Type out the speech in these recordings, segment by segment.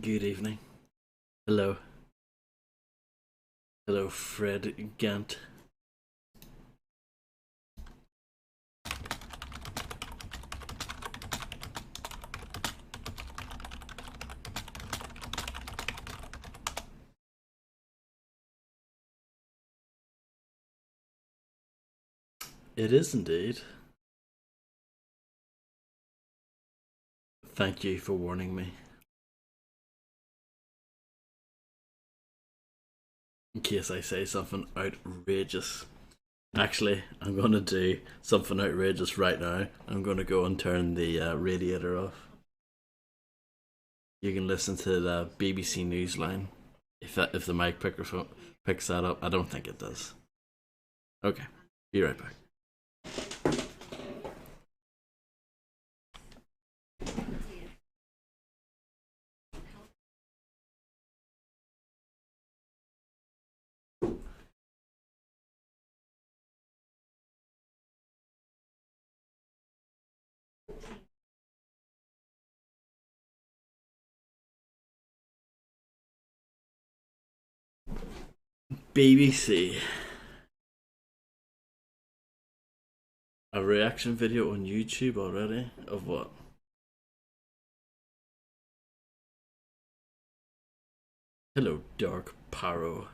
Good evening. Hello. Hello, Fred Gant. It is indeed. Thank you for warning me. In case I say something outrageous. Actually, I'm going to do something outrageous right now. I'm going to go and turn the radiator off. You can listen to the BBC Newsline if the mic microphone picks that up. I don't think it does. Okay, be right back. BBC. A reaction video on YouTube already? Of what? Hello, Dark Paro.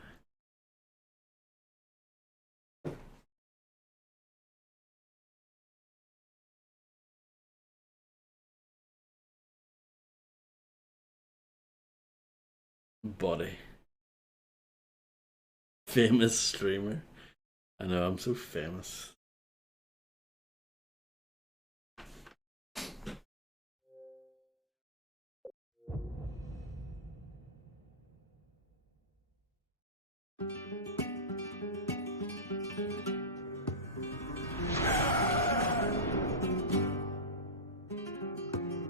Body. Famous streamer. I know, I'm so famous.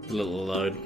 A little loud.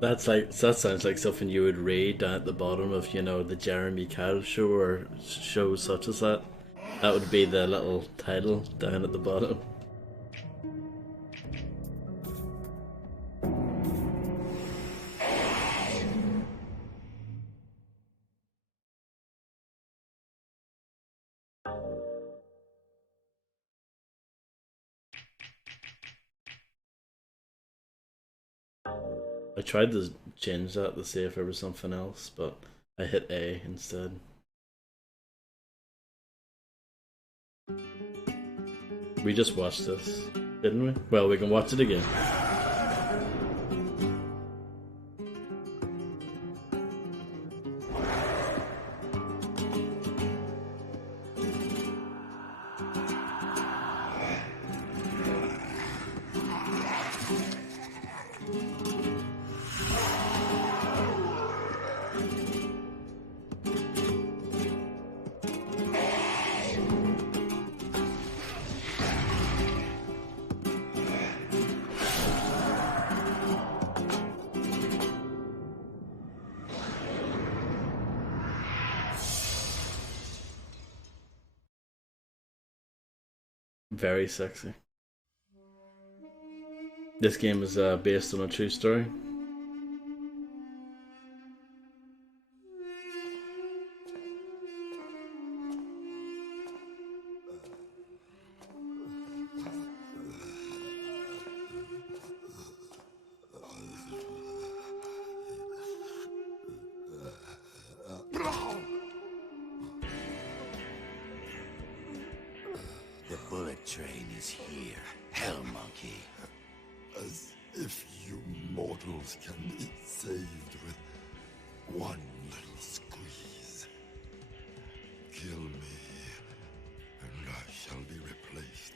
That sounds like something you would read down at the bottom of the Jeremy Kyle show or shows such as that. That would be the little title down at the bottom. I tried to change that to see if there was something else, but I hit A instead. We just watched this, didn't we? Well, we can watch it again. Very sexy. This game is based on a true story. The bullet train is here, Hell Monkey. As if you mortals can be saved with one little squeeze. Kill me, and I shall be replaced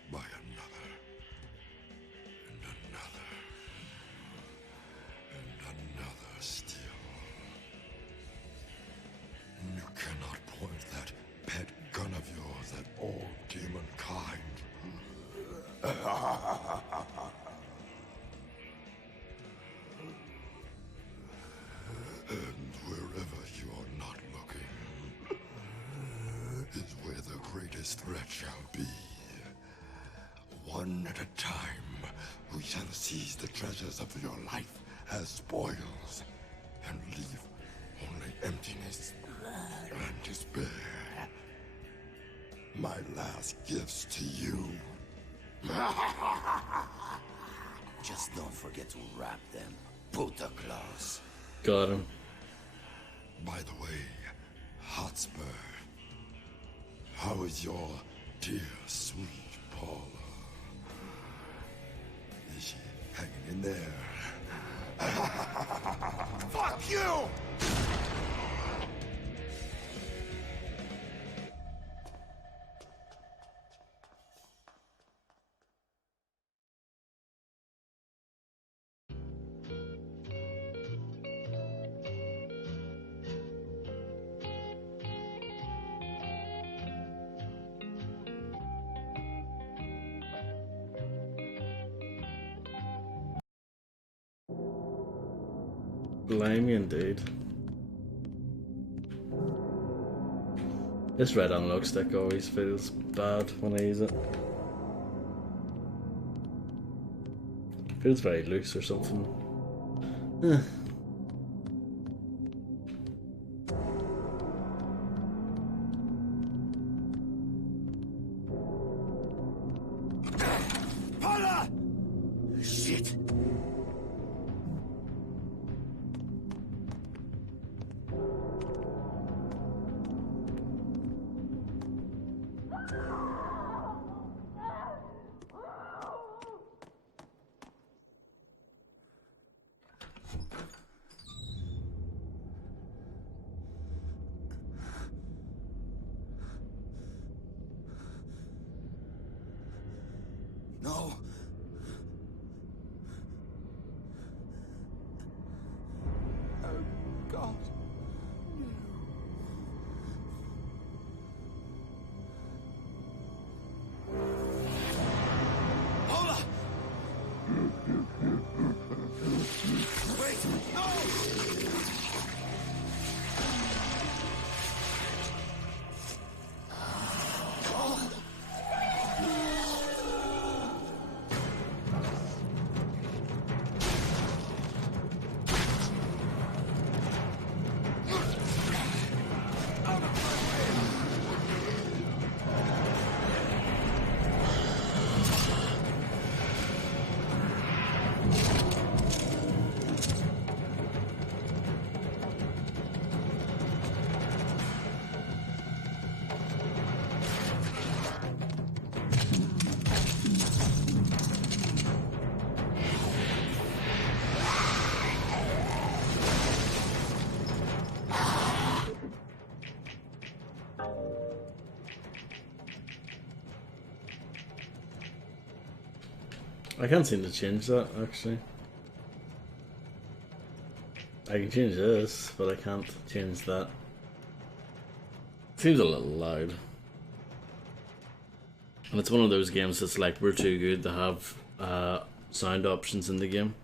at a time, we shall seize the treasures of your life as spoils, and leave only emptiness and despair. My last gifts to you. Just don't forget to wrap them. Puta claws. Got him. By the way, Hotspur, how is your dear, sweet Paula? Is she hanging in there? Fuck you! Blimey indeed. This red analog stick always feels bad when I use it. Feels very loose or something. Paula! Shit! No. Oh, God. Paula! Wait! No! I can't seem to change that actually. I can change this, but I can't change that. Seems a little loud. And it's one of those games that's like, we're too good to have sound options in the game.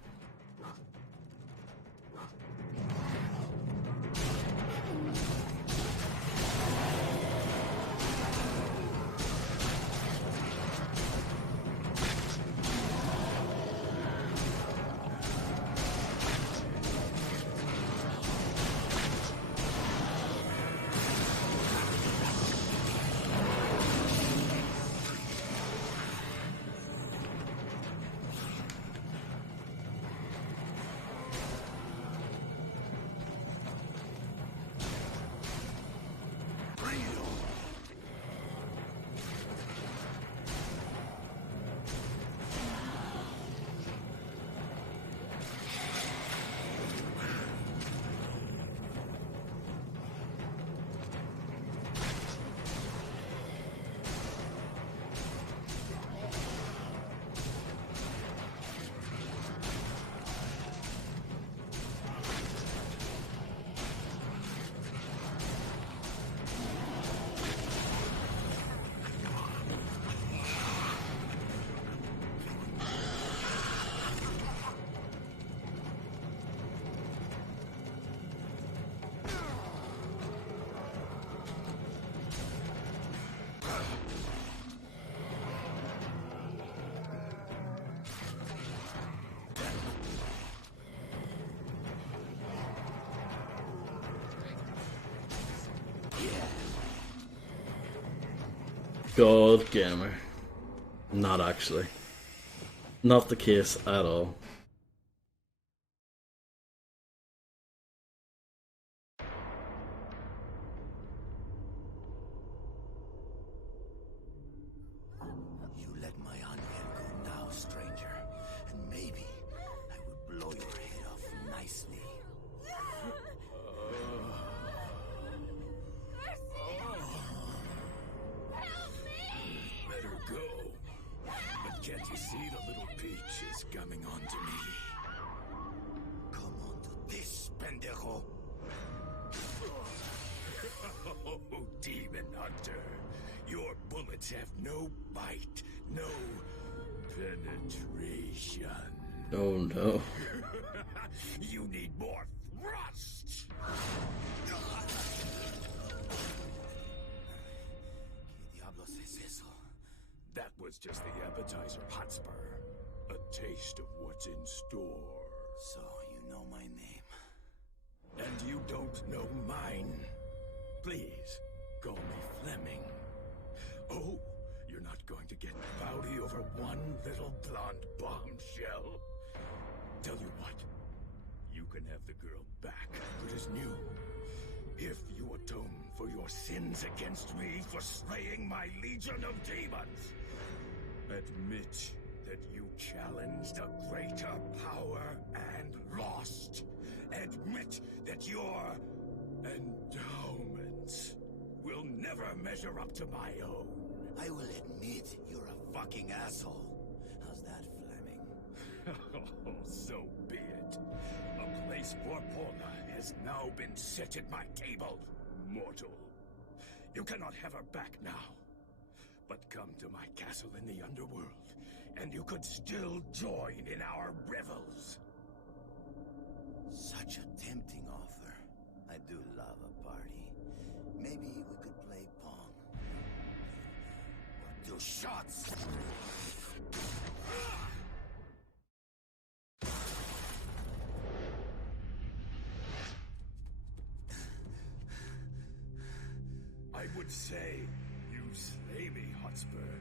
God gamer. Not actually. Not the case at all. You let my onion go now, stranger, and maybe I will blow your head off nicely. Let her go. But can't you see the little peach is coming on to me? Come on to this, pendejo. Oh, demon hunter. Your bullets have no bite, no penetration. Oh no. You need more thrust. ¿Qué diablos es eso? That was just the appetizer, Hotspur. A taste of what's in store. So you know my name. And you don't know mine. Please, call me Fleming. Oh, you're not going to get rowdy over one little blonde bombshell. Tell you what, you can have the girl back, good as new. If you atone for your sins against me for slaying my legion of demons. Admit that you challenged a greater power and lost. Admit that your endowments will never measure up to my own. I will admit you're a fucking asshole. How's that, Fleming? Oh, so be it. A place for Paula has now been set at my table, mortal. You cannot have her back now. But come to my castle in the underworld, and you could still join in our revels. Such a tempting offer. I do love a party. Maybe we could play Pong. Or do shots. I would say you slay me, Hotspur,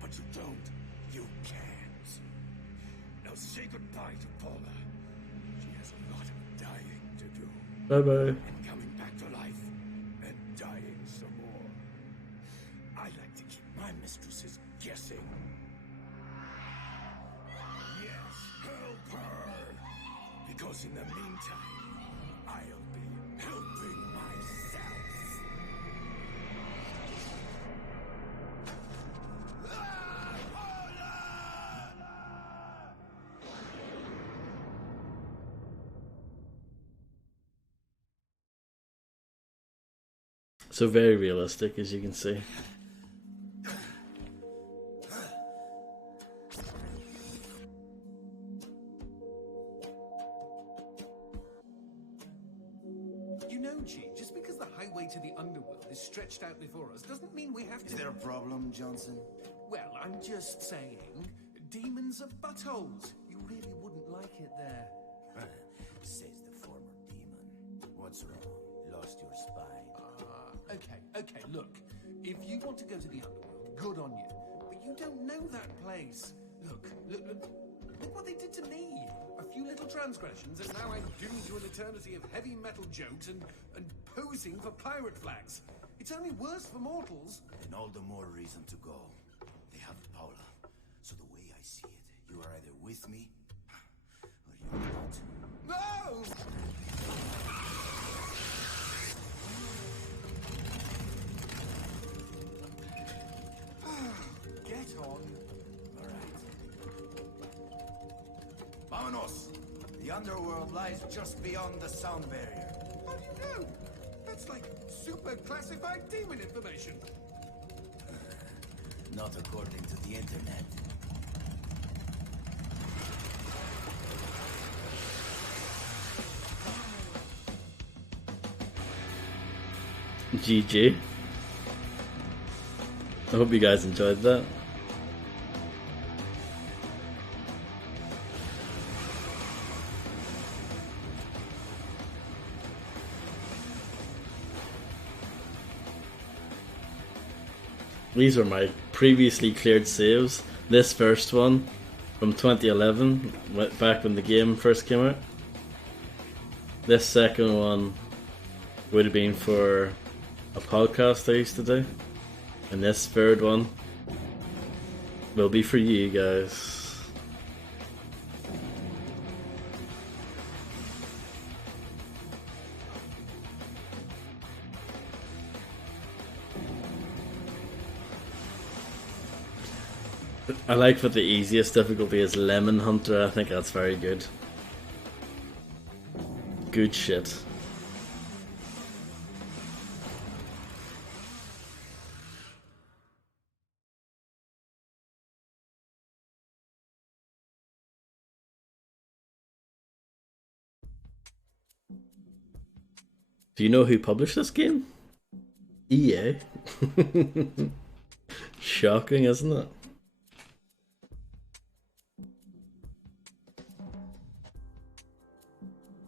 but you don't. You can't. Now say goodbye to Paula. She has a lot of dying to do. Bye-bye. And coming back to life, and dying some more. I like to keep my mistresses guessing. Yes, help her! Because in the meantime, I'll be helping myself. So very realistic, as you can see. You know, Chi, just because the highway to the underworld is stretched out before us doesn't mean we have to... Is there a problem, Johnson? Well, I'm just saying, demons are buttholes. You really wouldn't like it there. Says the former demon. What's wrong? Lost your spine? Okay, look. If you want to go to the underworld, good on you. But you don't know that place. Look what they did to me. A few little transgressions, and now I'm doomed to an eternity of heavy metal jokes and posing for pirate flags. It's only worse for mortals. Then all the more reason to go. They have Paula. So the way I see it, you are either with me, or you're not. No! Get on. All right. Vámonos! The underworld lies just beyond the sound barrier. How do you know? That's like super classified demon information. Not according to the internet. GG. I hope you guys enjoyed that. These are my previously cleared saves. This first one from 2011, back when the game first came out. This second one would have been for a podcast I used to do. And this third one will be for you guys. I like that the easiest difficulty is Lemon Hunter. I think that's very good. Good shit. Do you know who published this game? EA. Shocking, isn't it?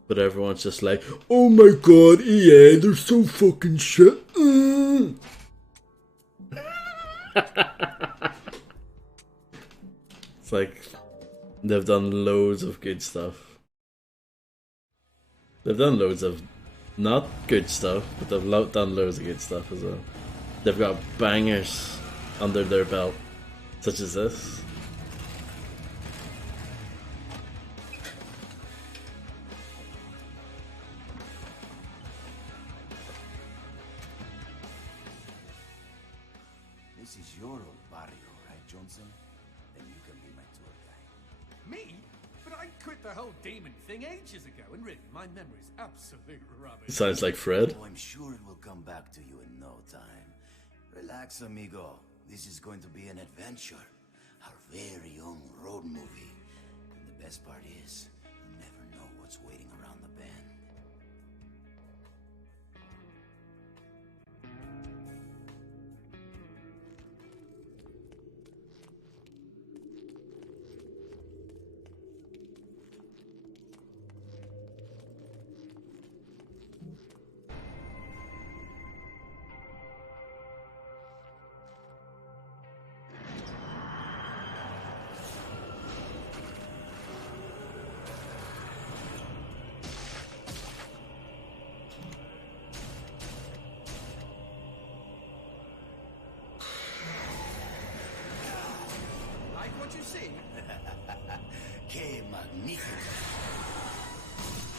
But everyone's just like, oh my god, EA, they're so fucking shit. It's like, they've done loads of good stuff. They've done loads of not good stuff, but they've done loads of good stuff as well. They've got bangers under their belt, such as this. This is your old barrio, right, Johnson? Then you can be my tour guide. Me? But I quit the whole demon thing ages ago, and really, my memory's absolute rubbish. Sounds like Fred. Oh, I'm sure it will come back to you in no time. Relax, amigo. This is going to be an adventure. Our very own road movie. And the best part is, you never know what's waiting around the bend. Que magnifico!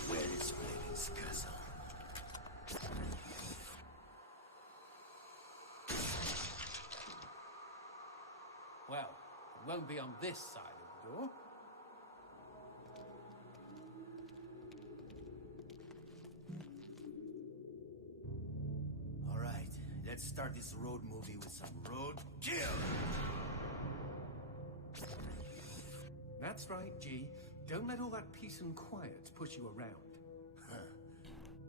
Where is Freddy's castle? Well, it won't be on this side of the door. All right, let's start this road movie with some road kill! That's right, G. Don't let all that peace and quiet push you around. Huh.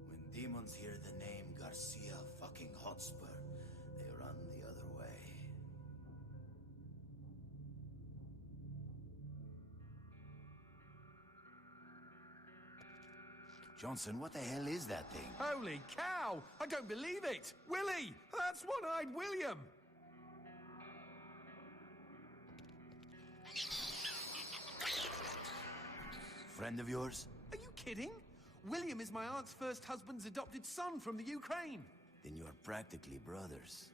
When demons hear the name Garcia fucking Hotspur, they run the other way. Johnson, what the hell is that thing? Holy cow! I don't believe it! Willie! That's One-Eyed William! Friend of yours? Are you kidding? William is my aunt's first husband's adopted son from the Ukraine. Then you're practically brothers.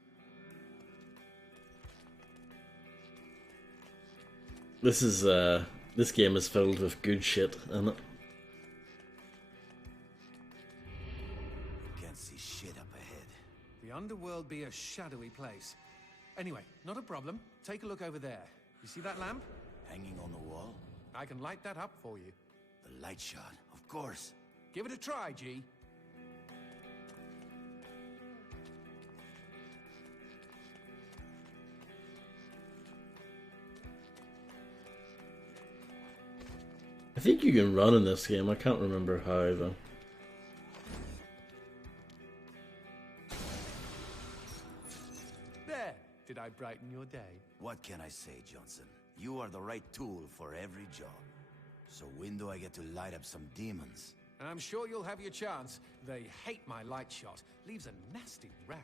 This game is filled with good shit, isn't it? Can't see shit up ahead. The underworld be a shadowy place. Anyway, not a problem. Take a look over there. You see that lamp? Hanging on the wall? I can light that up for you. The light shot, of course. Give it a try, G. I think you can run in this game. I can't remember how though. There. Did I brighten your day? What can I say, Johnson? You are the right tool for every job. So when do I get to light up some demons? And I'm sure you'll have your chance. They hate my light shot. Leaves a nasty rash.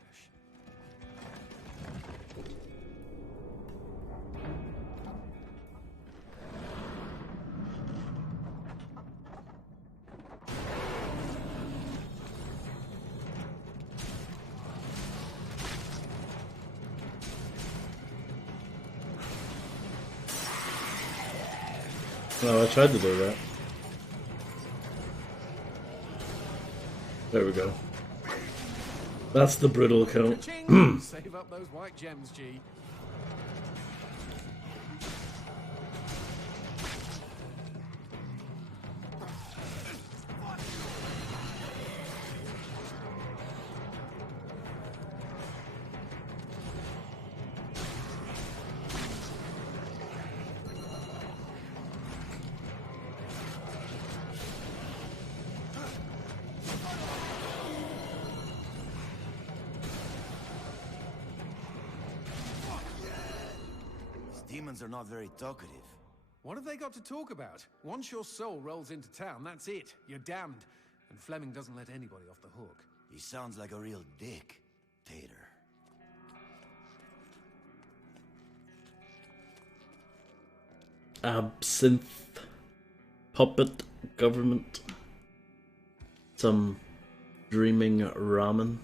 Oh, I tried to do that. There we go. That's the brutal kill. Cha-ching! Save up those white gems, G. Demons are not very talkative. What have they got to talk about? Once your soul rolls into town, that's it. You're damned. And Fleming doesn't let anybody off the hook. He sounds like a real dick, Tater. Absinthe. Puppet government. Some dreaming ramen.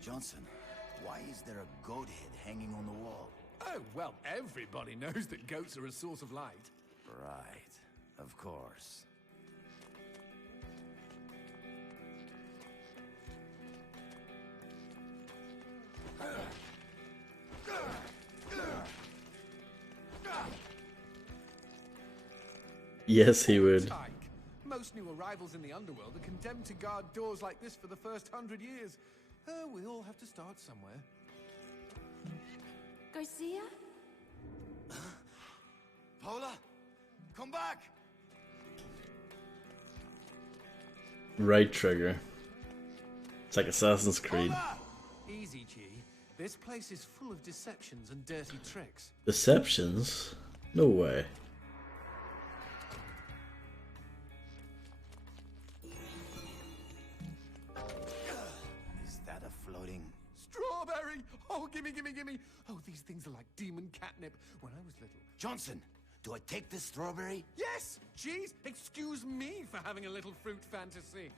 Johnson, why is there a goat head hanging on the wall? Oh, well, everybody knows that goats are a source of light. Right, of course. Yes, he would. Tyke. Most new arrivals in the underworld are condemned to guard doors like this for the first 100 years. Oh, we all have to start somewhere. Garcia? Paula, come back! Right trigger. It's like Assassin's Creed. Paula! Easy, G. This place is full of deceptions and dirty tricks. Deceptions? No way. Is that a floating... Strawberry! Oh, gimme, gimme, gimme! Oh, these things are like demon catnip. When I was little. Johnson, do I take this strawberry? Yes! Jeez, excuse me for having a little fruit fantasy.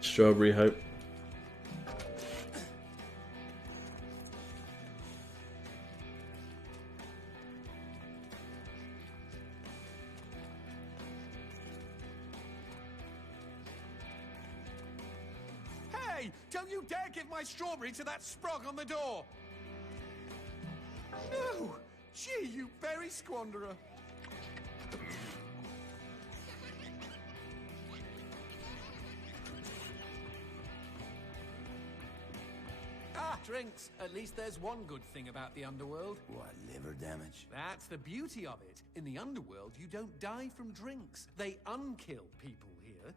Strawberry hype. Hey! Don't you dare give my strawberry to that sprog on the door! No! Gee, you berry squanderer! Ah, drinks. At least there's one good thing about the underworld. What, liver damage? That's the beauty of it. In the underworld, you don't die from drinks. They unkill people here.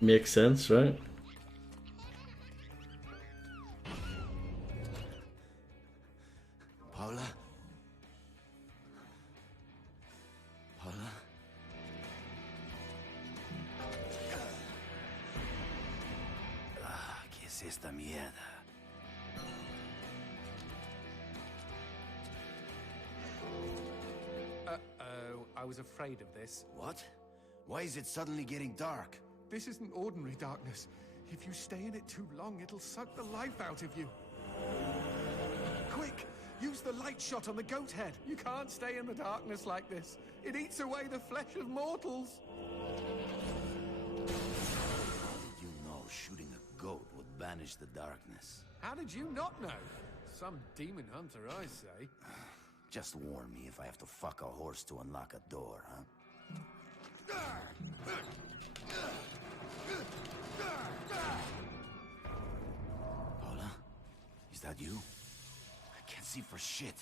Makes sense, right? Paula? Paula? Ah, ¿qué es esta mierda? Uh-oh, I was afraid of this. What? Why is it suddenly getting dark? This isn't ordinary darkness. If you stay in it too long, it'll suck the life out of you. Quick! Use the light shot on the goat head. You can't stay in the darkness like this. It eats away the flesh of mortals. How did you know shooting a goat would banish the darkness? How did you not know? Some demon hunter, I say. Just warn me if I have to fuck a horse to unlock a door, huh? Paula? Is that you? I can't see for shit.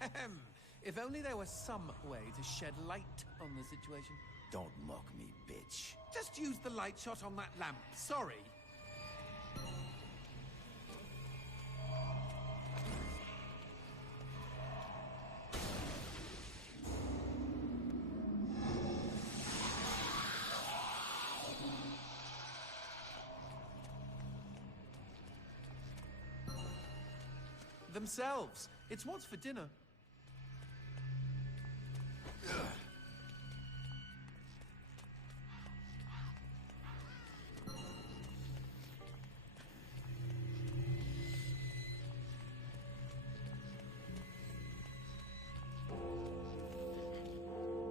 Ahem. If only there was some way to shed light on the situation. Don't mock me, bitch. Just use the light shot on that lamp. Sorry. themselves. It's what's for dinner.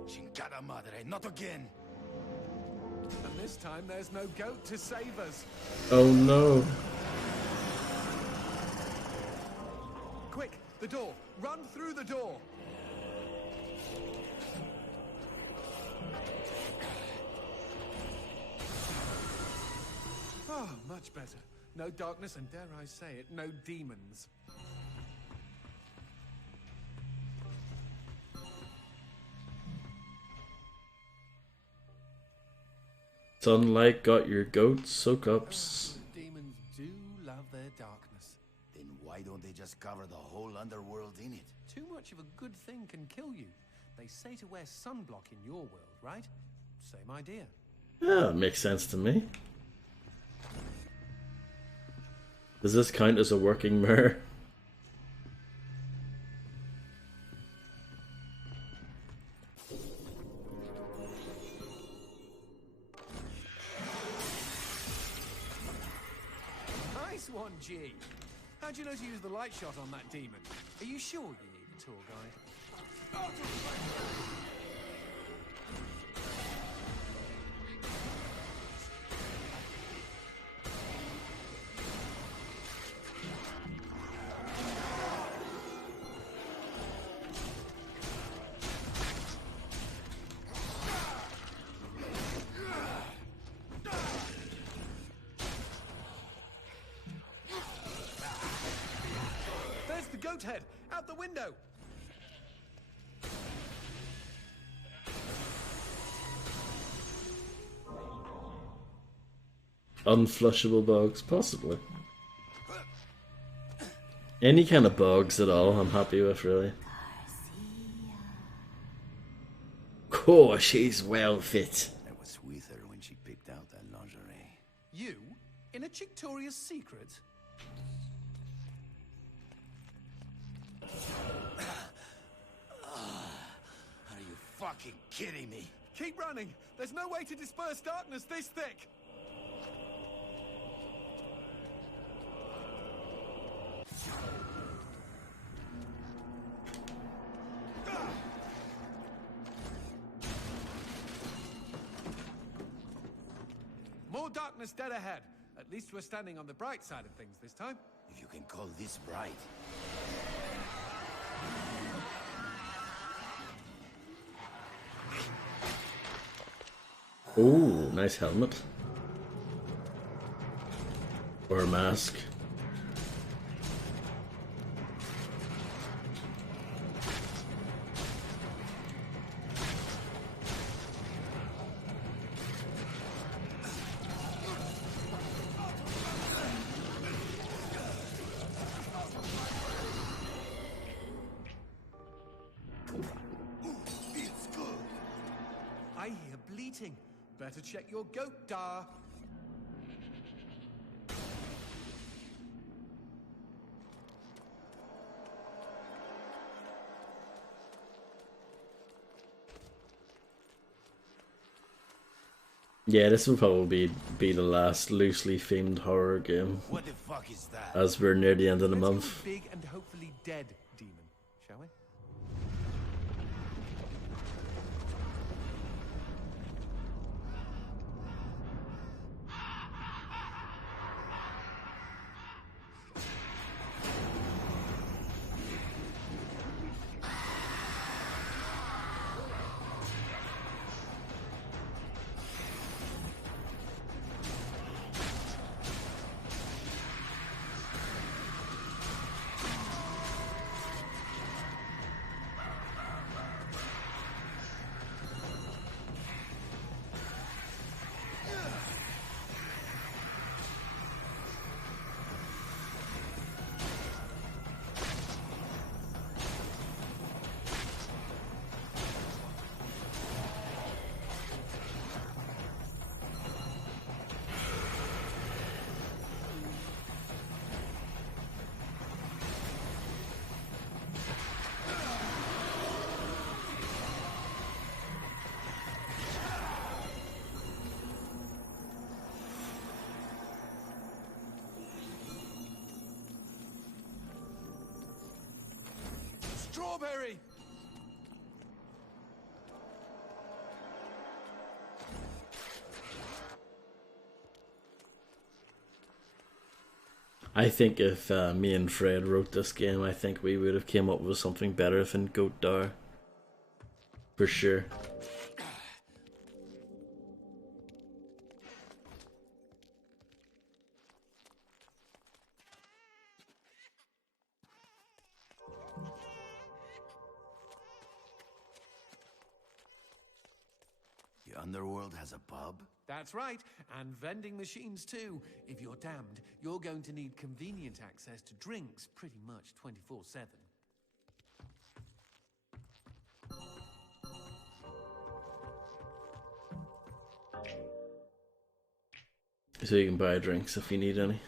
Chingada madre, not again! And this time there's no goat to save us. Oh no. Quick, the door. Run through the door. Oh, much better. No darkness and, dare I say it, no demons. Sunlight got your goat soak-ups. The demons do love their darkness. Then why don't they just cover the whole underworld in it? Too much of a good thing can kill you. They say to wear sunblock in your world, right? Same idea. Yeah, it makes sense to me. Does this count as a working mirror? Nice one, G. How'd you know to use the light shot on that demon? Are you sure you need a tour guide? There's the goat head! Out the window! Unflushable bugs, possibly. Any kind of bugs at all, I'm happy with, really. Cool, she's well fit. I was with her when she picked out that lingerie. You? In a Chictoria's secret? Are you fucking kidding me? Keep running! There's no way to disperse darkness this thick! More darkness dead ahead. At least we're standing on the bright side of things this time. If you can call this bright. Ooh, nice helmet. Or a mask. It's good. I hear bleating. Better check your goat, Dar. Yeah, this will probably be the last loosely themed horror game, What the fuck is that? as we're near the end of the Let's go month. with big and hopefully dead demon, shall we? strawberry! I think if me and Fred wrote this game, I think we would have came up with something better than Goat Tower. For sure. The underworld has a pub? That's right, and vending machines too. If you're damned, you're going to need convenient access to drinks pretty much 24/7. So you can buy drinks if you need any.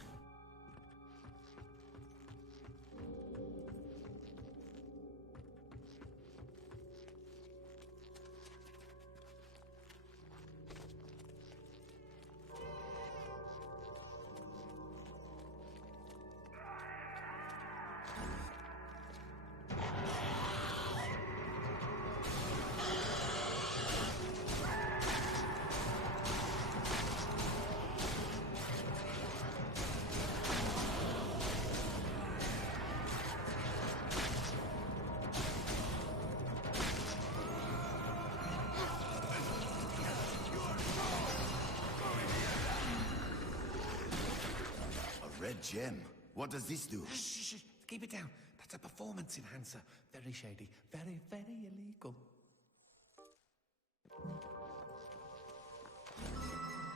Red gem. What does this do? Shh, shh, shh. Keep it down. That's a performance enhancer. Very shady. Very, very illegal.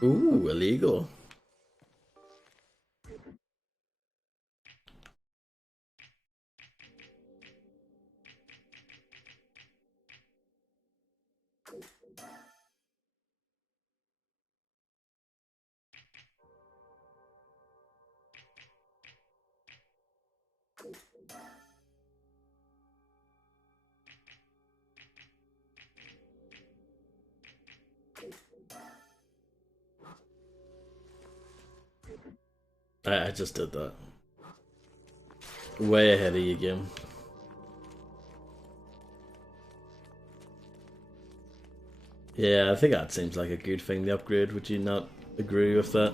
Ooh, illegal. I just did that. Way ahead of you, game. Yeah, I think that seems like a good thing, the upgrade. Would you not agree with that?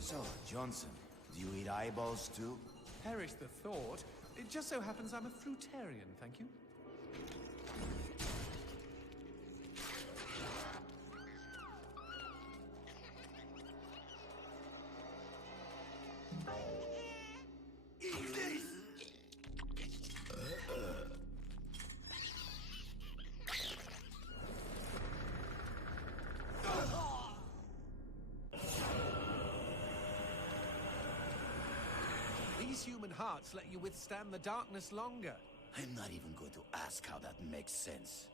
So, Johnson, do you eat eyeballs too? Perish the thought. It just so happens I'm a fruitarian, thank you. These human hearts let you withstand the darkness longer. I'm not even going to ask how that makes sense.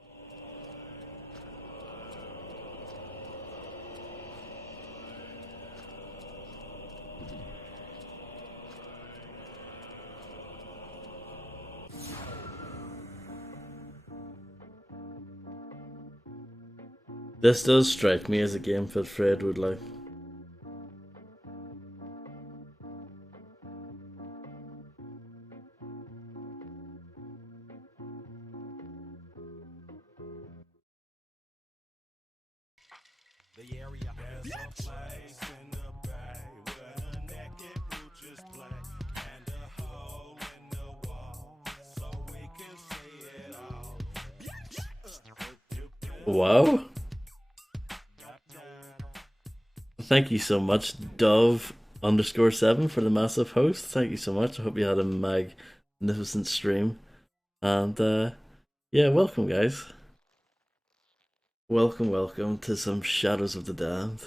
This does strike me as a game that Fred would like. The area. There's a place in the bay where the naked brutes play, and a hole in the wall so we can see it all. Wow. Thank you so much, Dove_7 for the massive host. Thank you so much. I hope you had a magnificent stream. And yeah, welcome guys. Welcome to some Shadows of the Damned.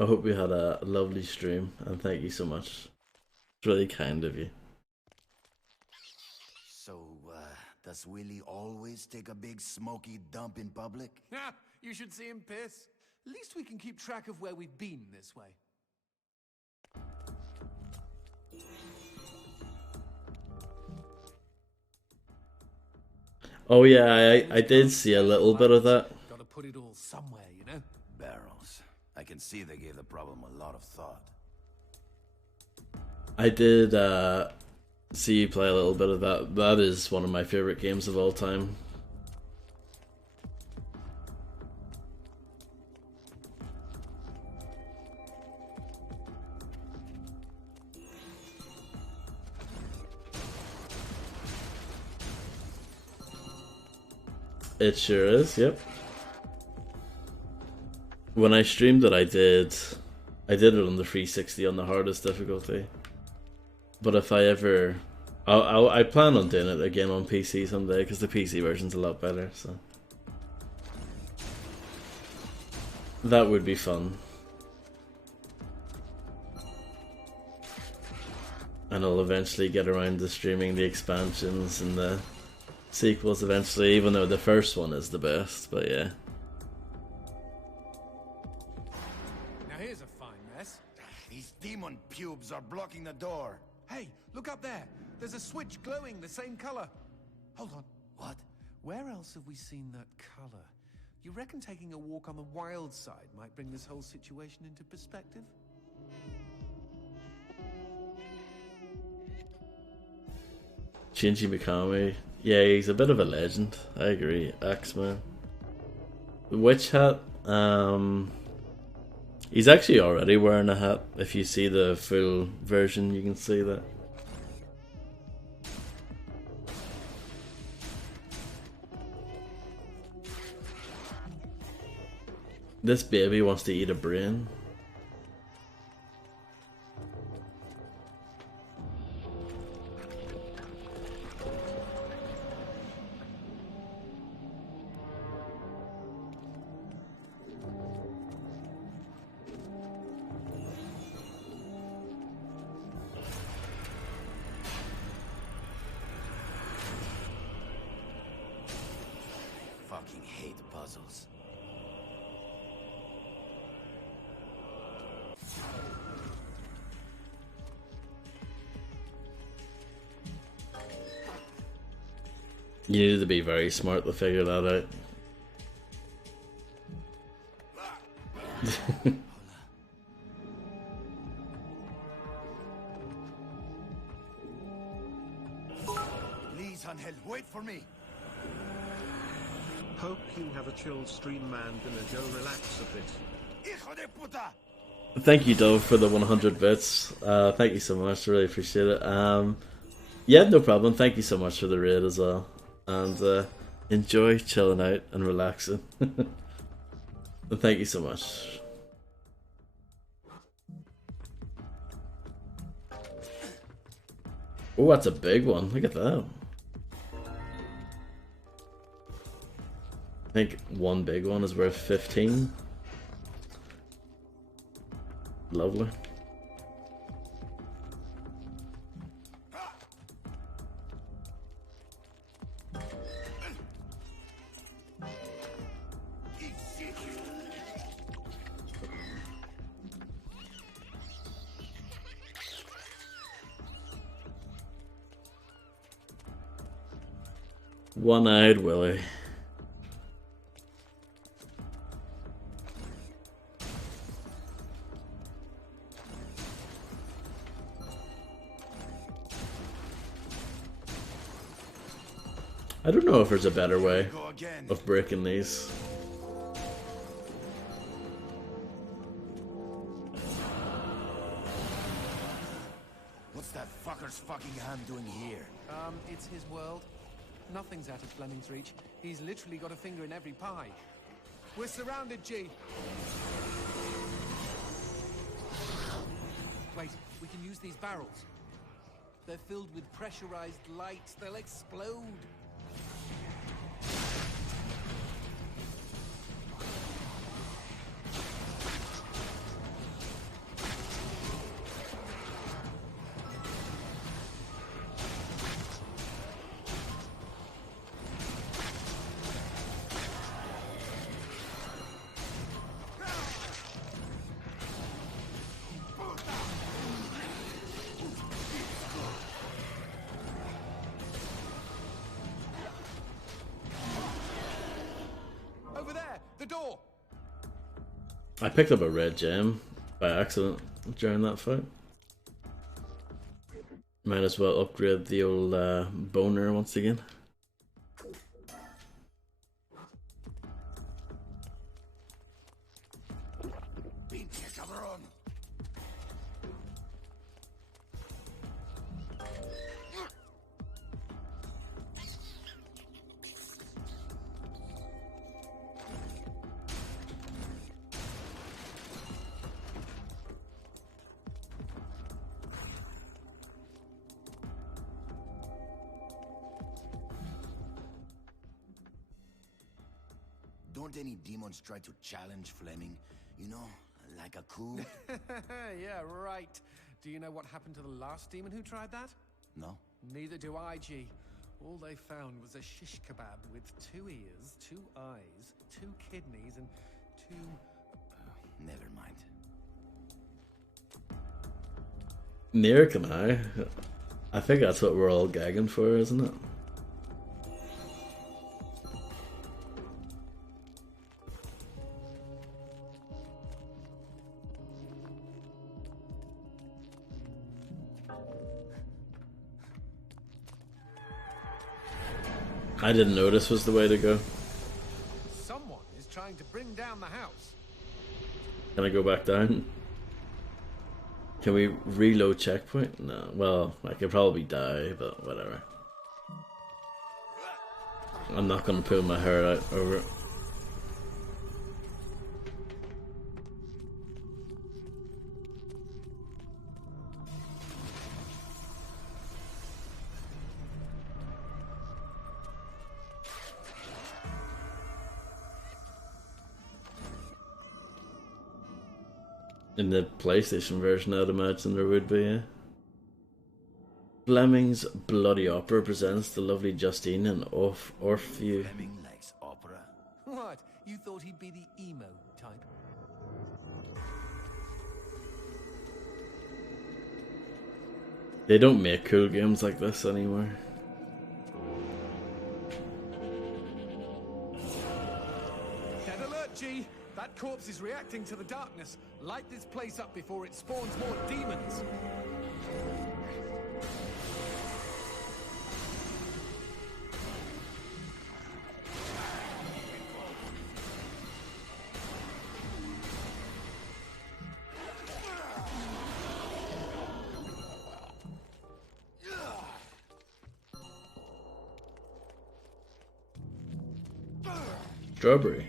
I hope you had a lovely stream, and thank you so much. It's really kind of you. So, does Willie always take a big smoky dump in public? Ah, you should see him piss. At least we can keep track of where we've been this way. Oh yeah, I did see a little bit of that. Gotta put it all somewhere, you know? Barrels. I can see they gave the problem a lot of thought. I did see you play a little bit of that. That is one of my favorite games of all time. It sure is, yep. When I streamed it, I did it on the 360 on the hardest difficulty. But if I ever, I plan on doing it again on PC someday because the PC version's a lot better. So that would be fun. And I'll eventually get around to streaming the expansions and the sequels eventually, even though the first one is the best. But yeah. Now here's a fine mess. These demon pubes are blocking the door. Hey, look up there. There's a switch glowing the same color. Hold on. What? Where else have we seen that color? You reckon taking a walk on the wild side might bring this whole situation into perspective? Shinji Mikami, yeah, he's a bit of a legend. I agree. Axeman. Witch Hat, he's actually already wearing a hat. If you see the full version, you can see that. This baby wants to eat a brain. Fucking hate puzzles. You need to be very smart to figure that out. Please, Angel, wait for me. Hope you have a chill stream, man. Gonna go relax a bit. Hijo de puta! Thank you, Dove, for the 100 bits. Thank you so much. Really appreciate it. Yeah, no problem. Thank you so much for the raid as well. And enjoy chilling out and relaxing. And thank you so much. Oh, that's a big one. Look at that. I think one big one is worth 15. Lovely. One-eyed Willy. I don't know if there's a better way Go again. of breaking these. What's that fucker's fucking hand doing here? It's his world. Nothing's out of Fleming's reach. He's literally got a finger in every pie. We're surrounded, G. Wait, we can use these barrels. They're filled with pressurized light. They'll explode. Over there, the door. I picked up a red gem by accident during that fight. Might as well upgrade the old boner once again. Pinche cabrón. Don't any demons try to challenge Fleming? You know, like a coup? Yeah, right. Do you know what happened to the last demon who tried that? No? Neither do I, G. All they found was a shish kebab with 2 ears, 2 eyes, 2 kidneys, and 2... Never mind. Near can I think that's what we're all gagging for, isn't it? I didn't know this was the way to go. Someone is trying to bring down the house. Can I go back down? Can we reload checkpoint? No. Well, I could probably die, but whatever. I'm not gonna pull my hair out over it. In the PlayStation version, I'd imagine there would be, yeah. Fleming's Bloody Opera presents the lovely Justine and Orpheus. Fleming likes opera. What? You thought he'd be the emo type? They don't make cool games like this anymore. Dead alert, G! That corpse is reacting to the darkness. Light this place up before it spawns more demons. Strawberry.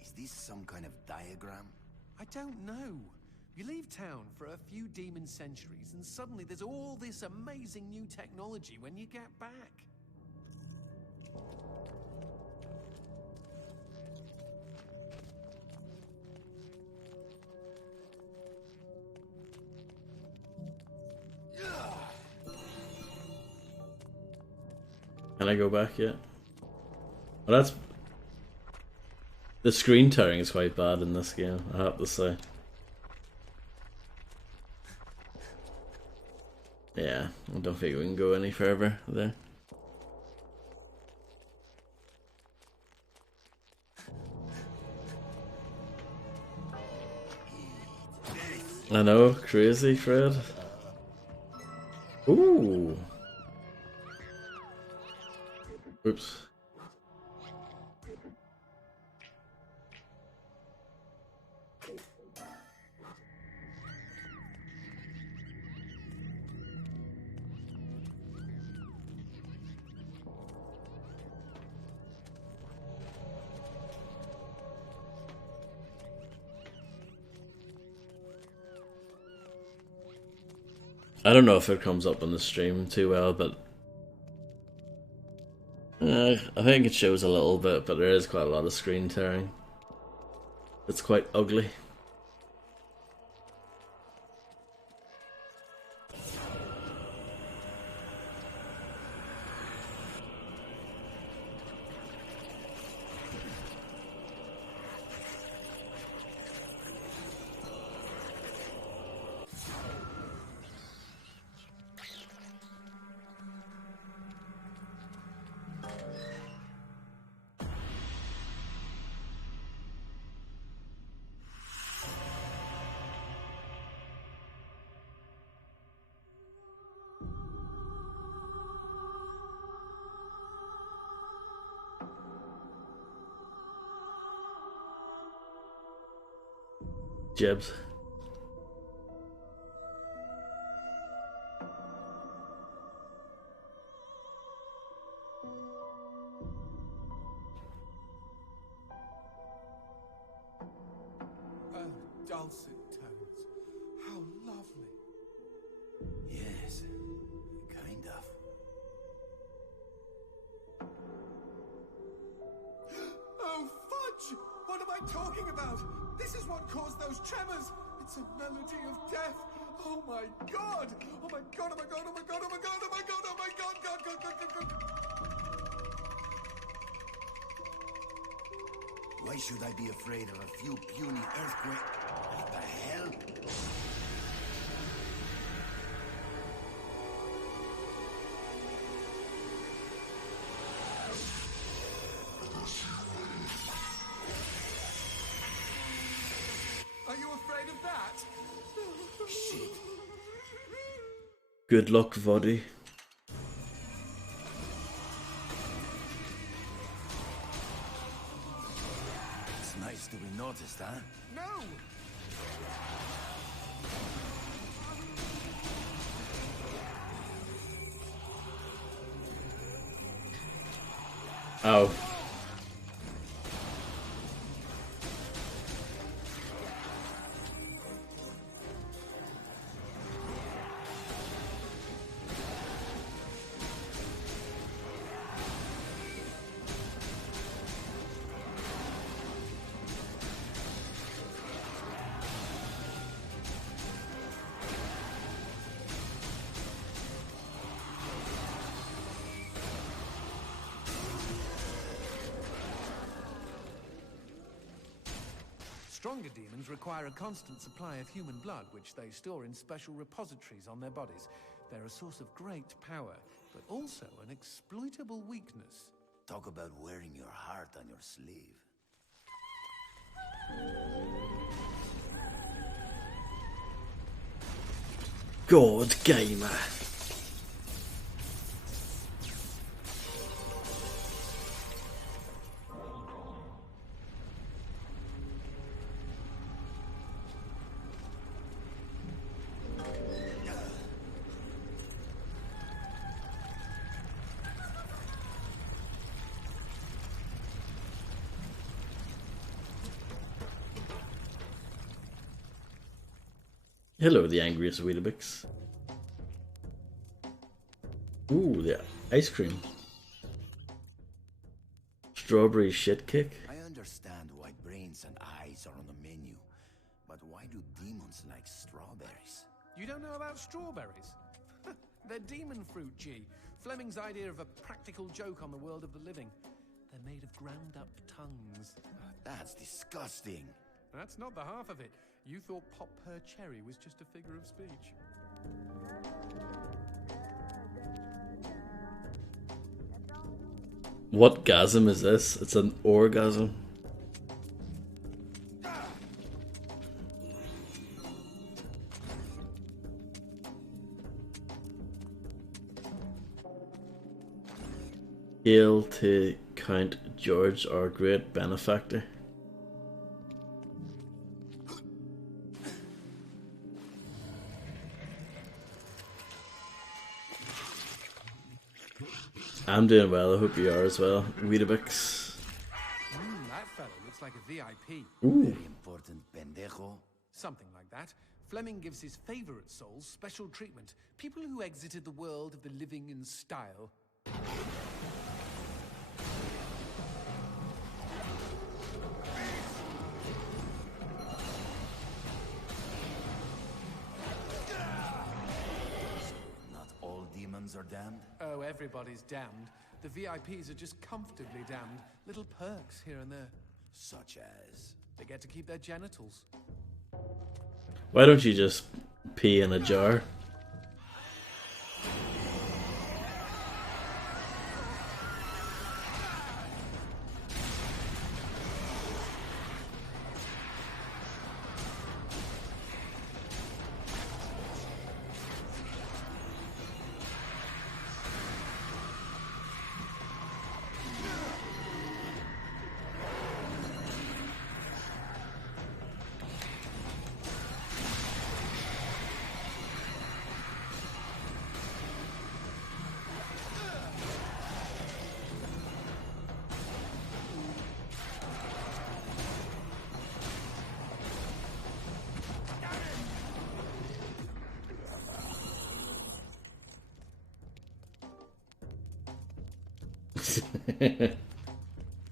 Is this some kind of diagram? I don't know. You leave town for a few demon centuries, and suddenly there's all this amazing new technology when you get back. Can I go back yet? Well, that's... The screen tearing is quite bad in this game, I have to say. Yeah, I don't think we can go any further there. I know, crazy Fred. Ooh. Oops. I don't know if it comes up on the stream too well, but I think it shows a little bit, but there is quite a lot of screen tearing. It's quite ugly. Jibs. Oh, dulcet tones. How lovely. Yes, kind of. Oh, fudge! What am I talking about? This is what caused those tremors. It's a melody of death. Oh my god! Oh my god! Oh my god! Oh my god! Oh my god! Oh my god! Oh my god! God! God! God! God! God! Why should I be afraid of a few puny earthquakes? What the hell? Are you afraid of that? Shit. Good luck, Voddy. It's nice to be noticed, huh? No! Oh. Stronger demons require a constant supply of human blood, which they store in special repositories on their bodies. They're a source of great power, but also an exploitable weakness. Talk about wearing your heart on your sleeve. God gamer. Hello, the angriest Weetabix. Ooh, the ice cream. Strawberry shit kick. I understand why brains and eyes are on the menu, but why do demons like strawberries? You don't know about strawberries? They're demon fruit, G. Fleming's idea of a practical joke on the world of the living. They're made of ground-up tongues. That's disgusting. That's not the half of it. You thought Pop Per Cherry was just a figure of speech. What gasm is this? It's an orgasm. Hail to Count George, our great benefactor. I'm doing well, I hope you are as well. Weetabix. That fellow looks like a VIP. Ooh. Very important, pendejo. Something like that. Fleming gives his favorite souls special treatment. People who exited the world of the living in style. Not all demons are damned. Oh, everybody's damned. The VIPs are just comfortably damned. Little perks here and there. Such as... They get to keep their genitals. Why don't you just pee in a jar?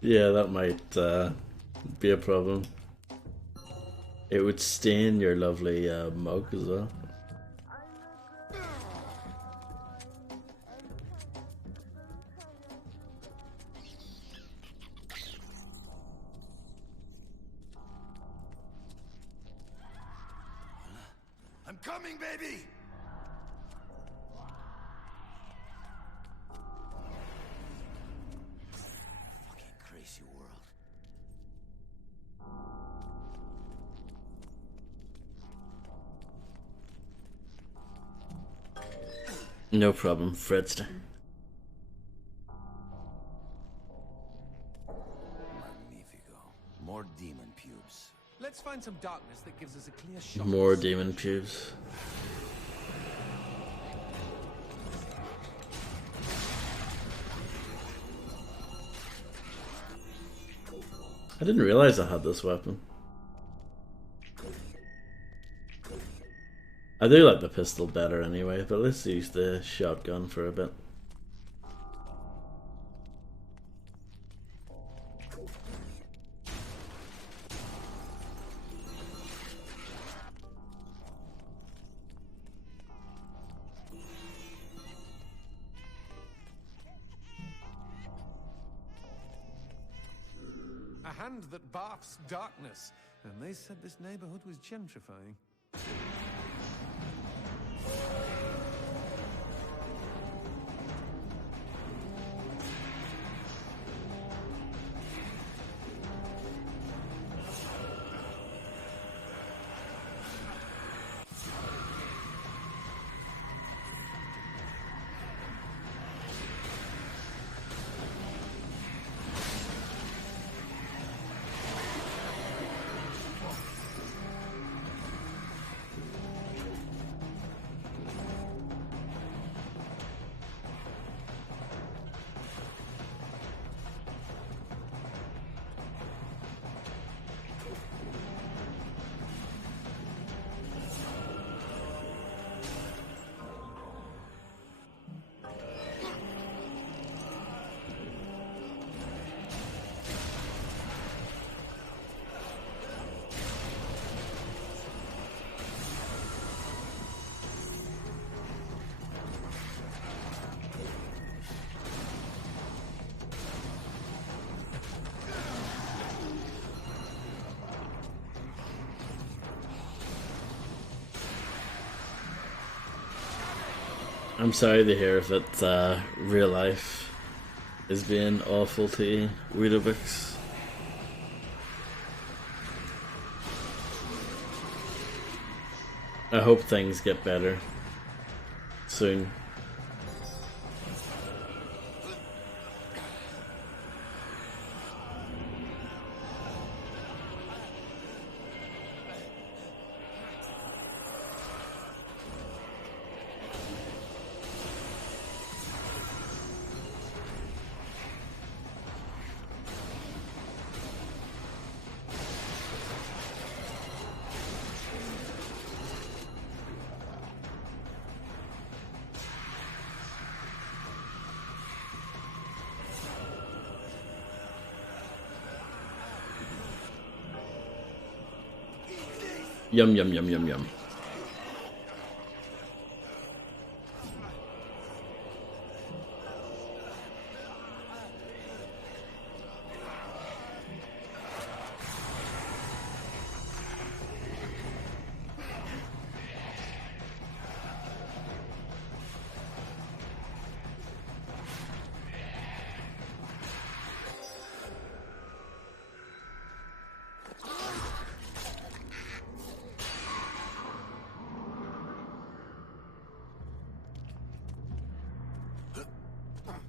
Yeah, that might be a problem. It would stain your lovely mug as well. I'm coming, baby! Fucking crazy world. No problem, Fredster. Magnifico. More demon pubes. Let's find some darkness that gives us a clear shot. More demon pubes. I didn't realize I had this weapon. I do like the pistol better anyway, but let's use the shotgun for a bit. A hand that baths darkness. And they said this neighborhood was gentrifying. I'm sorry to hear that real life is being awful to you, Weetabix. I hope things get better soon. Yum yum yum yum yum.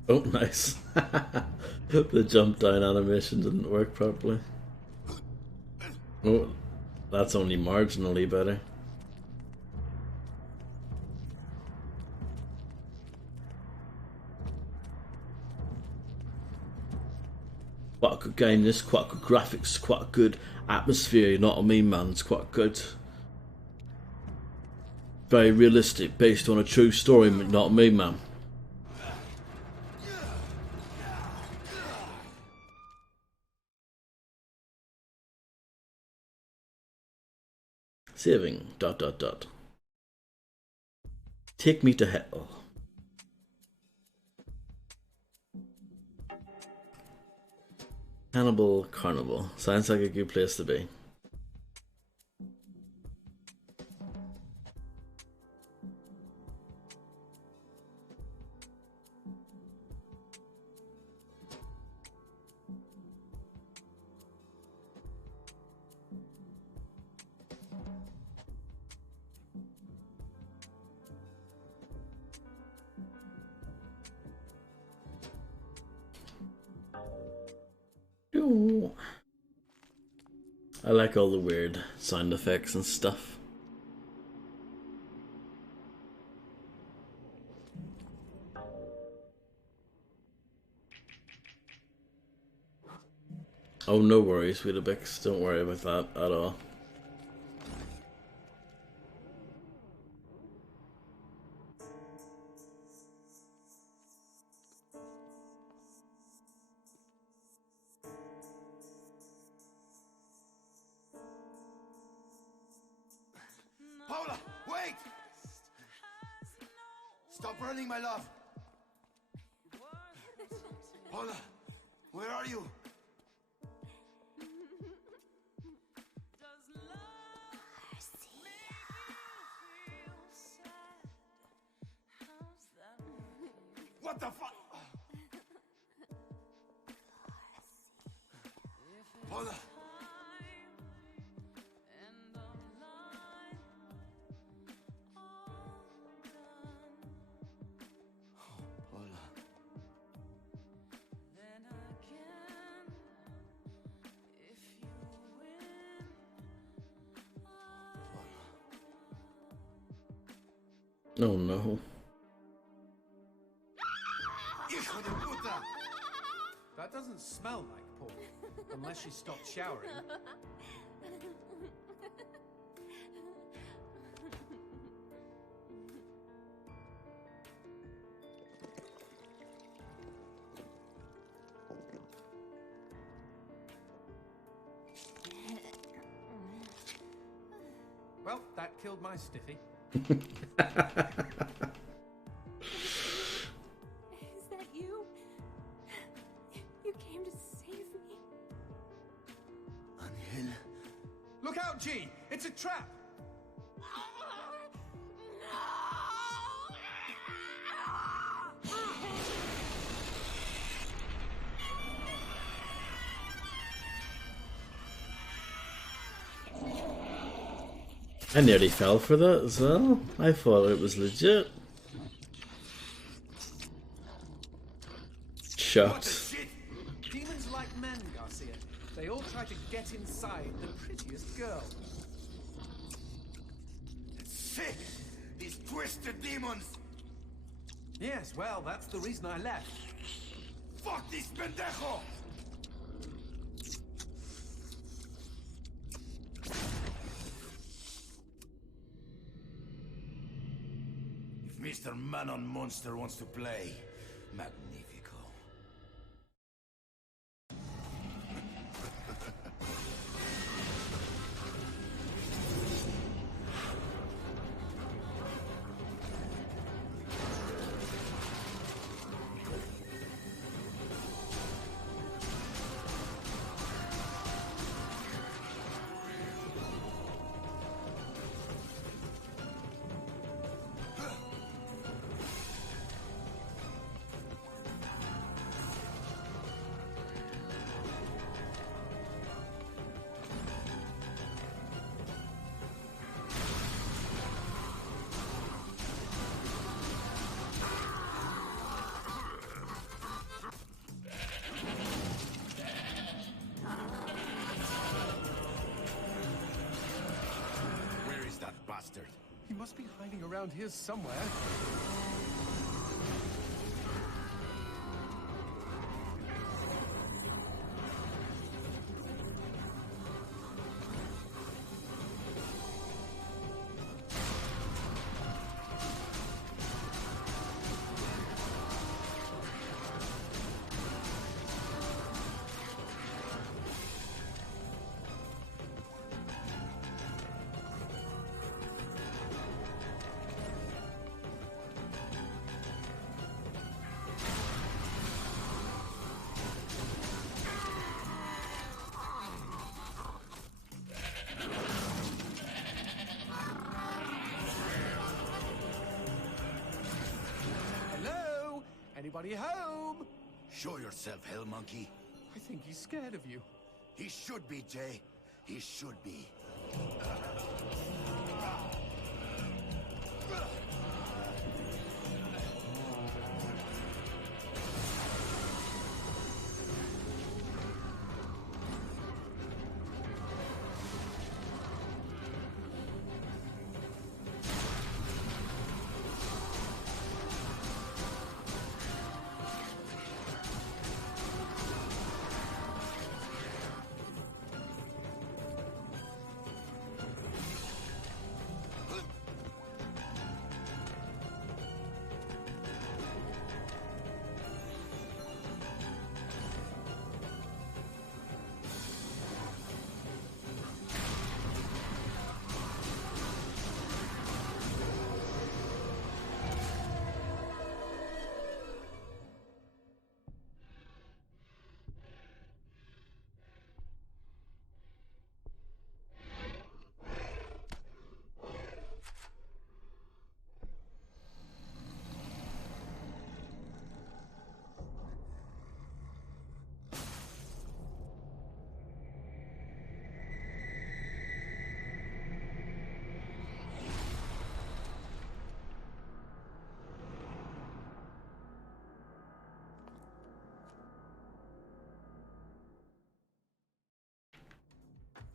Oh, nice. The jump down animation didn't work properly. Oh, that's only marginally better. Quite a good game this, quite good graphics, quite a good atmosphere, you know what I mean, man? It's quite good. Very realistic, based on a true story, you know what I mean, man? Saving. ... Take me to hell. Cannibal Carnival. Sounds like a good place to be. Ooh. I like all the weird sound effects and stuff. Oh, no worries, Weetabix. Don't worry about that at all. Paula, wait! Stop running, my love. Paula, where are you? What the fuck? Paula. Oh no. Hijo de puta! That doesn't smell like Paul, unless she stopped showering. Well, that killed my stiffy. Is that you? You came to save me? Angel. Look out, G! It's a trap! I nearly fell for that as well. I thought it was legit. What the Shocked. shit? Demons like men, Garcia. They all try to get inside the prettiest girl. Sick! These twisted demons! Yes, well, that's the reason I left. Fuck this pendejo! If Mr. Man-on Monster wants to play, magnifico. Where is that bastard? He must be hiding around here somewhere. nobody home. Show yourself, Hell Monkey. I think he's scared of you. He should be, Jay. He should be.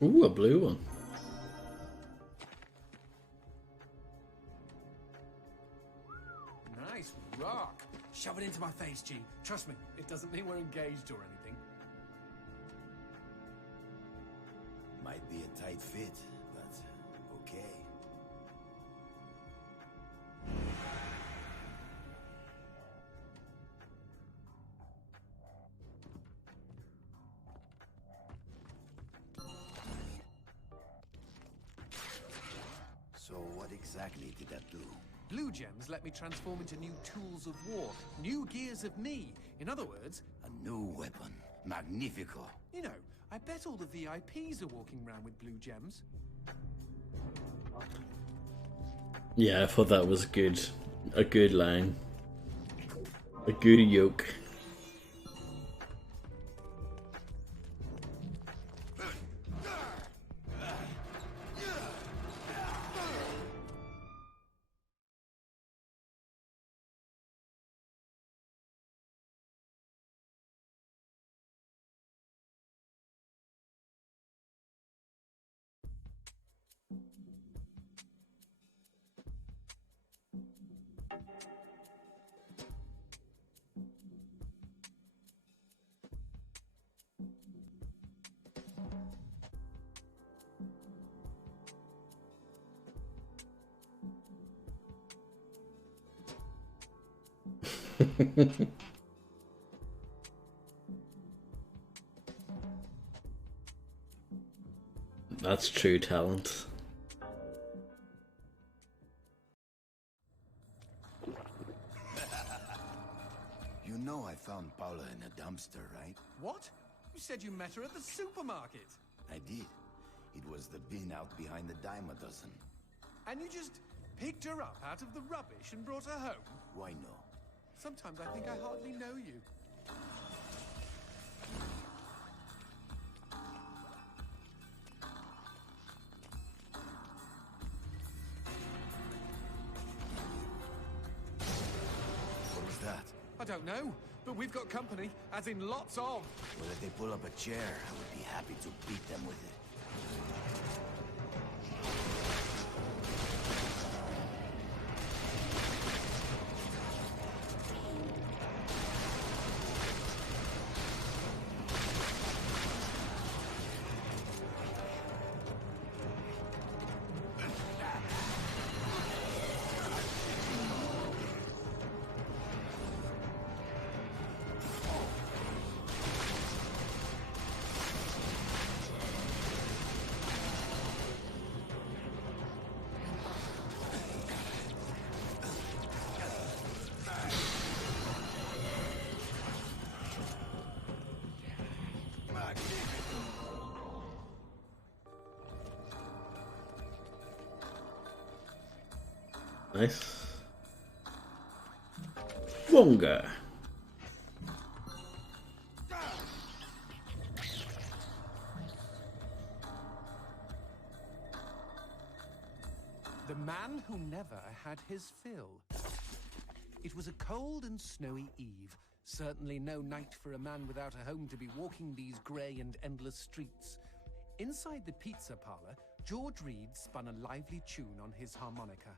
Ooh, a blue one. Nice rock. Shove it into my face, G. Trust me, it doesn't mean we're engaged or anything. Might be a tight fit, but okay. So what exactly did that do? Blue gems let me transform into new tools of war, new gears of me. In other words, A new weapon. Magnifico. you know, I bet all the VIPs are walking around with blue gems. Yeah, I thought that was good. A good line. A good yoke. That's true talent. You know I found Paula in a dumpster, right? What? You said you met her at the supermarket. I did. It was the bin out behind the dime a dozen. And you just picked her up out of the rubbish and brought her home? Why no? Sometimes I think I hardly know you. What was that? I don't know, but we've got company, as in lots of. Well, if they pull up a chair, I would be happy to beat them with it. Nice. Wonga. man who never had his fill. It was a cold and snowy eve. Certainly no night for a man without a home to be walking these grey and endless streets. Inside the pizza parlour, George Reed spun a lively tune on his harmonica.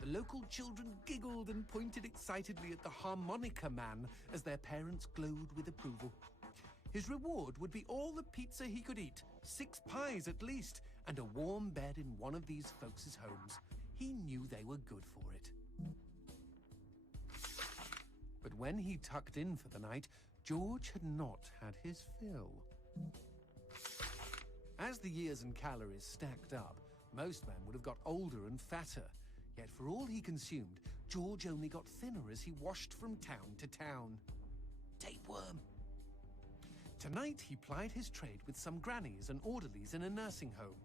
The local children giggled and pointed excitedly at the harmonica man as their parents glowed with approval. His reward would be all the pizza he could eat, 6 pies at least, and a warm bed in one of these folks' homes. He knew they were good for it. But when he tucked in for the night, George had not had his fill. As the years and calories stacked up, most men would have got older and fatter. Yet for all he consumed, George only got thinner as he washed from town to town. Tapeworm. Tonight he plied his trade with some grannies and orderlies in a nursing home.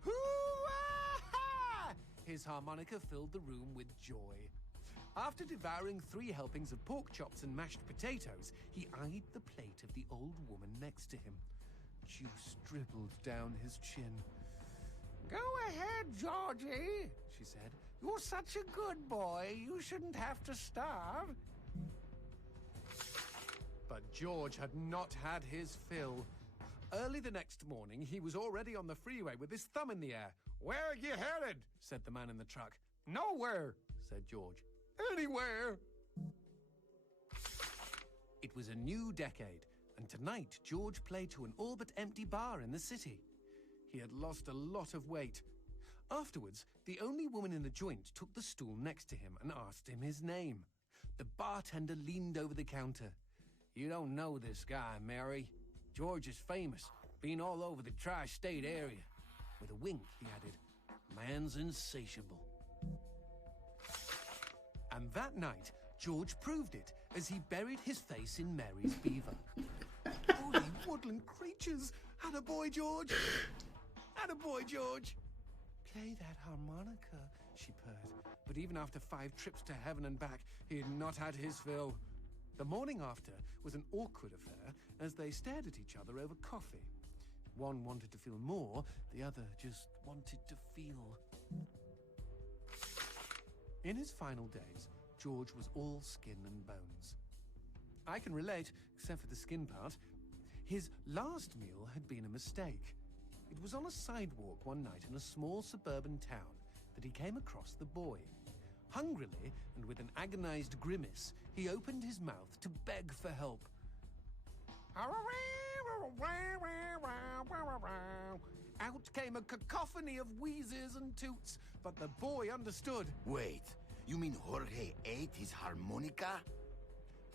Hoo-ah-ha! His harmonica filled the room with joy. After devouring 3 helpings of pork chops and mashed potatoes, he eyed the plate of the old woman next to him. Juice dribbled down his chin. "Go ahead, Georgie," she said. "You're such a good boy, you shouldn't have to starve." But George had not had his fill. Early the next morning, he was already on the freeway with his thumb in the air. "Where are you headed?" said the man in the truck. "Nowhere," said George. "Anywhere." It was a new decade, and tonight George played to an all but empty bar in the city. He had lost a lot of weight. Afterwards, the only woman in the joint took the stool next to him and asked him his name. The bartender leaned over the counter. "You don't know this guy, Mary. George is famous, been all over the tri-state area." With a wink, he added, "Man's insatiable." And that night, George proved it as he buried his face in Mary's beaver. Holy woodland creatures! Attaboy, George! Attaboy, George! "Play that harmonica," she purred. But even after 5 trips to heaven and back, he had not had his fill. The morning after was an awkward affair as they stared at each other over coffee. One wanted to feel more, the other just wanted to feel. In his final days, George was all skin and bones. I can relate, except for the skin part. His last meal had been a mistake. It was on a sidewalk one night in a small suburban town that he came across the boy. Hungrily, and with an agonized grimace, he opened his mouth to beg for help. Out came a cacophony of wheezes and toots, but the boy understood. Wait, you mean Jorge ate his harmonica?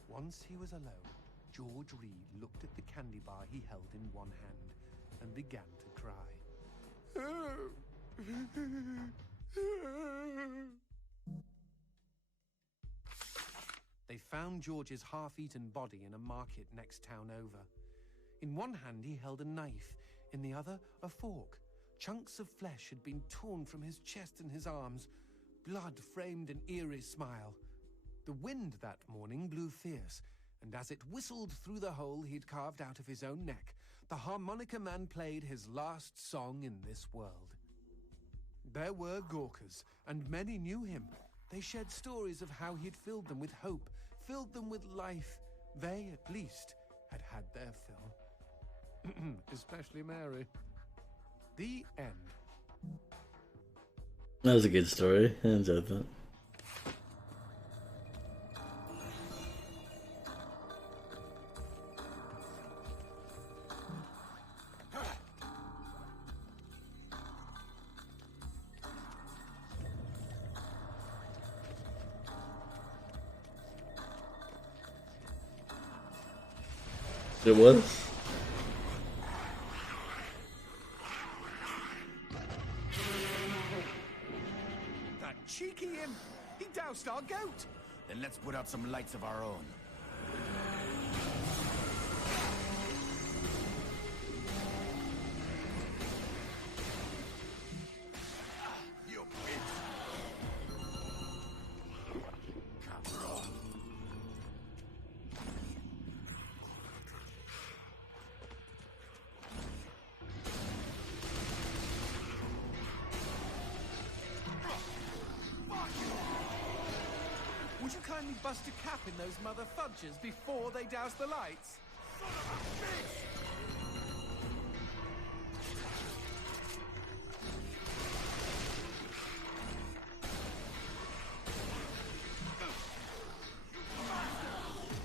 Once he was alone, George Reed looked at the candy bar he held in one hand and began to cry. They found George's half-eaten body in a market next town over. In one hand he held a knife, in the other a fork. Chunks of flesh had been torn from his chest and his arms. Blood framed an eerie smile. The wind that morning blew fierce, and as it whistled through the hole he'd carved out of his own neck, the harmonica man played his last song in this world. There were Gawkers, and many knew him. They shared stories of how he'd filled them with hope, filled them with life. They, at least, had had their fill. Especially Mary. The end. That was a good story. I enjoyed that. It was. That cheeky imp! He doused our goat! Then let's put out some lights of our own. You bitch! Cabron! me bust a cap in those mother fudgers before they douse the lights?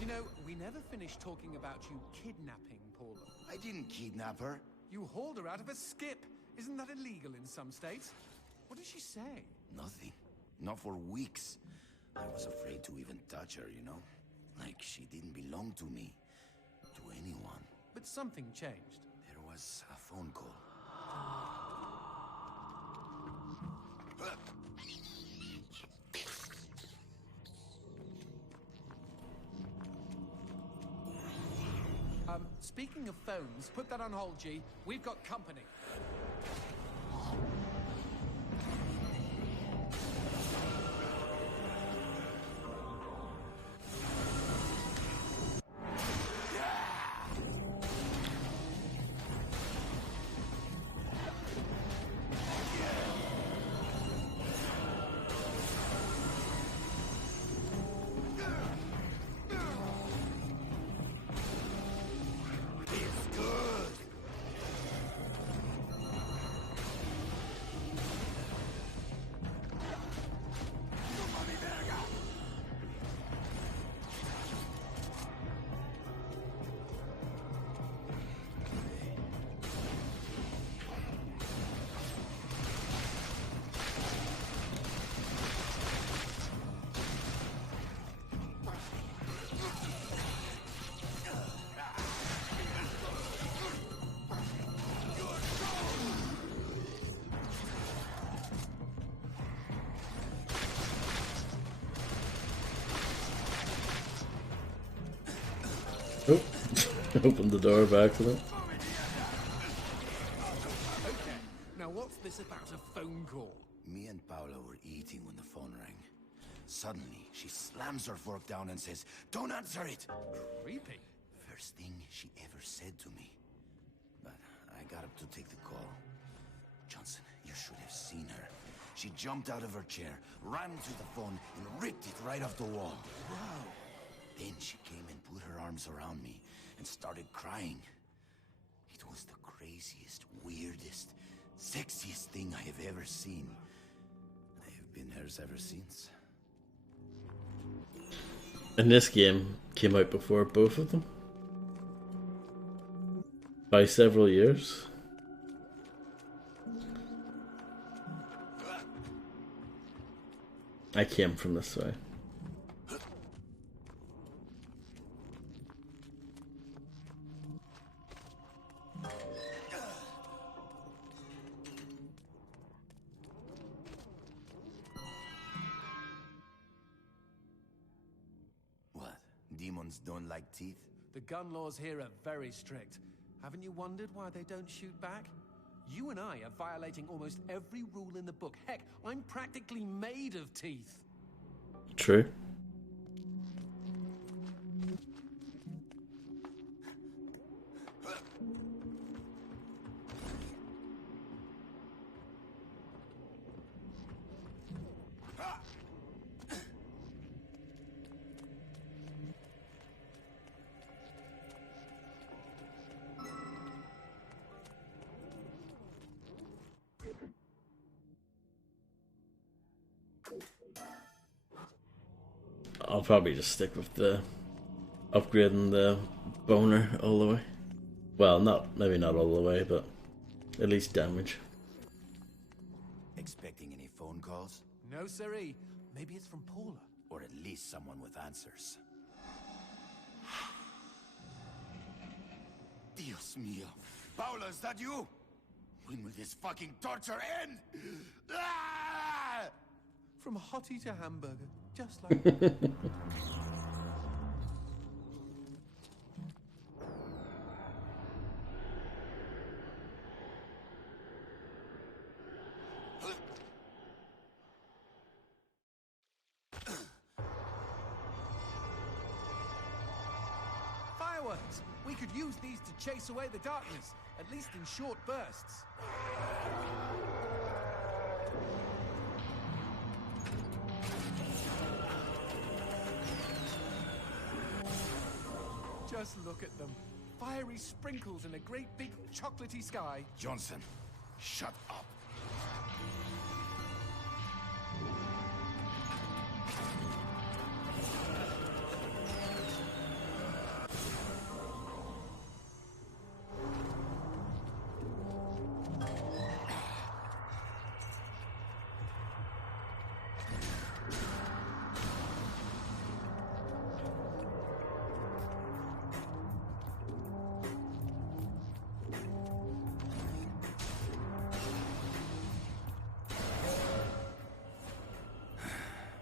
You know, we never finished talking about you kidnapping Paula. I didn't kidnap her. You hauled her out of a skip. Isn't that illegal in some states? What did she say? Nothing. Not for weeks. I was afraid to even touch her, you know? Like she didn't belong to me. To anyone. But something changed. There was a phone call. Speaking of phones, put that on hold, G. We've got company. Oh, opened the door by accident. Okay, now what's this about a phone call? Me and Paula were eating when the phone rang. Suddenly, she slams her fork down and says, "Don't answer it!" Creepy. First thing she ever said to me. But I got up to take the call. Johnson, you should have seen her. She jumped out of her chair, ran to the phone, and ripped it right off the wall. Wow. Then she came and put her arms around me and started crying. It was the craziest, weirdest, sexiest thing I have ever seen. I have been hers ever since. And this game came out before both of them. By several years. I came from this way. What? Demons don't like teeth? The gun laws here are very strict. Haven't you wondered why they don't shoot back? You and I are violating almost every rule in the book. Heck, I'm practically made of teeth. True. I'll probably just stick with the upgrading the boner all the way. Well, maybe not all the way, but at least damage. Expecting any phone calls? No, siree. Maybe it's from Paula. Or at least someone with answers. Dios mío. Paula, is that you? When will this fucking torture end? Ah! From hottie to hamburger, just like that. Fireworks! We could use these to chase away the darkness, at least in short bursts. Just look at them. Fiery sprinkles in a great big chocolatey sky. Johnson, shut up.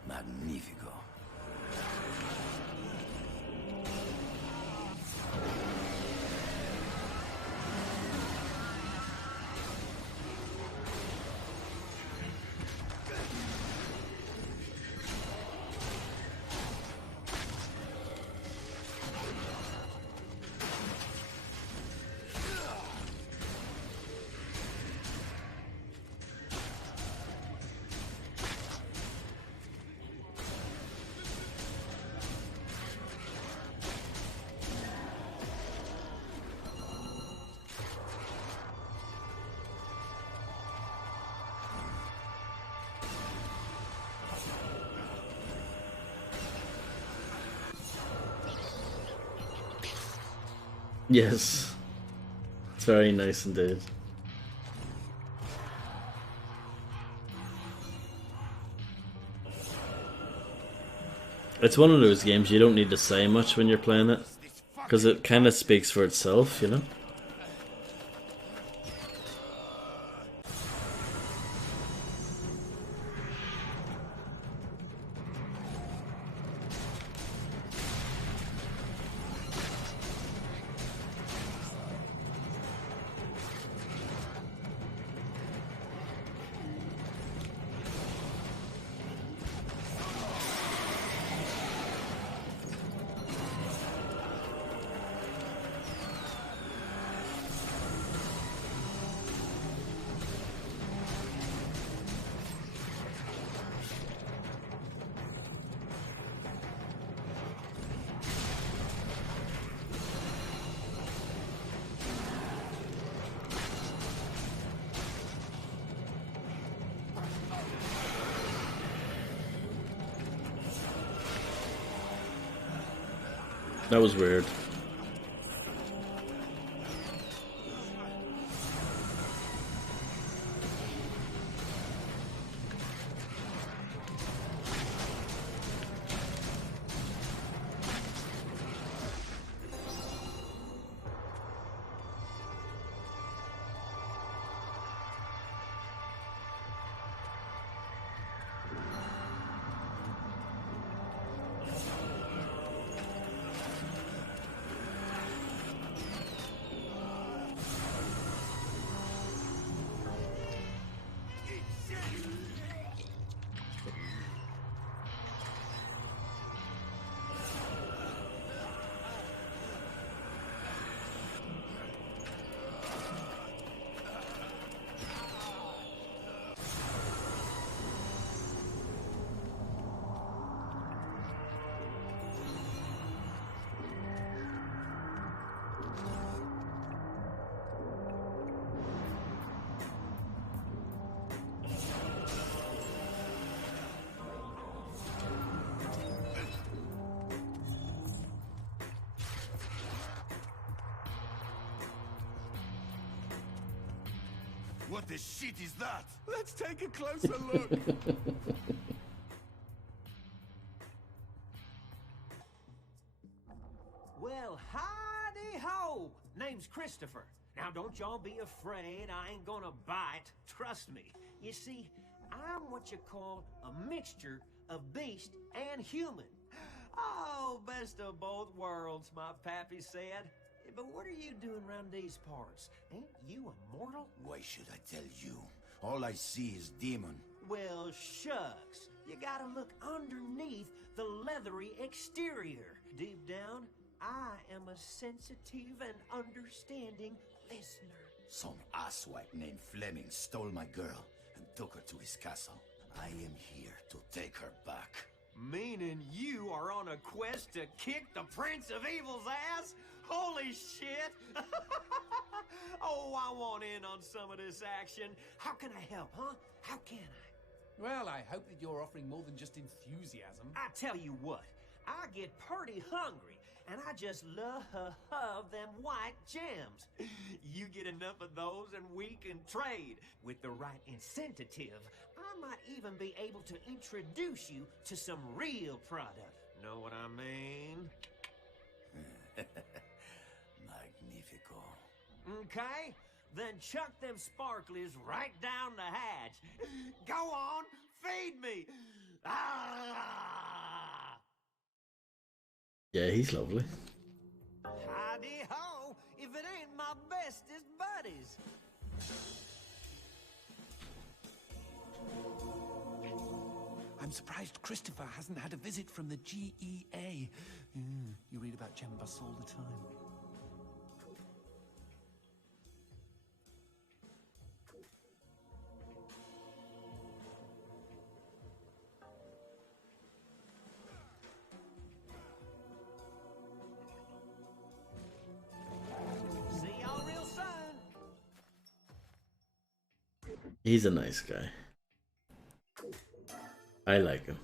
Magnifico. Yes. It's very nice indeed. It's one of those games you don't need to say much when you're playing it, because it kind of speaks for itself, you know? That was weird. What the shit is that? Let's take a closer look. Well, howdy-ho! Name's Christopher. Now, don't y'all be afraid. I ain't gonna bite. Trust me. You see, I'm what you call a mixture of beast and human. Oh, best of both worlds, my pappy said. But what are you doing around these parts? Ain't you immortal? Why should I tell you? All I see is demon. Well, shucks. You gotta look underneath the leathery exterior. Deep down, I am a sensitive and understanding listener. Some asswipe named Fleming stole my girl and took her to his castle. I am here to take her back. Meaning you are on a quest to kick the Prince of Evil's ass? Holy shit! Oh, I want in on some of this action. How can I help, huh? How can I? Well, I hope that you're offering more than just enthusiasm. I tell you what, I get pretty hungry, and I just love them white gems. You get enough of those and we can trade. With the right incentive, I might even be able to introduce you to some real product. Know what I mean? Magnifico. Okay? Then chuck them sparklies right down the hatch. Go on, feed me! Ah! Yeah, he's lovely. Howdy ho, if it ain't my bestest buddies. I'm surprised Christopher hasn't had a visit from the GEA. You read about gem busts all the time. See y'all real soon. He's a nice guy. I like him.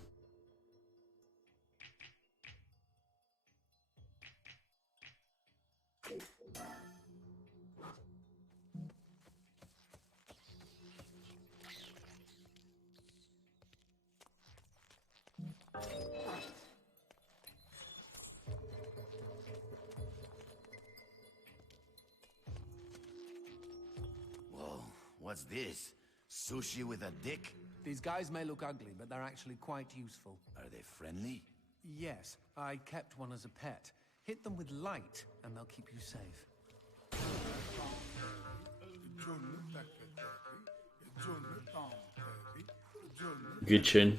Whoa, what's this? Sushi with a dick? These guys may look ugly, but they're actually quite useful. Are they friendly? Yes, I kept one as a pet. Hit them with light, and they'll keep you safe. Good tune.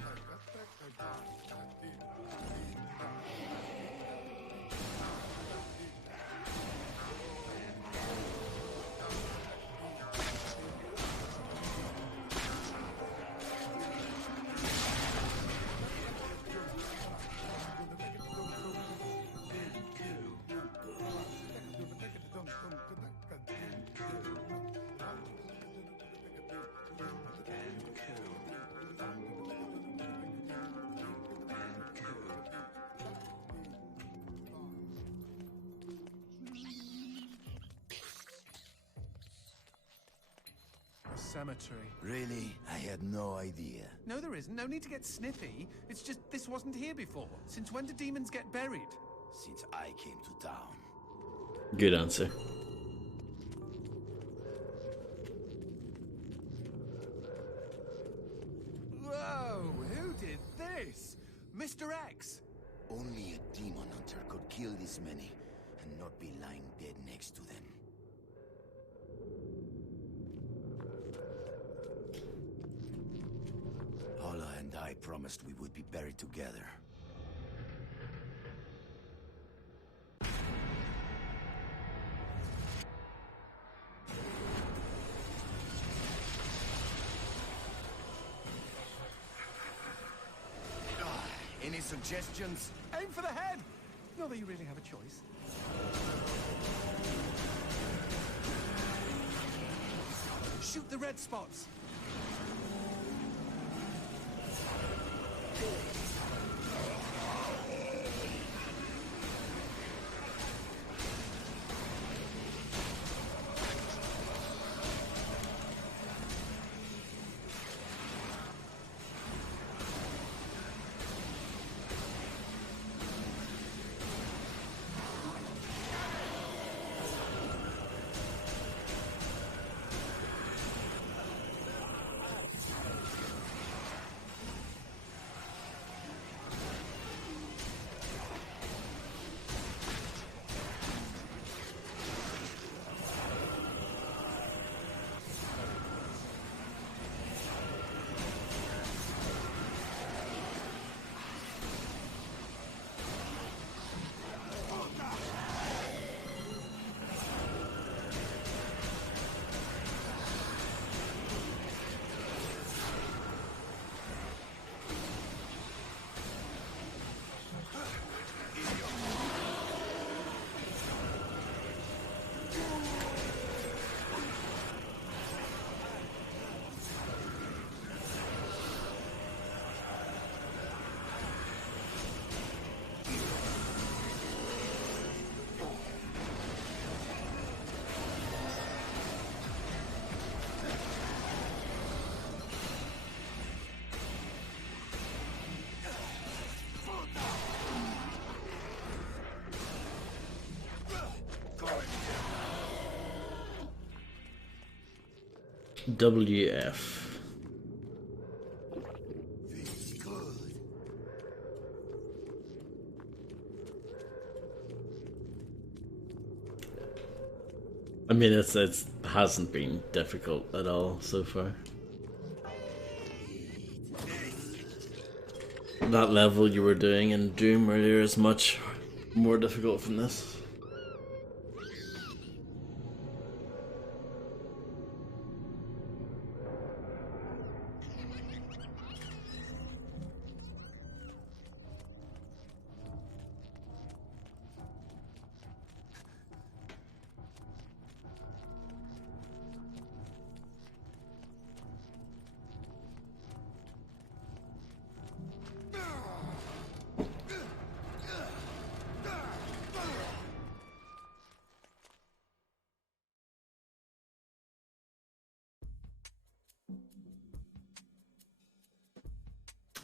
Cemetery. Really? I had no idea. No, there isn't. No need to get snippy. It's just this wasn't here before. Since when do demons get buried? Since I came to town. Good answer. Whoa! Who did this? Mr. X! Only a demon hunter could kill this many and not be lying dead next to them. Ola and I promised we would be buried together. Any suggestions? Aim for the head! Not that you really have a choice. Shoot the red spots! WF. Feels good. I mean, it hasn't been difficult at all so far. That level you were doing in Doom earlier is much more difficult than this.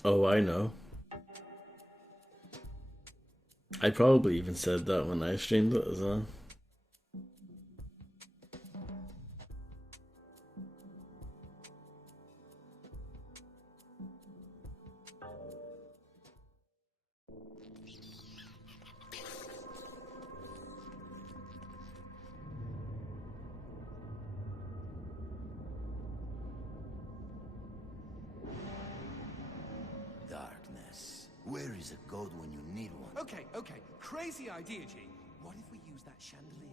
Oh, I know. I probably even said that when I streamed it as well. Darkness. Where is a goat when you need one? Okay, okay. Crazy idea, G. What if we use that chandelier?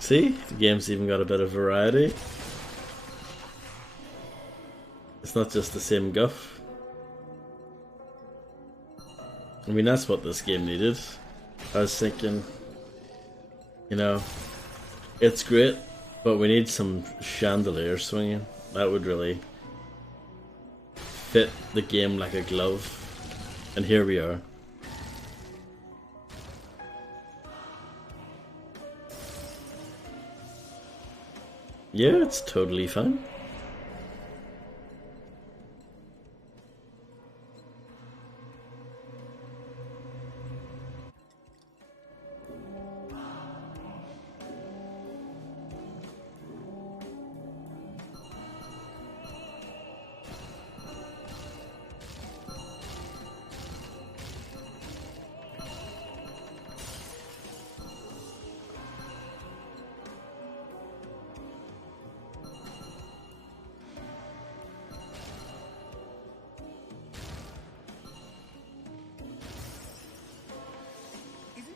See? The game's even got a bit of variety. It's not just the same guff. I mean, that's what this game needed. I was thinking, you know, it's great, but we need some chandelier swinging. That would really fit the game like a glove. And here we are. Yeah, it's totally fine.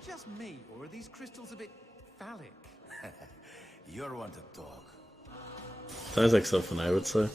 Just me, or are these crystals a bit phallic? You're one to talk. Sounds like something I would say.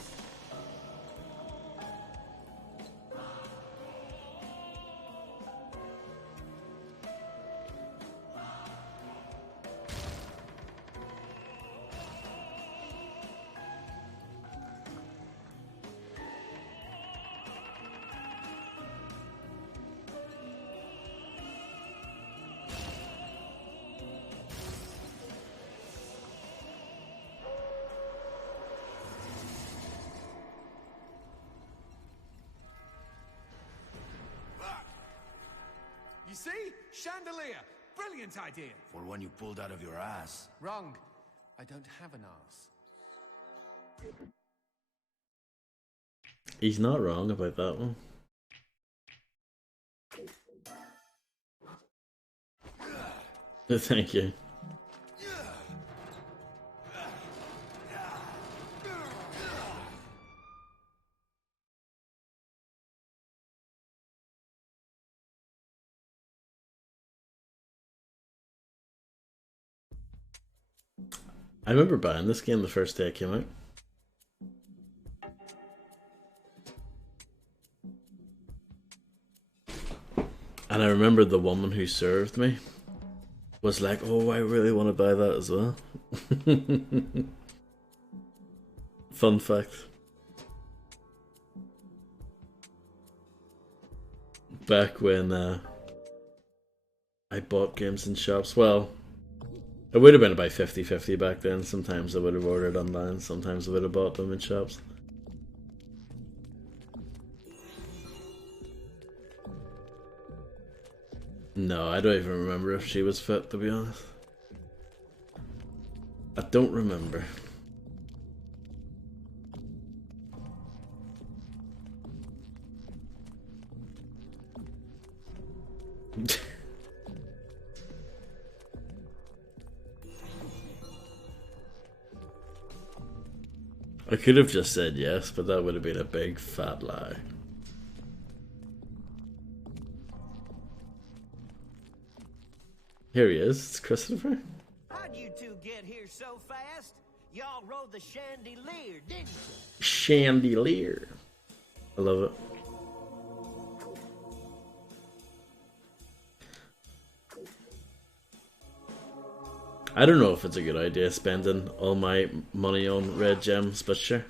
You see? Chandelier! Brilliant idea! For one you pulled out of your ass. Wrong. I don't have an ass. He's not wrong about that one. Thank you. I remember buying this game the first day it came out. And I remember the woman who served me was like, oh, I really want to buy that as well. Fun fact. Back when I bought games in shops, well, it would have been about 50-50 back then. Sometimes I would have ordered online, sometimes I would have bought them in shops. No, I don't even remember if she was fit, to be honest. I don't remember. I could have just said yes, but that would have been a big fat lie. Here he is, it's Christopher. How'd you two get here so fast? Y'all rode the chandelier, didn't you? Chandelier. I love it. I don't know if it's a good idea spending all my money on red gems, but sure.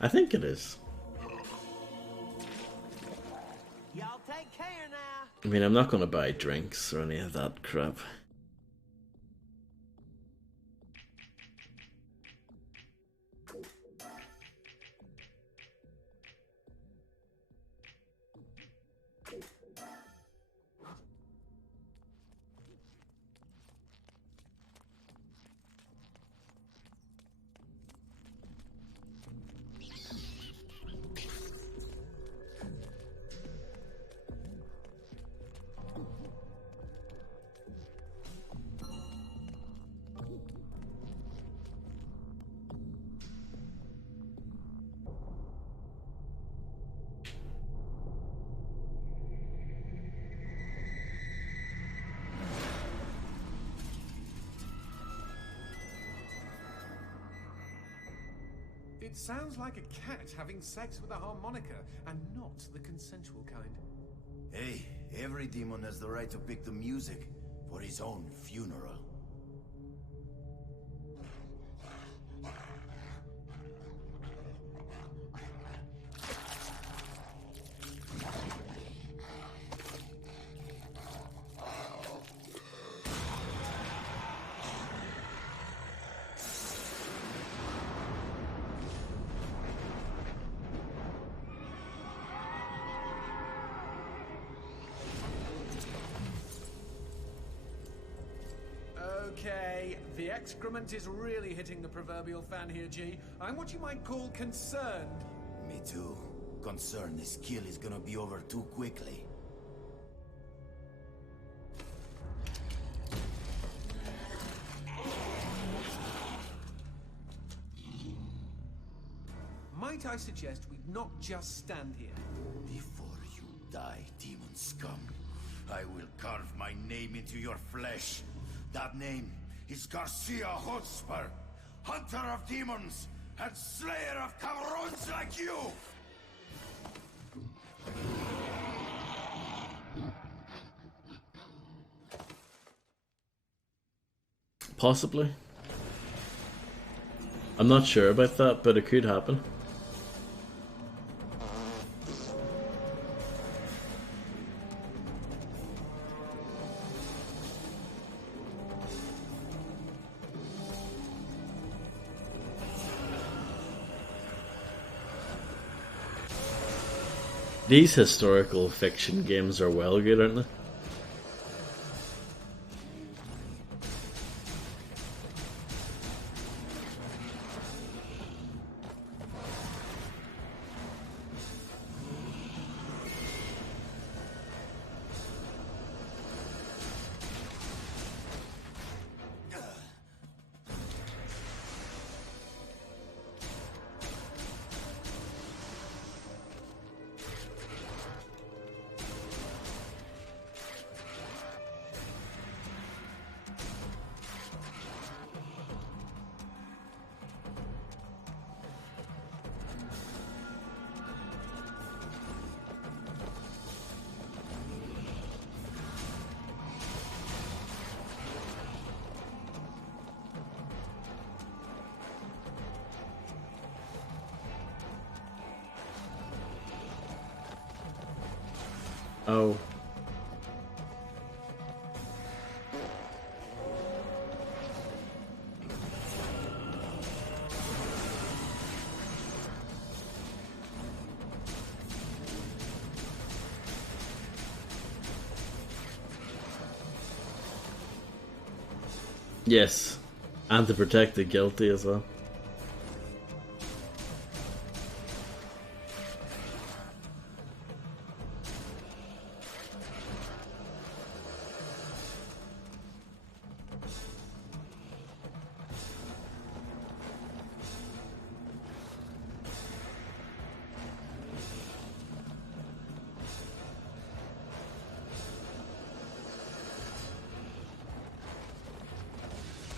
I think it is. Y'all take care now. I mean, I'm not going to buy drinks or any of that crap. It sounds like a cat having sex with a harmonica, and not the consensual kind. Hey, every demon has the right to pick the music for his own funeral. Okay, the excrement is really hitting the proverbial fan here, G. I'm what you might call concerned. Me too. Concerned this kill is gonna be over too quickly. Might I suggest we not just stand here? Before you die, demon scum, I will carve my name into your flesh. That name is Garcia Hotspur, hunter of demons and slayer of cabrons like you! Possibly. I'm not sure about that, but it could happen. These historical fiction games are well good, aren't they? Oh. Yes, and to protect the guilty as well.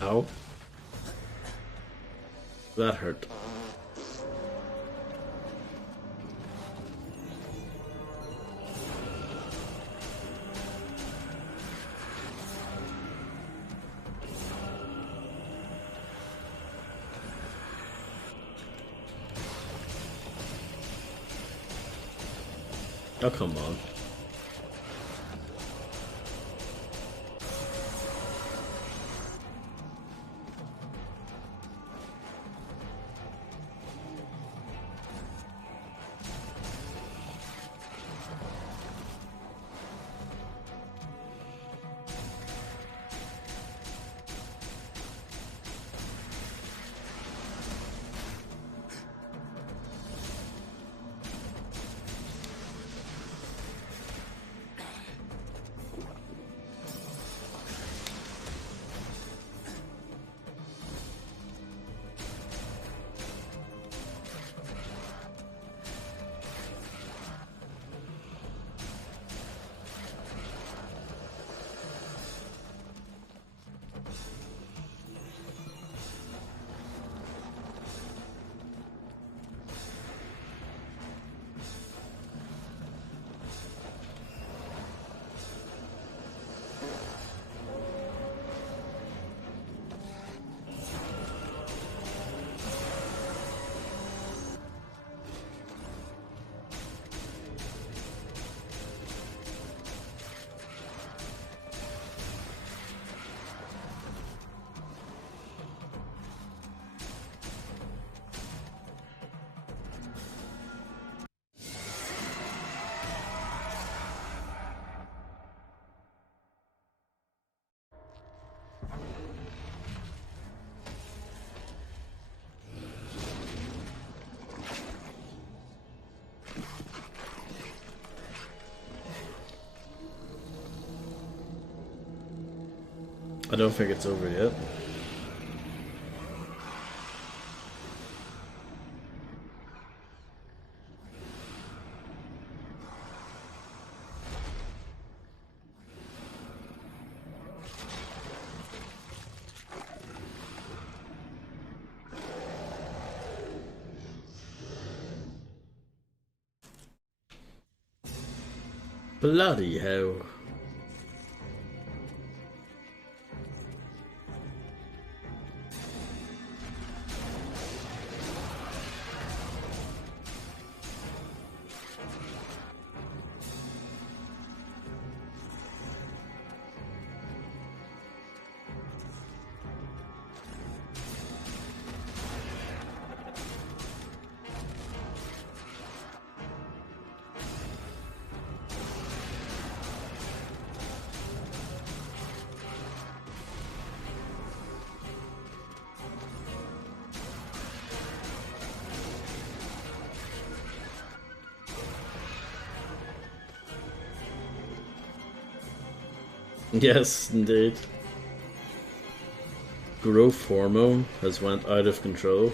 Ow. That hurt. Oh, come on. I don't think it's over yet. Bloody hell. Yes, indeed. Growth hormone has went out of control.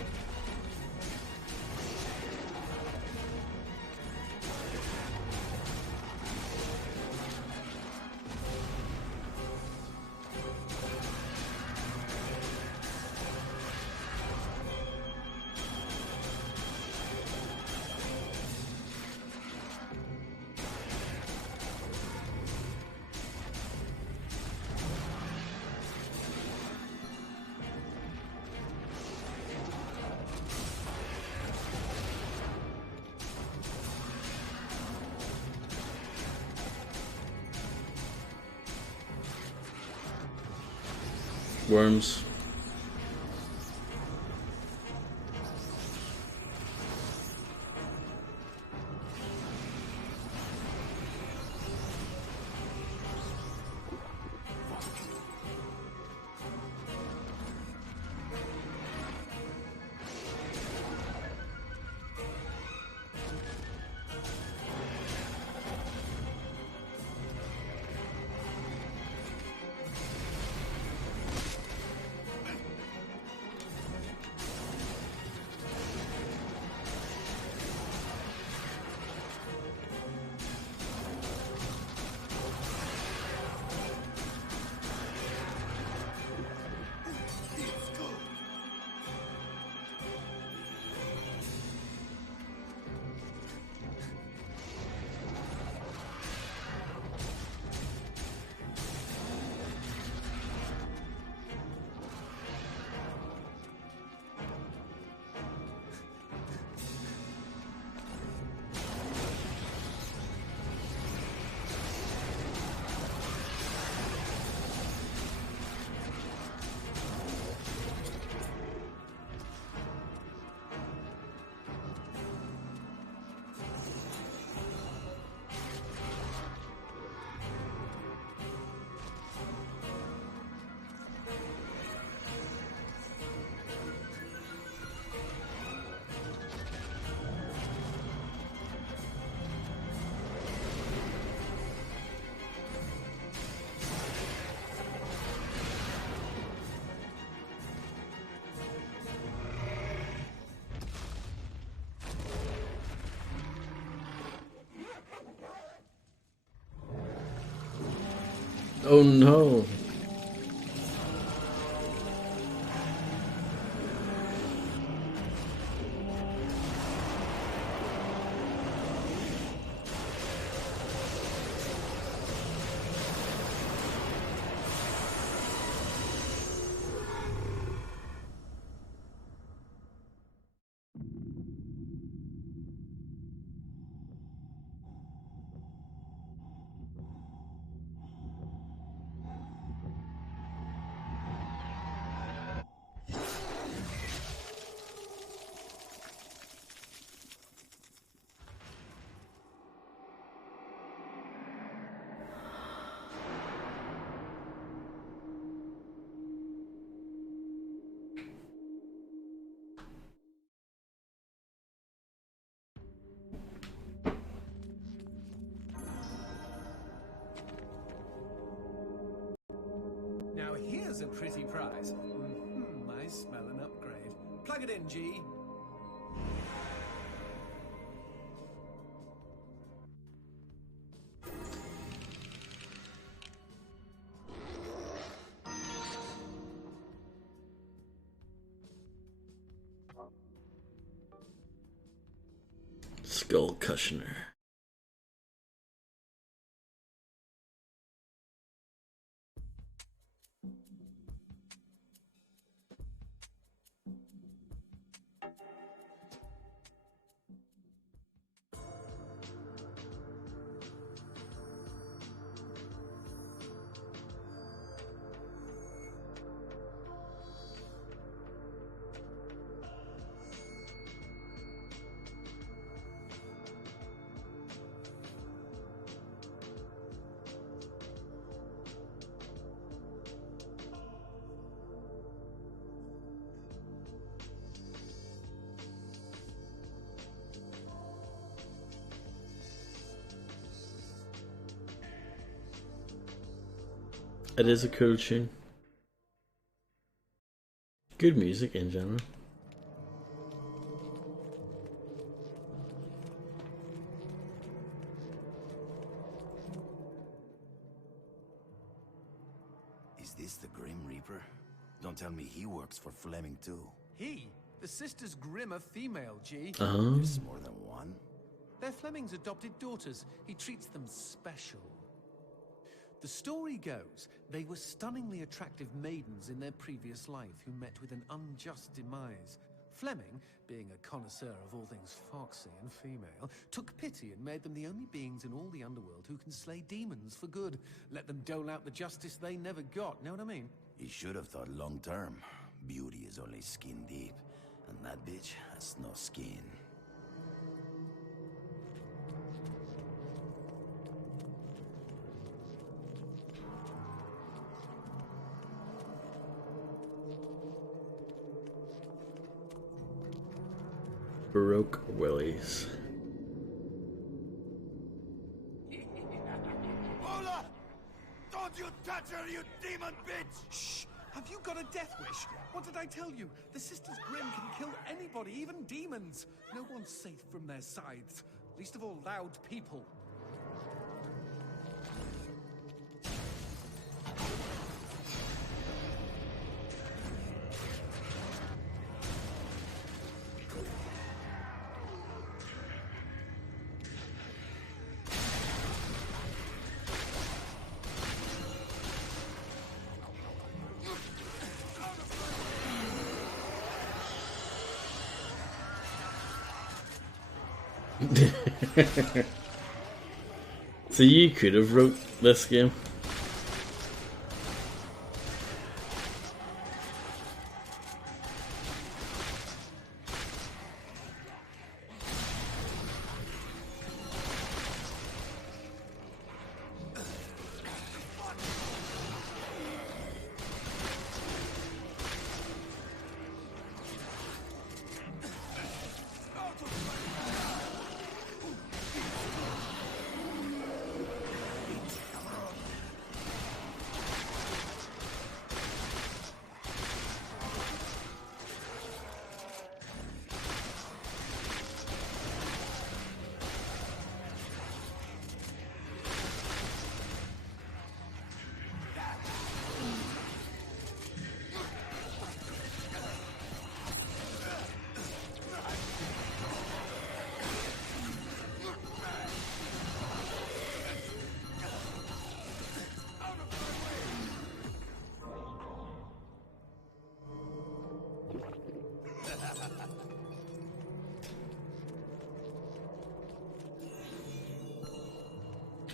worms. Oh no. Now here's a pretty prize. I smell an upgrade. Plug it in, G. Skull Cushioner. It is a cool tune. Good music in general. Is this the Grim Reaper? Don't tell me he works for Fleming too. He? The Sisters Grimm are female, G. There's more than one? They're Fleming's adopted daughters. He treats them special. The story goes, they were stunningly attractive maidens in their previous life who met with an unjust demise. Fleming, being a connoisseur of all things foxy and female, took pity and made them the only beings in all the underworld who can slay demons for good. Let them dole out the justice they never got, know what I mean? He should have thought long term. Beauty is only skin deep, and that bitch has no skin. Baroque Willies. Ola! Don't you touch her, you demon bitch! Shh! Have you got a death wish? What did I tell you? The Sisters Grimm can kill anybody, even demons. No one's safe from their scythes. Least of all loud people. So you could have wrote this game.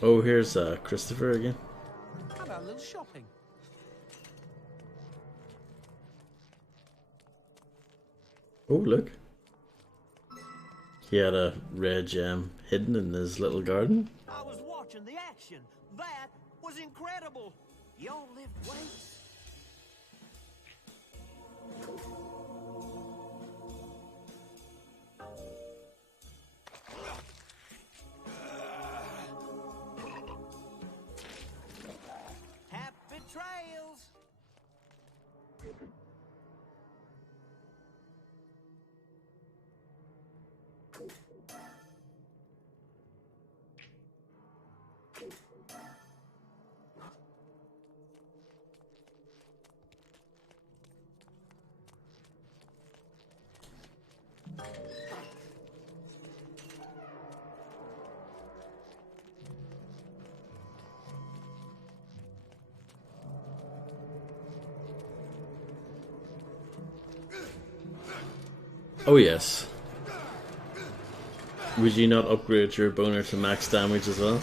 Oh, here's Christopher again. How about a little shopping? Oh, look. He had a red gem hidden in his little garden. I was watching the action. That was incredible. Y'all lift weights? Happy trails. Oh yes. Would you not upgrade your boner to max damage as well?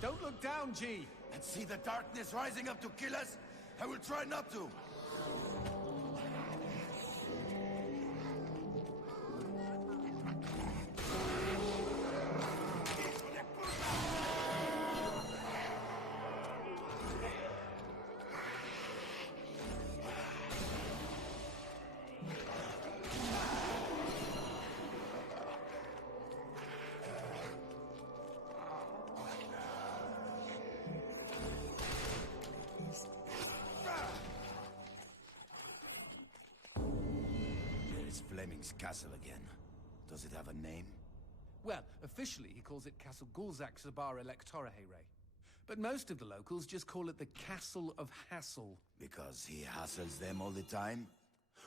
Don't look down, G. And see the darkness rising up to kill us? I will try not to. Fleming's castle again. Does it have a name? Well, officially he calls it Castle Gulzak Zabar Electora Heyre. But most of the locals just call it the Castle of Hassel. Because he hassles them all the time?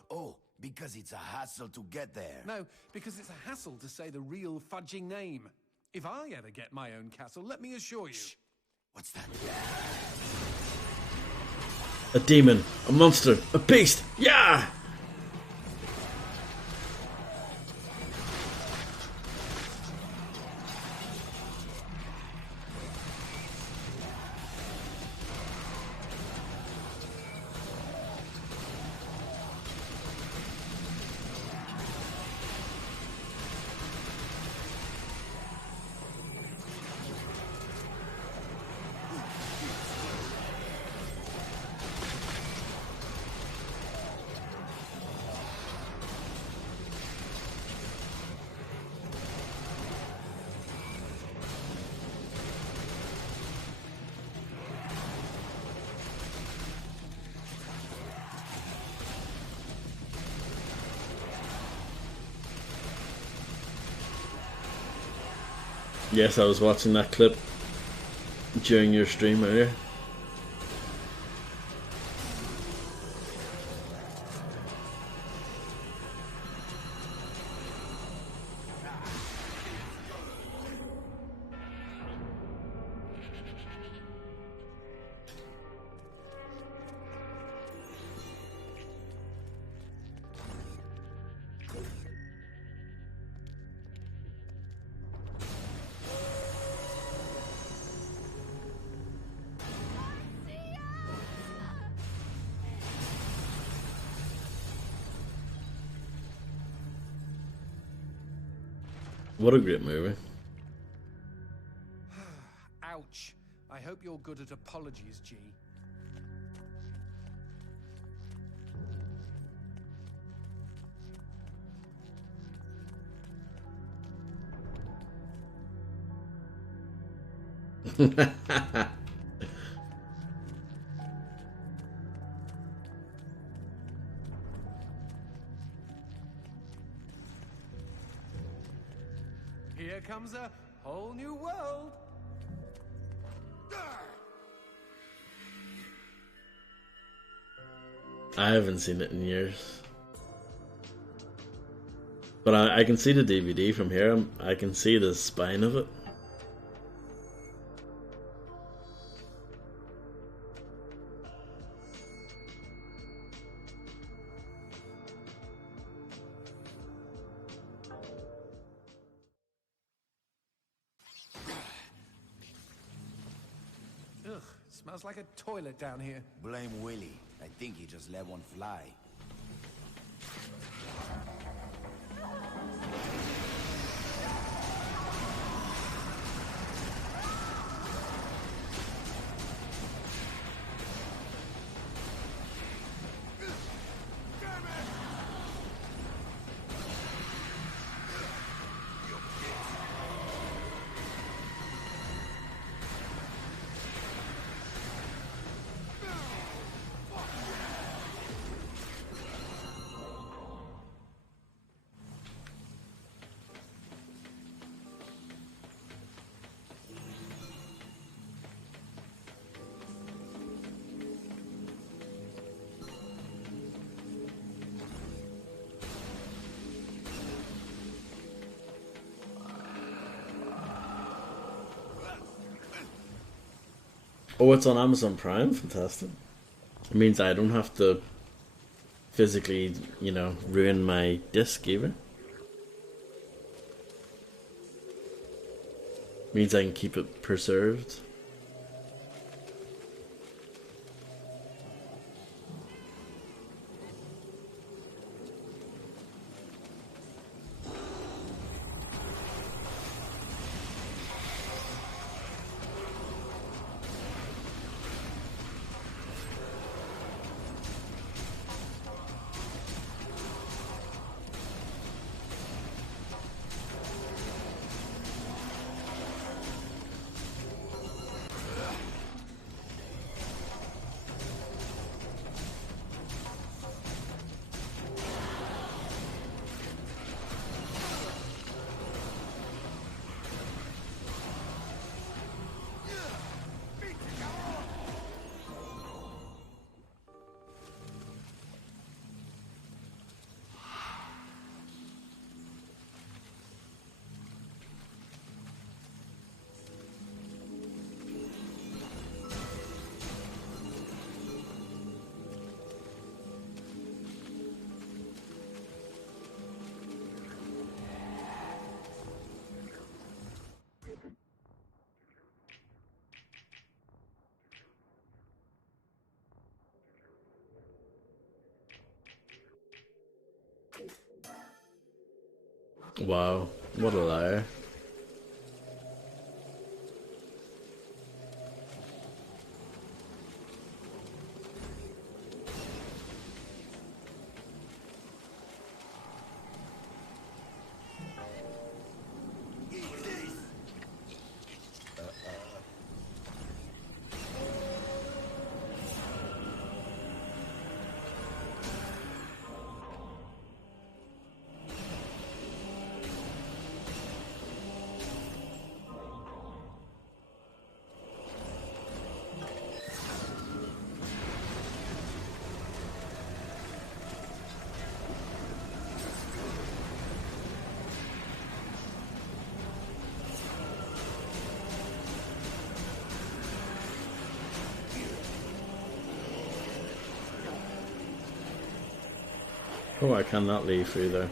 Oh, because it's a hassle to get there. No, because it's a hassle to say the real fudging name. If I ever get my own castle, let me assure you... Shh. What's that? A demon, a monster, a beast, yeah! Yes, I was watching that clip during your stream earlier. What a great movie. Ouch. I hope you're good at apologies, G. Here comes a whole new world. I haven't seen it in years. But I can see the DVD from here. I can see the spine of it. Ugh, smells like a toilet down here. Blame Willie. I think he just let one fly. Oh, it's on Amazon Prime? Fantastic. It means I don't have to physically, you know, ruin my disc either. Means I can keep it preserved. Wow, what a liar. Oh, I cannot leave through there.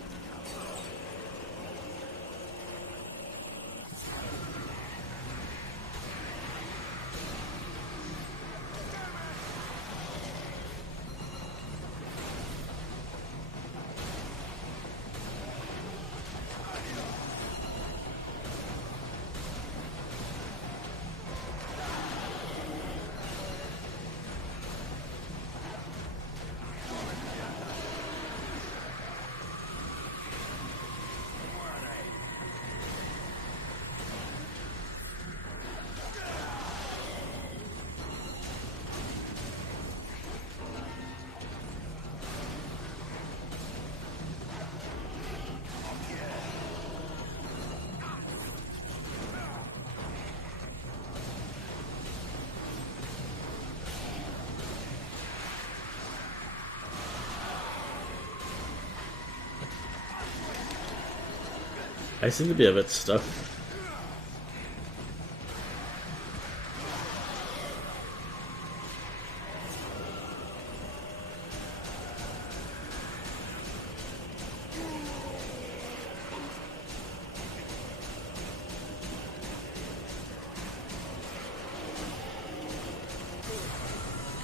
I seem to be a bit stuck.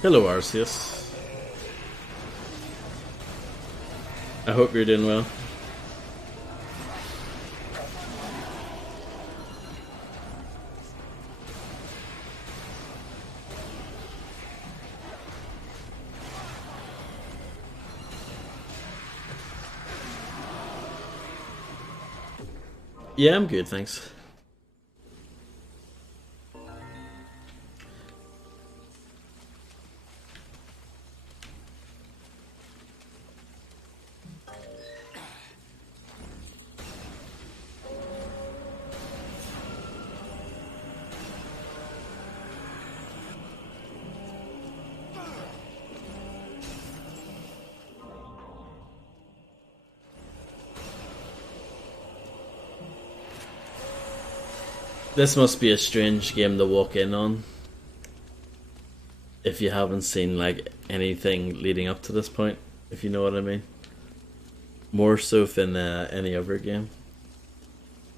Hello, Arceus. I hope you're doing well. Yeah, I'm good, thanks. This must be a strange game to walk in on if you haven't seen like anything leading up to this point, if you know what I mean. More so than any other game.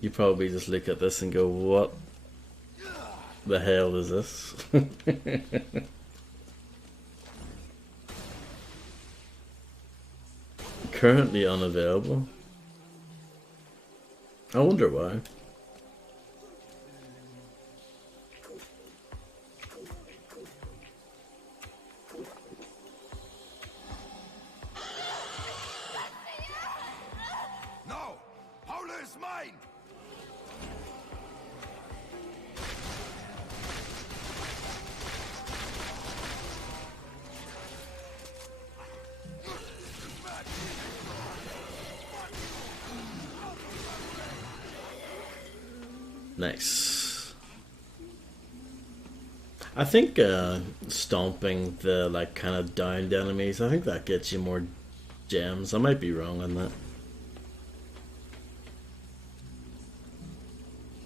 You probably just look at this and go, what the hell is this? Currently unavailable. I wonder why. Nice. I think stomping the like kind of downed enemies, I think that gets you more gems. I might be wrong on that.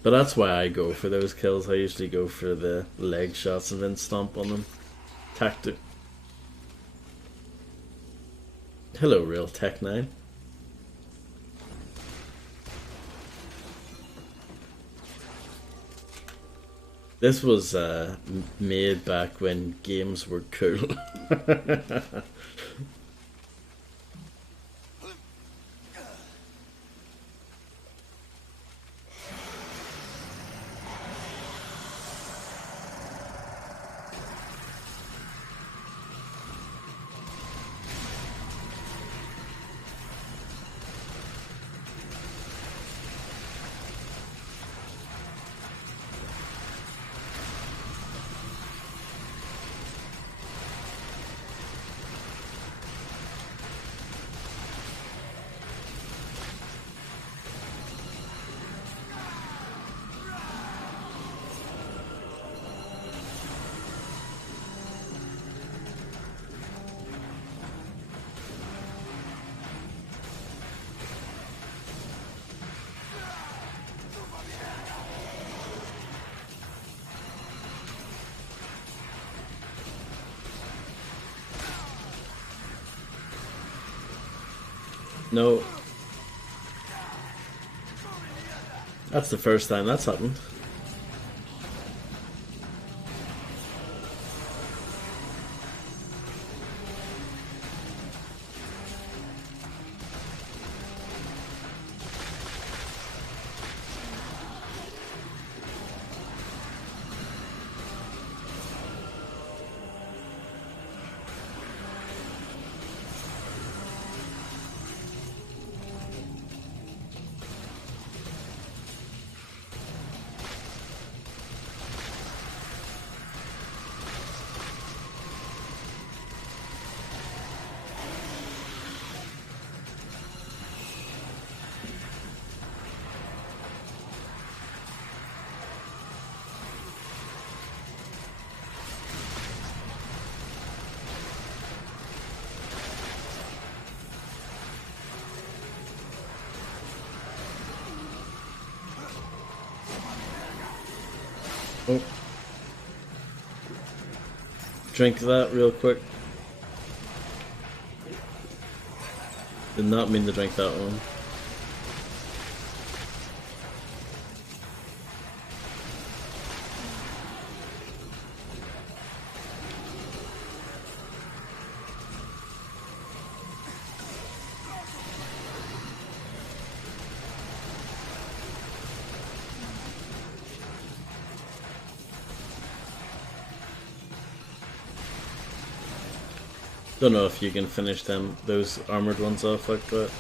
But that's why I go for those kills. I usually go for the leg shots and then stomp on them. Tactic. Hello, Real Tech 9. This was made back when games were cool. No. That's the first time that's happened. Oh. Drink that real quick. Did not mean to drink that one. Don't know if you can finish those armored ones off like that.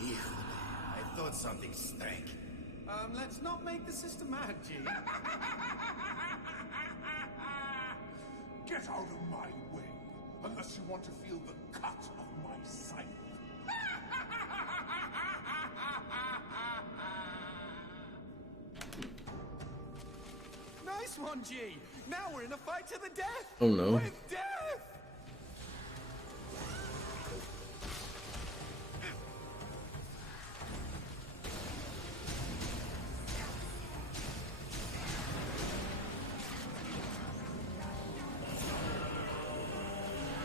I thought something stank. Let's not make the sister mad, G. Get out of my way, unless you want to feel the cut of my scythe. Nice one, G. Now we're in a fight to the death. Oh no. With death.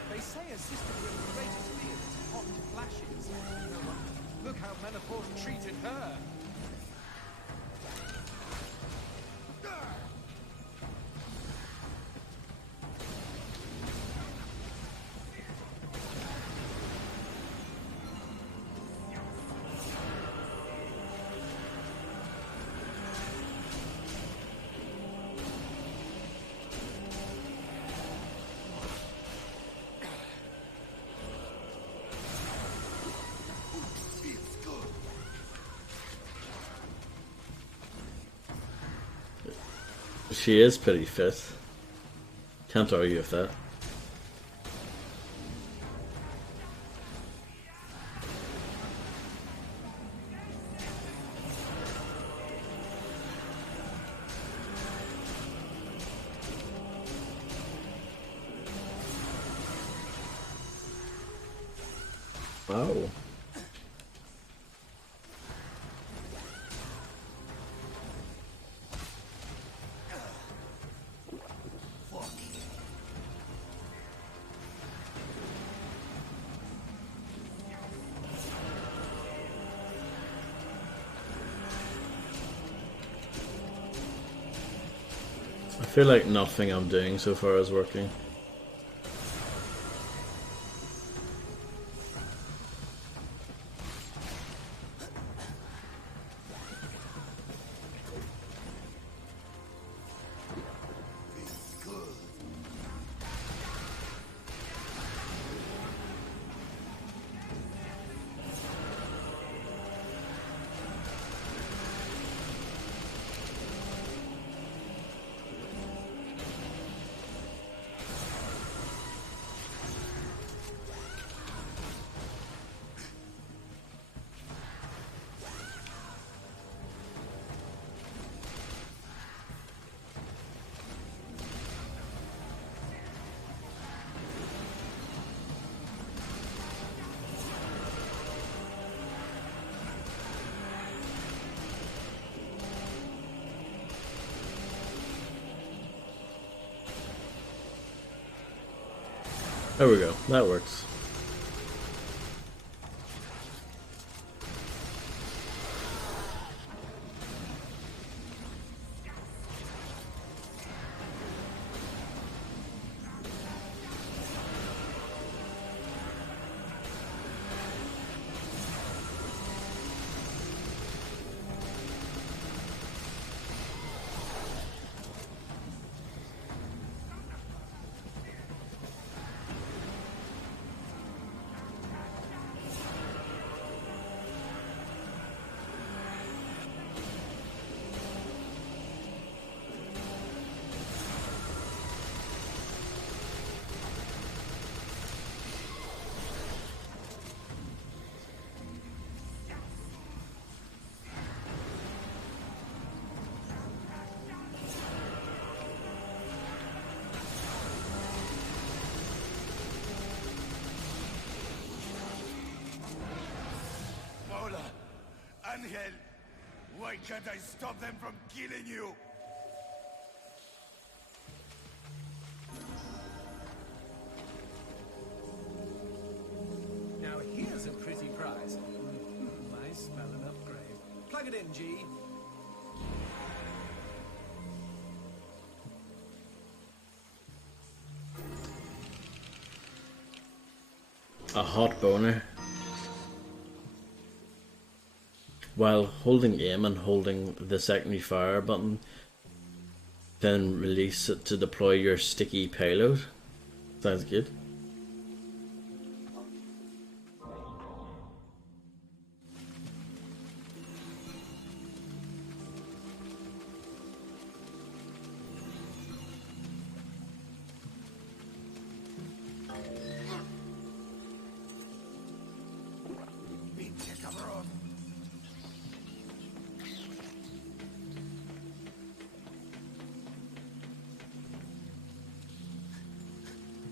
They say a sister with great experience in hot flashes. You know what? Look how menopause treated her. She is pretty fit. Can't argue with that. Wow. I feel like nothing I'm doing so far is working. There we go. That works. Angel, why can't I stop them from killing you? Now here's a pretty prize. My spell and upgrade. Plug it in, G. A hot boner. While holding aim and holding the secondary fire button, then release it to deploy your sticky payload. Sounds good.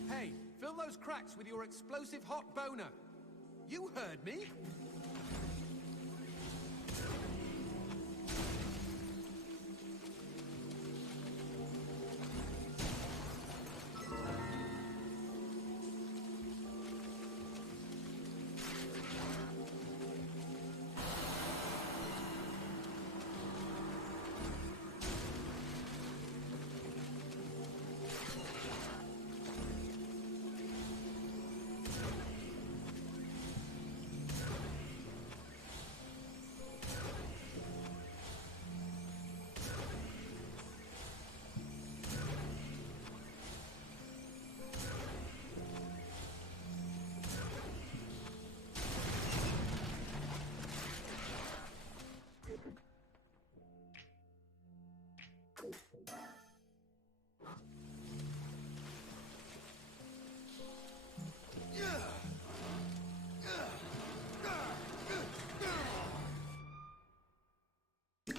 Hey, fill those cracks with your explosive hot boner. You heard me.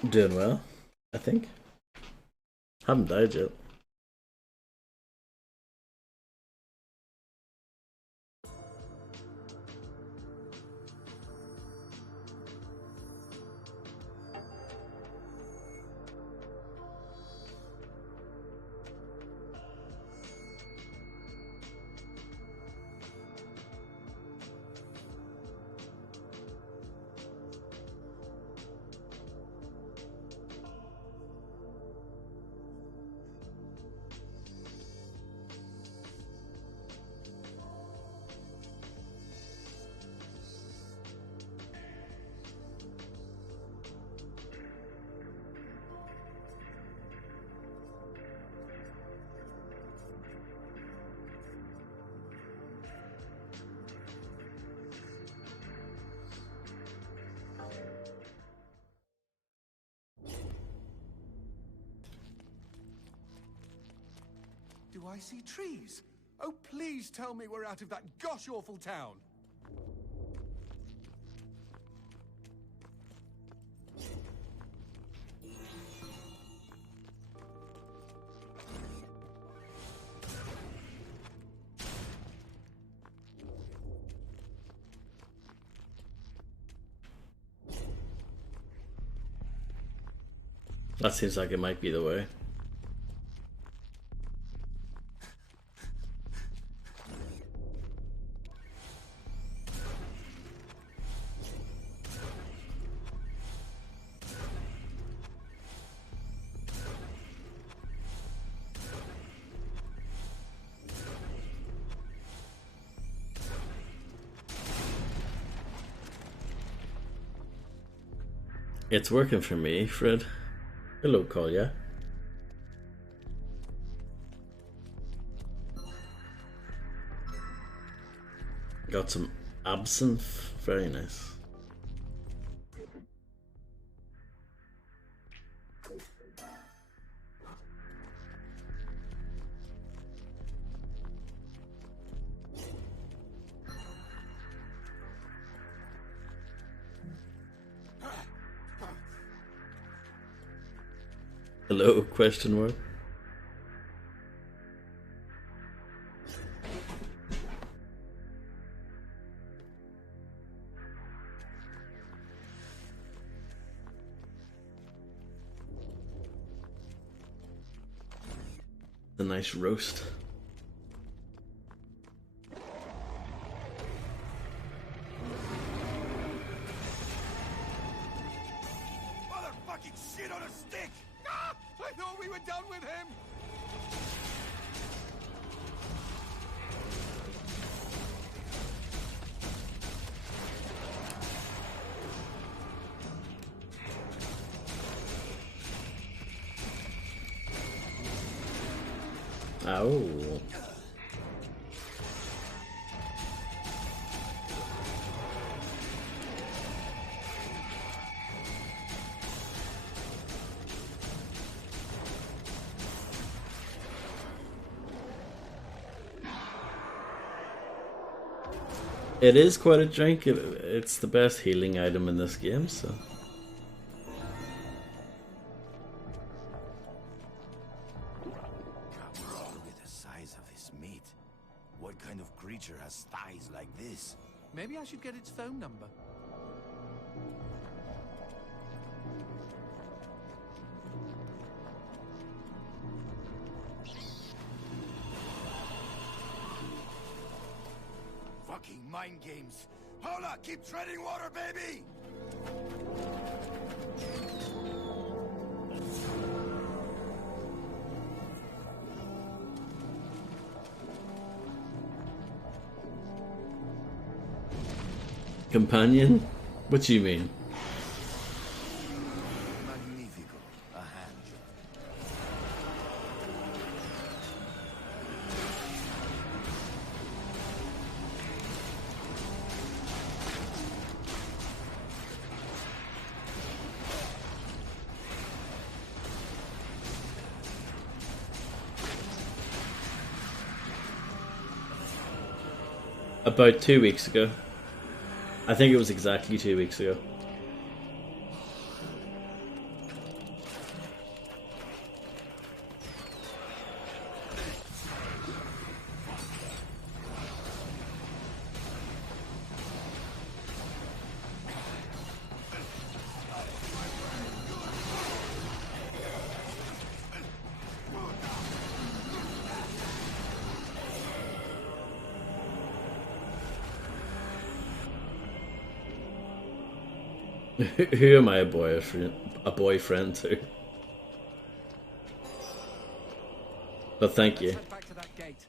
Doing well, I think. Haven't died yet. Do I see trees? Oh, please tell me we're out of that gosh-awful town. That seems like it might be the way. It's working for me, Fred. Hello, Kolya. Got some absinthe. Very nice. Hello, question mark. A nice roast. Motherfucking shit on a stick! Ah! I thought we were done with him! Ow. It is quite a drink. It's the best healing item in this game, so. Look at the size of his meat. What kind of creature has thighs like this? Maybe I should get its phone number. Fucking mind games. Hola, keep treading water, baby! Companion? What do you mean? Magnifico. A hand job. About 2 weeks ago. I think it was exactly 2 weeks ago. Who am I a boyfriend to? But thank you. Back to that gate.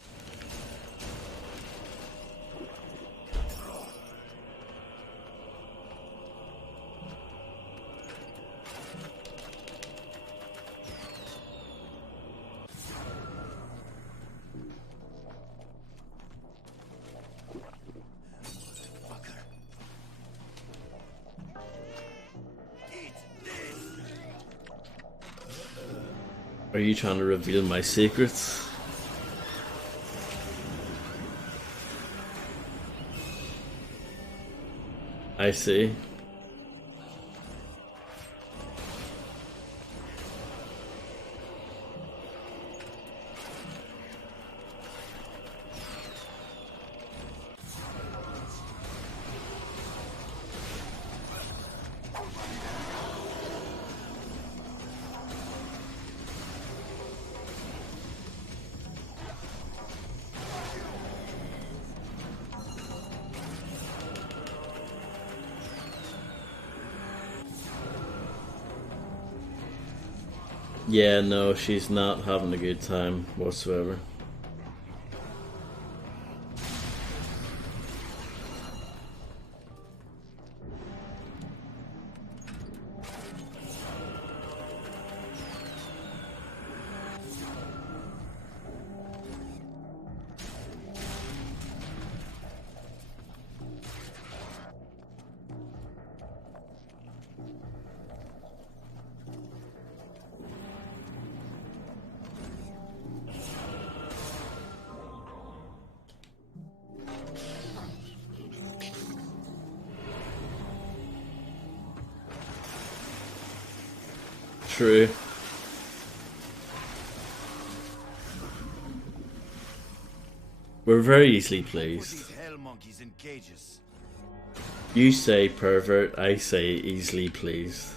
Are you trying to reveal my secrets? I see. Yeah, no, she's not having a good time whatsoever. True. We're very easily Put pleased. these hell monkeys in cages. You say pervert, I say easily pleased.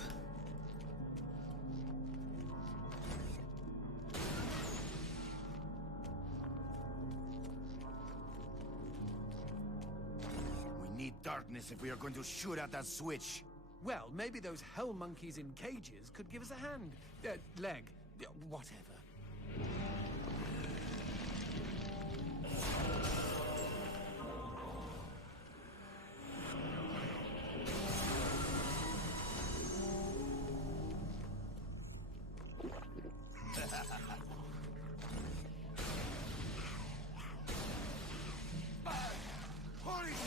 We need darkness if we are going to shoot at that switch. Well, maybe those hell monkeys in cages could give us a hand. Leg. Whatever. Holy shit!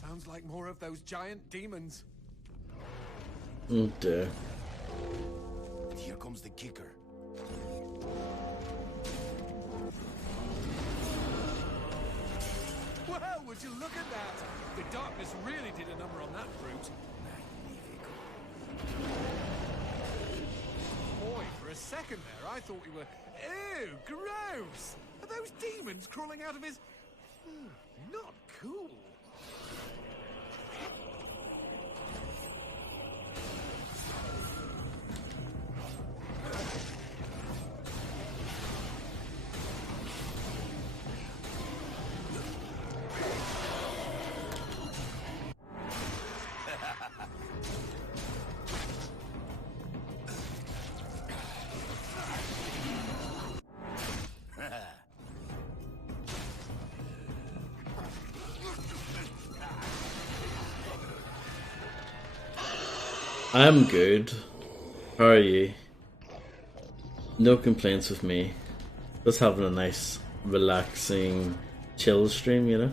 Sounds like more of those giant demons. Oh dear. Here comes the kicker. Well, would you look at that? The darkness really did a number on that brute. Boy, for a second there, I thought we were... Ew, gross! Are those demons crawling out of his... Not cool. I'm good. How are you? No complaints with me. Just having a nice, relaxing, chill stream, you know?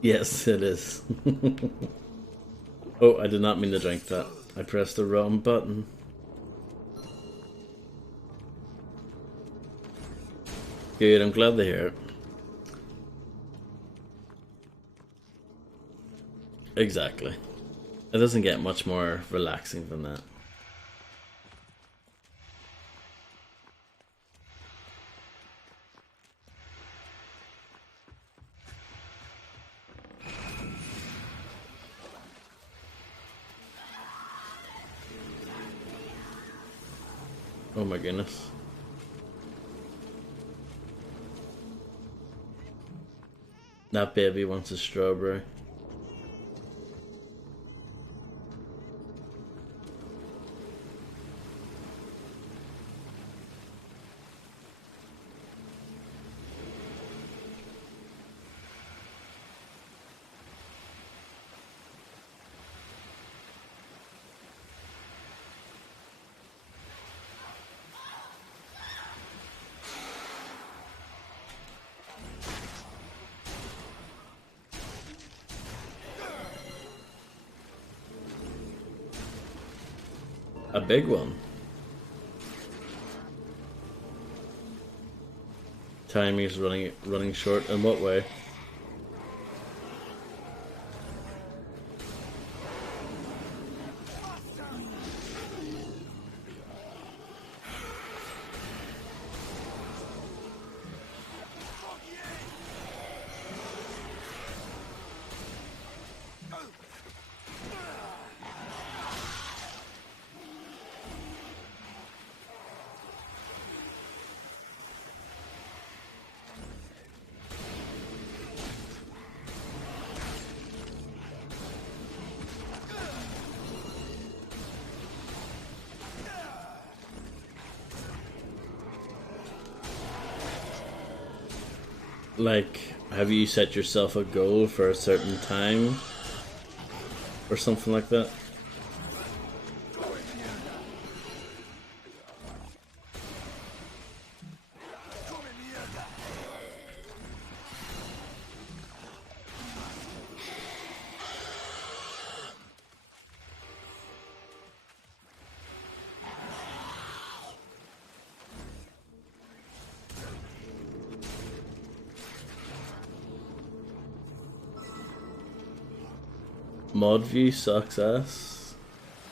Yes, it is. Oh, I did not mean to drink that. I pressed the wrong button. Good, I'm glad to hear it. Exactly. It doesn't get much more relaxing than that. Oh my goodness. That baby wants a strawberry. A big one. Time is running short. In what way? Like, have you set yourself a goal for a certain time? Or something like that? Mod view sucks ass.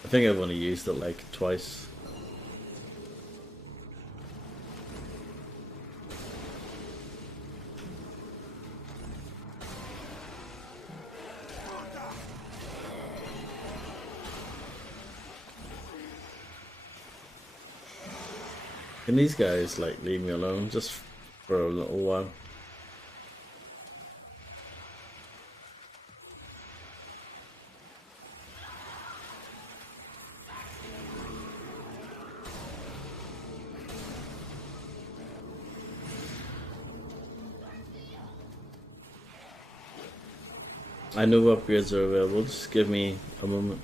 I think I've only used it like twice. Can these guys like leave me alone just for a little while? I know upgrades are available, just give me a moment.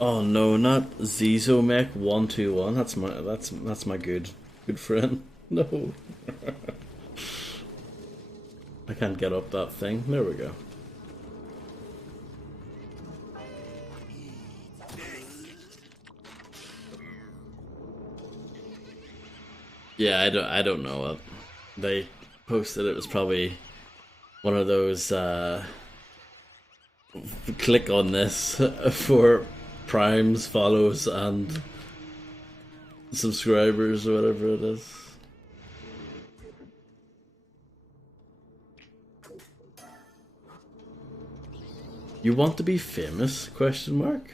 Oh no, not Zizomech 121. That's my good friend. No. I can't get up that thing. There we go. Yeah, I don't know what they posted. It was probably one of those click on this for primes, follows, and subscribers, or whatever it is. You want to be famous? Question mark.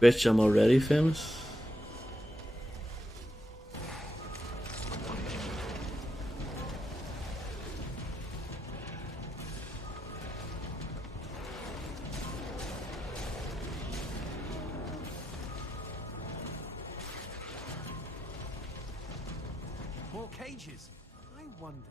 Bitch, I'm already famous. More cages. I wonder.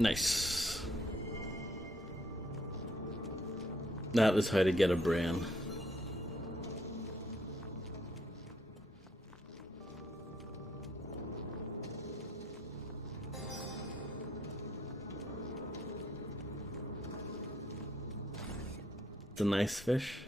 Nice. That was how to get a brain. It's a nice fish.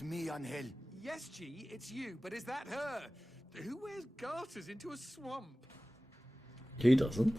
It's me, Angel. Yes, G, it's you, but is that her? Who wears garters into a swamp? He doesn't.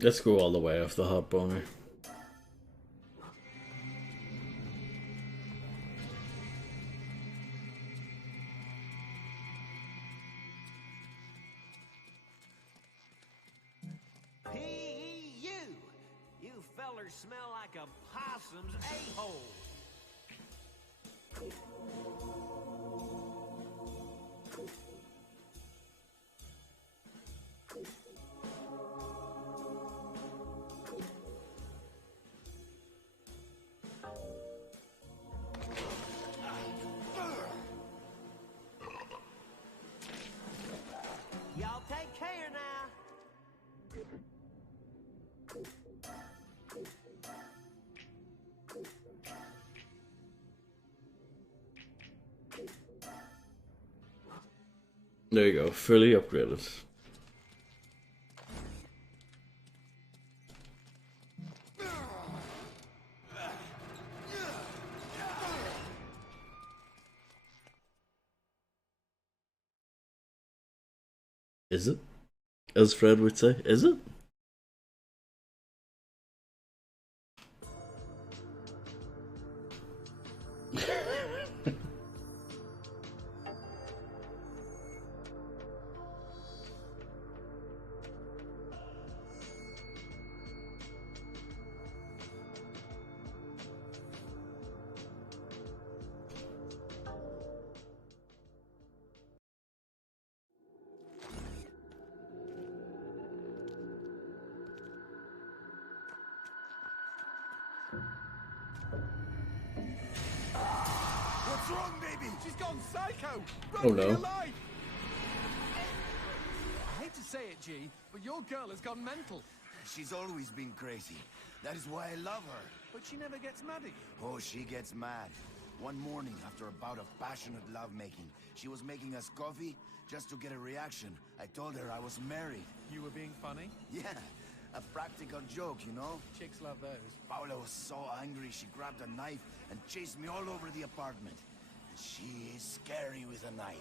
Let's go all the way off the hot boner. P.E.U. You fellers smell like a possum's a-hole. Y'all take care now. There you go, fully upgraded. Is it? As Fred would say, is it? What's wrong, baby? She's gone psycho! Oh, no. Alive. I hate to say it, G, but your girl has gone mental. She's always been crazy. That is why I love her. But she never gets mad at you. Oh, she gets mad. One morning, after a bout of passionate lovemaking, she was making us coffee just to get a reaction. I told her I was married. You were being funny? Yeah, a practical joke, you know? Chicks love those. Paula was so angry, she grabbed a knife and chased me all over the apartment. She is scary with a knife.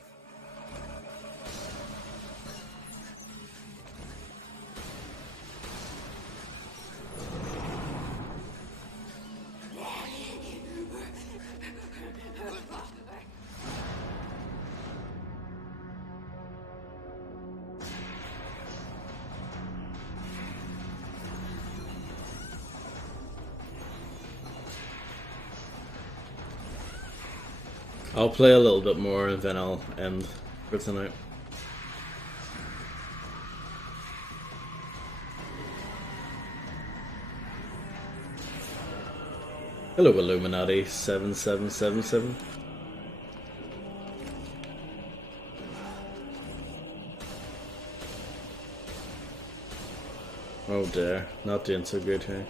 I'll play a little bit more and then I'll end for tonight. Hello Illuminati 7777. Oh dear, not doing so good here.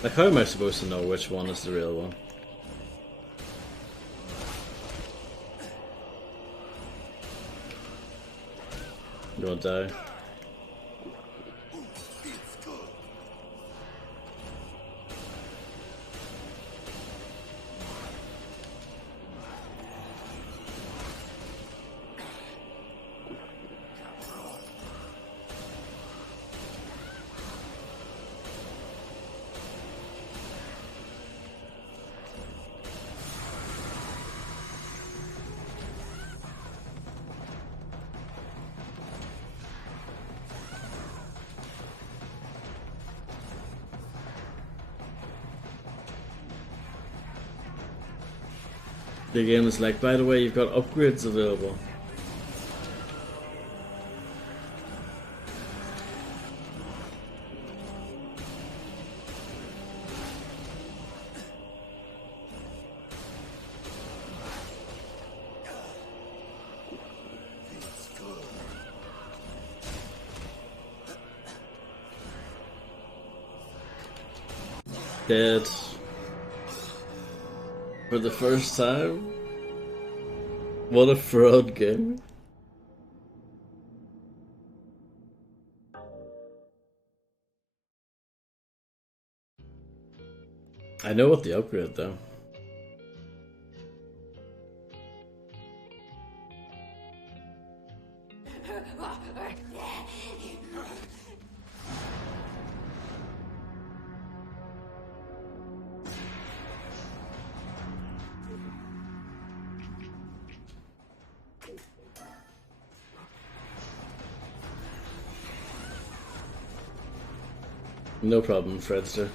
Like, how am I supposed to know which one is the real one? You won't die. The game is like, by the way, you've got upgrades available. Dead. For the first time? What a fraud game. I know what the upgrade though. No problem, Fredster.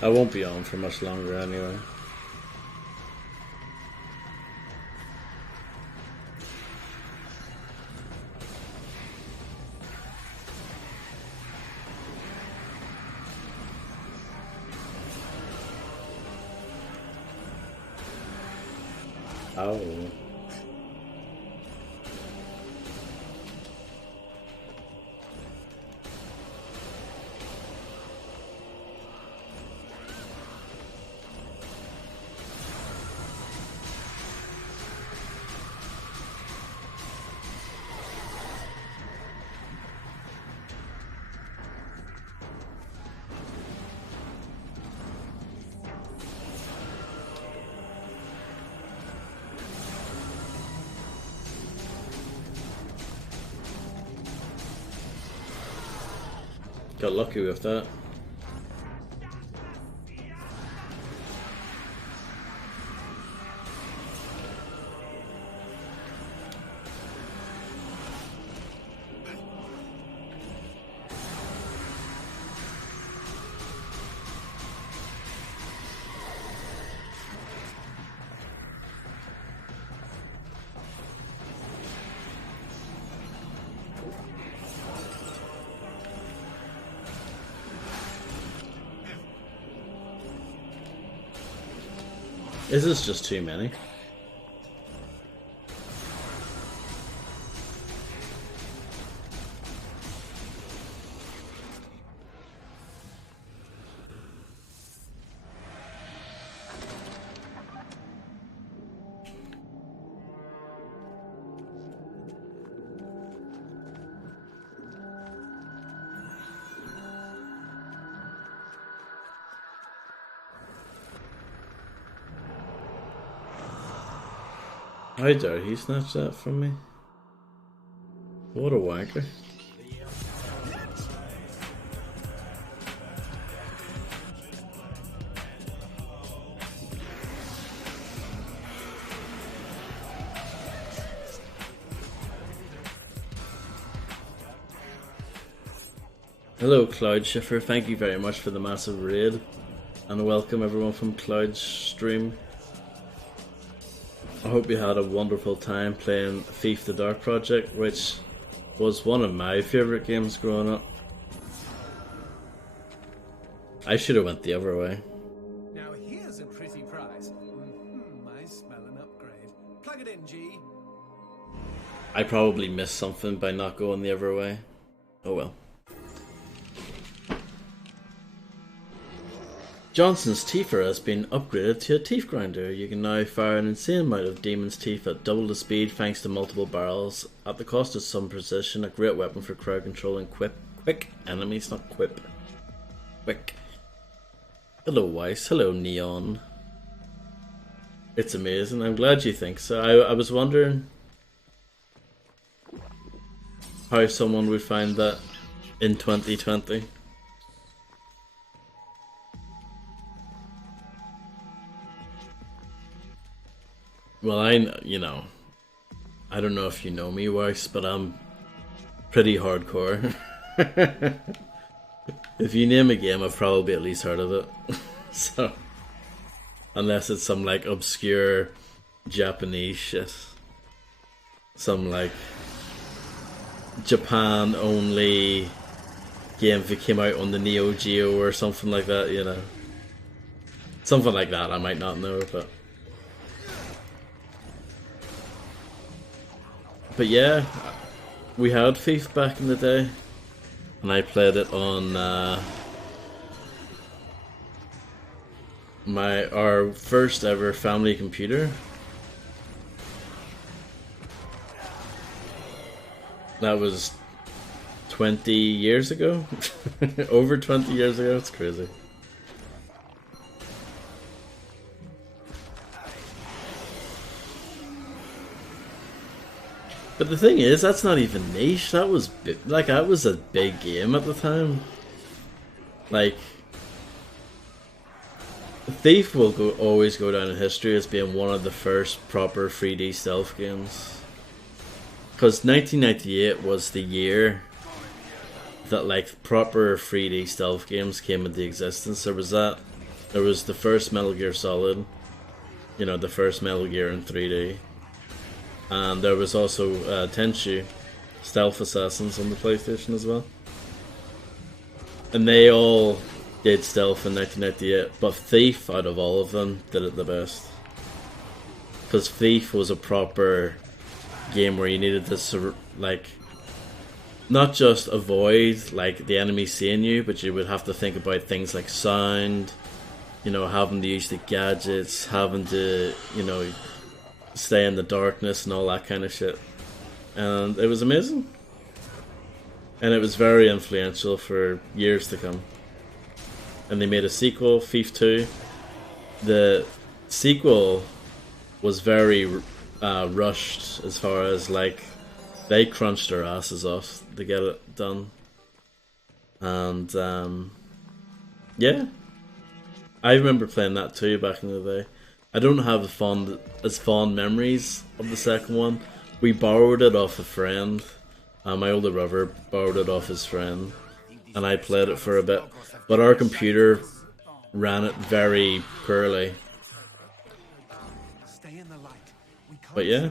I won't be on for much longer anyway. Oh. Got lucky with that. Is this just too many? How dare he snatch that from me? What a wanker. Hello Cloud Schiffer, thank you very much for the massive raid. And welcome everyone from Cloud's stream. I hope you had a wonderful time playing Thief the Dark Project, which was one of my favourite games growing up. I should have went the other way. Now here's a pretty prize. I smell an upgrade. Plug it in, G. I probably missed something by not going the other way. Oh well. Johnson's Tifa has been upgraded to a teeth grinder. You can now fire an insane amount of Demon's Teeth at double the speed thanks to multiple barrels. At the cost of some precision, a great weapon for crowd control and quick enemies, not quip. Quick. Hello Weiss, hello Neon. It's amazing, I'm glad you think so. I was wondering how someone would find that in 2020. Well, I don't know if you know me, Weiss, but I'm pretty hardcore. If you name a game, I've probably at least heard of it. So, unless it's some like obscure Japanese shit, some like Japan only game that came out on the Neo Geo or something like that, you know, something like that. I might not know, but yeah, we had Thief back in the day, and I played it on our first ever family computer. That was 20 years ago. Over 20 years ago. It's crazy. But the thing is, that's not even niche. That was that was a big game at the time. Like, Thief will always go down in history as being one of the first proper 3D stealth games. Because 1998 was the year that like proper 3D stealth games came into existence. There was that. There was the first Metal Gear Solid. You know, the first Metal Gear in 3D. And there was also Tenchu, Stealth Assassins on the PlayStation as well. And they all did stealth in 1998, but Thief, out of all of them, did it the best. Because Thief was a proper game where you needed to, like, not just avoid, like, the enemy seeing you, but you would have to think about things like sound, you know, having to use the gadgets, having to, you know, stay in the darkness and all that kind of shit. And it was amazing. And it was very influential for years to come. And they made a sequel, Thief 2. The sequel was very rushed as far as, like, they crunched their asses off to get it done. And, yeah. I remember playing that too back in the day. I don't have as fond memories of the second one. We borrowed it off a friend. My older brother borrowed it off his friend, and I played it for a bit. But our computer ran it very poorly. But yeah,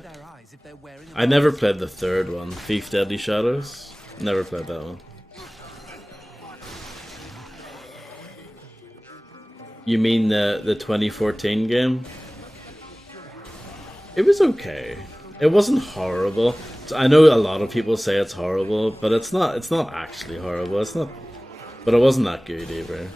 I never played the third one, Thief Deadly Shadows. Never played that one. You mean the 2014 game? It was okay. It wasn't horrible. I know a lot of people say it's horrible, but it's not actually horrible. It's not, but it wasn't that good either.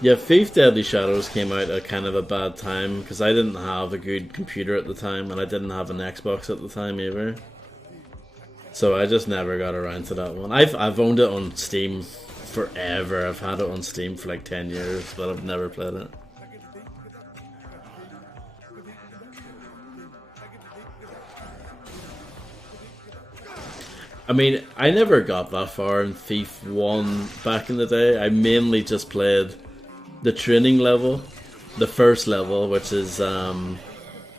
Yeah, Thief Deadly Shadows came out at kind of a bad time because I didn't have a good computer at the time and I didn't have an Xbox at the time either. So I just never got around to that one. I've owned it on Steam forever. I've had it on Steam for like 10 years, but I've never played it. I mean, I never got that far in Thief 1 back in the day. I mainly just played the training level, the first level, which is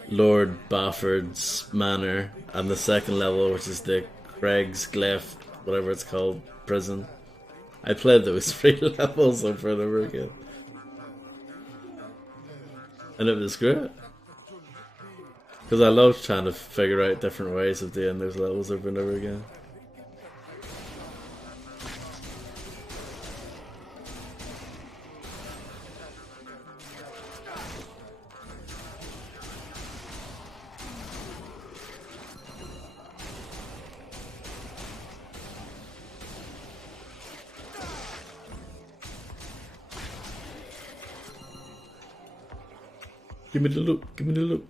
Lord Bafford's Manor, and the second level, which is the Craig's Glyph, whatever it's called, prison. I played those 3 levels over and over again. And it was great. Because I love trying to figure out different ways of doing those levels over and over again. Give me the loot. Give me the loot.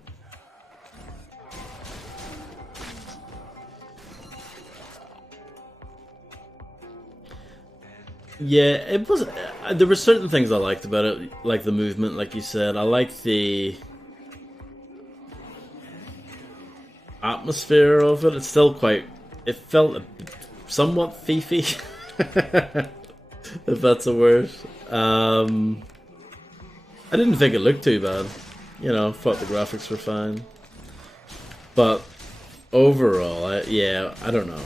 Yeah, it was. There were certain things I liked about it, like the movement, like you said. I liked the atmosphere of it. It's still quite. It felt somewhat fiefy, if that's a word. I didn't think it looked too bad. You know, thought the graphics were fine, but overall, I don't know.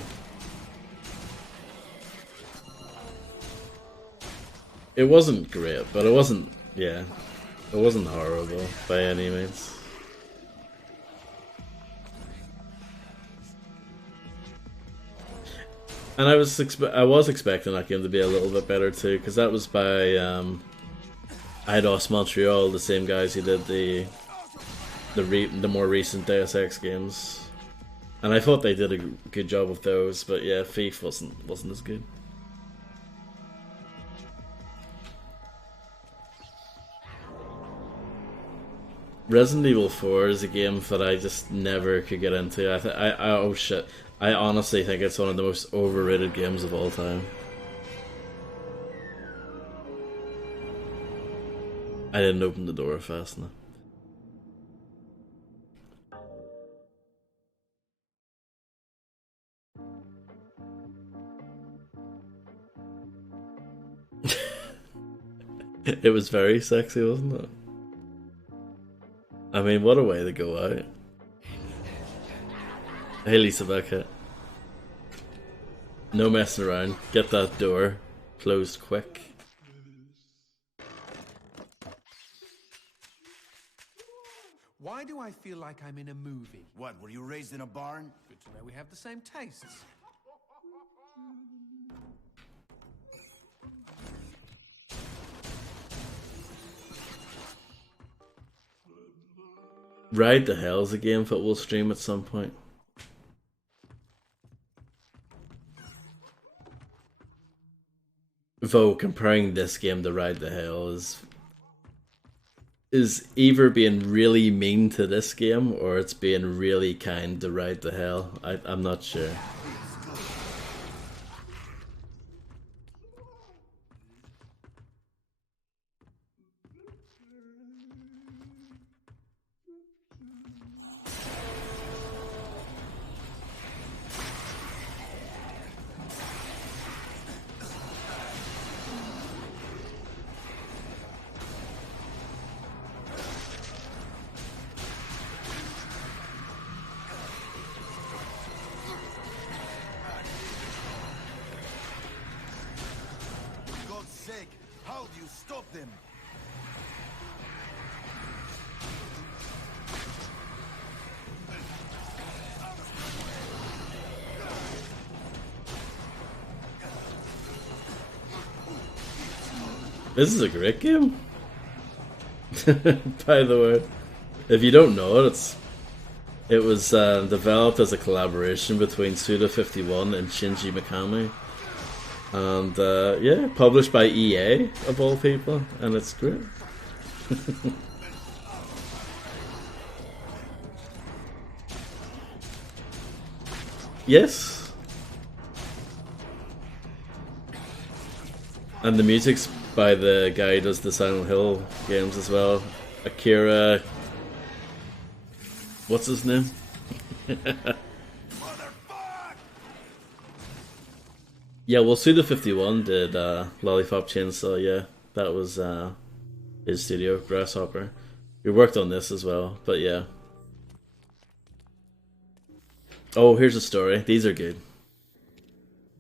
It wasn't great, but it wasn't. Yeah, it wasn't horrible by any means. And I was expecting that game to be a little bit better too, because that was by Eidos Montreal, the same guys who did the more recent Deus Ex games, and I thought they did a good job with those. But yeah, Thief wasn't as good. Resident Evil 4 is a game that I just never could get into. Oh shit. I honestly think it's one of the most overrated games of all time. I didn't open the door fast enough. It was very sexy, wasn't it? I mean, what a way to go out. Hey Lisa Beckett. No messing around. Get that door closed quick. Why do I feel like I'm in a movie? What, were you raised in a barn? Good to know we have the same tastes. Ride the Hell's a game that we'll stream at some point. Though comparing this game to Ride the Hell is either being really mean to this game or it's being really kind to Ride the Hell. I'm not sure. This is a great game. By the way, if you don't know it, it was developed as a collaboration between Suda51 and Shinji Mikami, and yeah, published by EA of all people, and it's great. Yes, and the music's by the guy who does the Silent Hill games as well, Akira. What's his name? Yeah, well, Suda51 did Lollipop Chainsaw. Yeah, that was his studio, Grasshopper. We worked on this as well, but yeah. Oh, here's a story. These are good.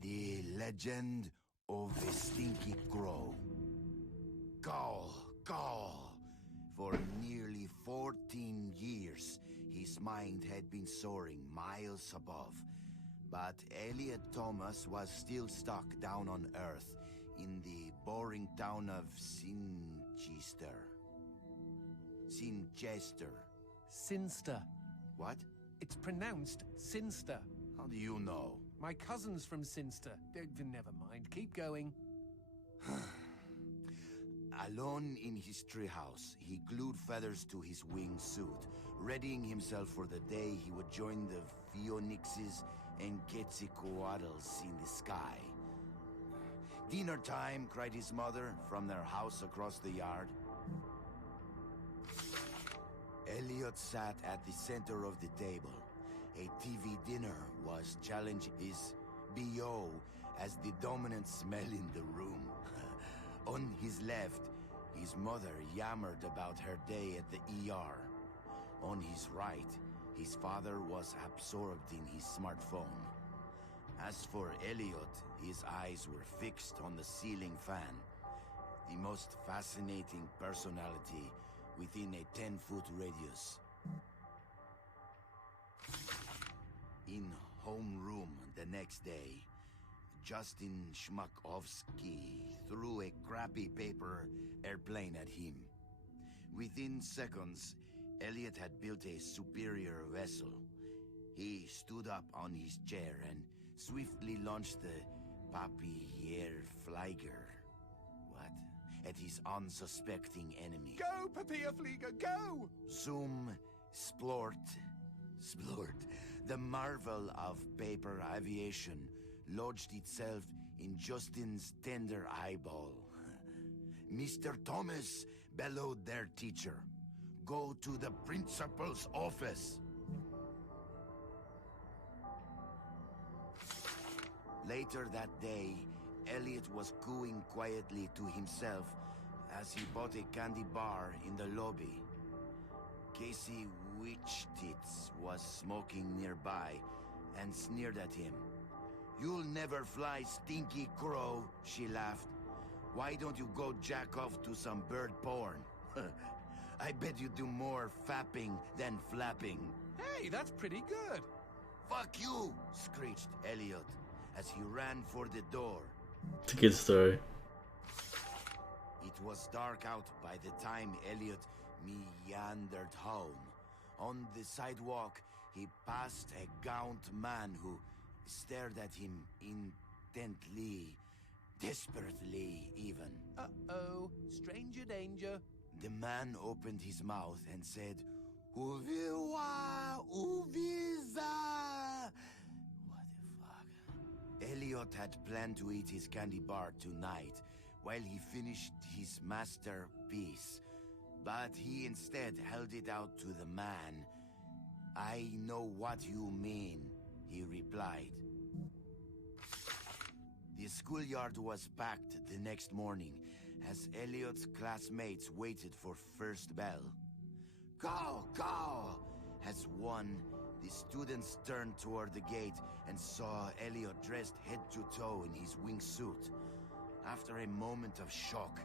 The legend of the Stinky Crow. Gaul. For nearly 14 years, his mind had been soaring miles above. But Elliot Thomas was still stuck down on Earth in the boring town of Sinchester. Sinster. What? It's pronounced Sinster. How do you know? My cousin's from Sinster. Never mind. Keep going. Alone in his treehouse, he glued feathers to his wingsuit, readying himself for the day he would join the Phoenixes and Quetzalcoatlus in the sky. "Dinner time," cried his mother from their house across the yard. Elliot sat at the center of the table. A TV dinner was challenging his BO as the dominant smell in the room. On his left, his mother yammered about her day at the ER. On his right, his father was absorbed in his smartphone. As for Elliot, his eyes were fixed on the ceiling fan, the most fascinating personality within a 10-foot radius. In homeroom the next day, Justin Schmakovsky threw a crappy paper airplane at him. Within seconds, Elliot had built a superior vessel. He stood up on his chair and swiftly launched the Papierflieger. What? At his unsuspecting enemy. Go, Papierflieger, go! Zoom, splort. The marvel of paper aviation lodged itself in Justin's tender eyeball. "Mr. Thomas," bellowed their teacher, "go to the principal's office." Later that day, Elliot was cooing quietly to himself as he bought a candy bar in the lobby. Casey Witchtits was smoking nearby and sneered at him. "You'll never fly, stinky crow," she laughed. "Why don't you go jack off to some bird porn? I bet you do more fapping than flapping." Hey, that's pretty good. "Fuck you!" screeched Elliot as he ran for the door. It's a good story. It was dark out by the time Elliot meandered home. On the sidewalk, he passed a gaunt man who stared at him intently, desperately even. Uh-oh, stranger danger. The man opened his mouth and said, "Uviwa, Uviza." What the fuck? Elliot had planned to eat his candy bar tonight while he finished his masterpiece, but he instead held it out to the man. "I know what you mean," he replied. The schoolyard was packed the next morning as Elliot's classmates waited for first bell. "Go, go!" As one, the students turned toward the gate and saw Elliot dressed head to toe in his wingsuit. After a moment of shock,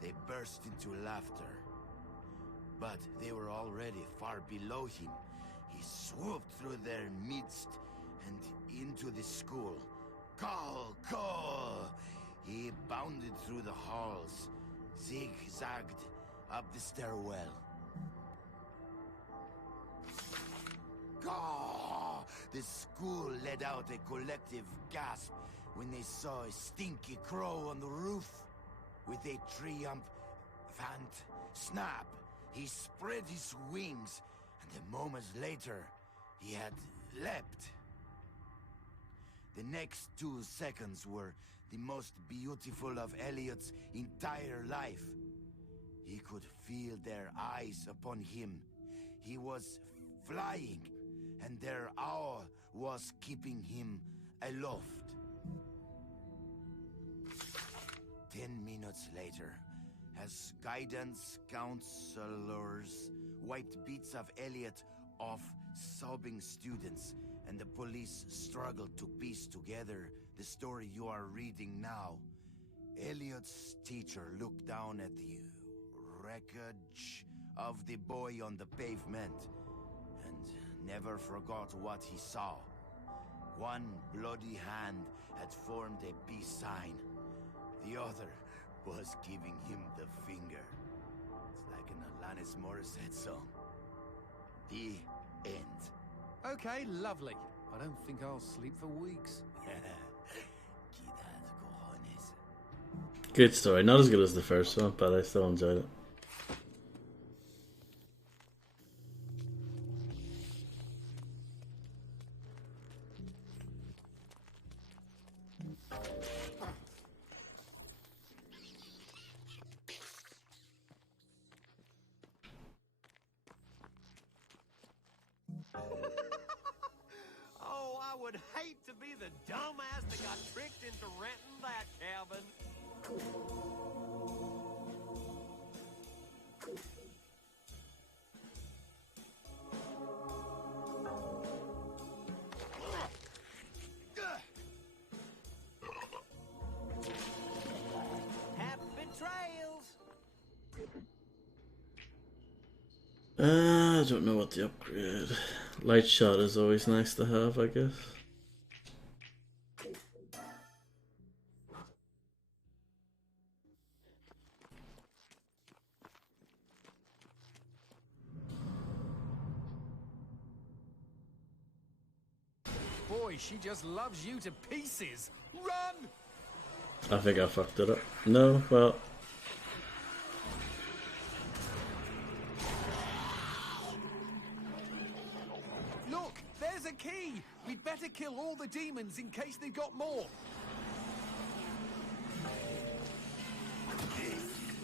they burst into laughter. But they were already far below him. He swooped through their midst and into the school. "Go, go!" He bounded through the halls, zigzagged up the stairwell. "Go!" The school let out a collective gasp when they saw a stinky crow on the roof. With a triumphant snap, he spread his wings, and a moment later, he had leapt. The next 2 seconds were the most beautiful of Elliot's entire life. He could feel their eyes upon him. He was flying, and their awe was keeping him aloft. 10 minutes later, as guidance counselors wiped bits of Elliot off sobbing students, and the police struggled to piece together the story you are reading now, Elliot's teacher looked down at the wreckage of the boy on the pavement and never forgot what he saw. One bloody hand had formed a peace sign. The other was giving him the finger. It's like an Alanis Morissette song. The end. Okay, lovely. I don't think I'll sleep for weeks. Quidad, cojones. Good story. Not as good as the first one, but I still enjoyed it. Oh, I would hate to be the dumbass that got tricked into renting that cabin. Happy trails. I don't know what the upgrade. Light shot is always nice to have, I guess. Boy, she just loves you to pieces. Run! I think I fucked it up. No, well. Look, there's a key. We'd better kill all the demons in case they've got more.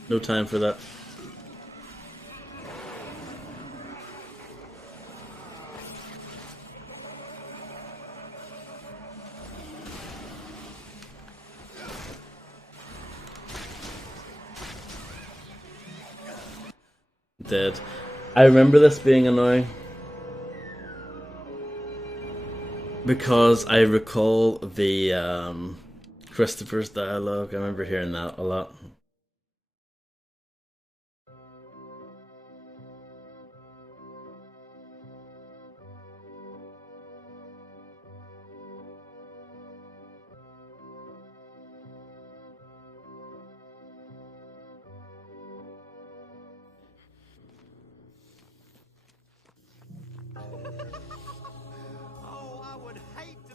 No time for that. Dead. I remember this being annoying because I recall the Christopher's dialogue. I remember hearing that a lot.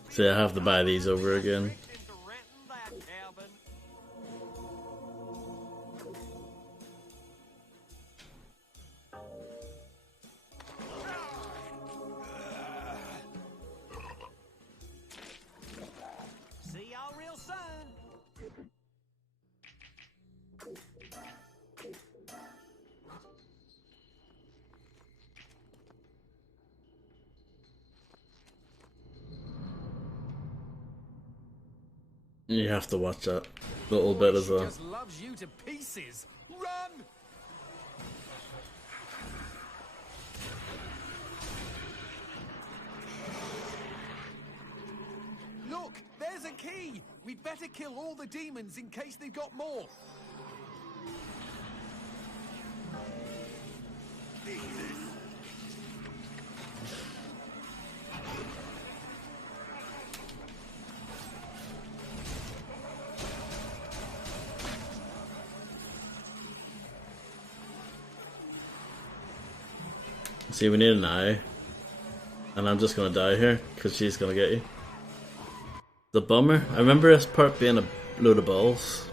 So I have to buy these over again. See y'all real soon. You have to watch that little bit as well. Just loves you to pieces. Run! Look, there's a key. We'd better kill all the demons in case they've got more. See, we need an eye. And I'm just gonna die here, because she's gonna get you. The bummer. I remember this part being a load of balls.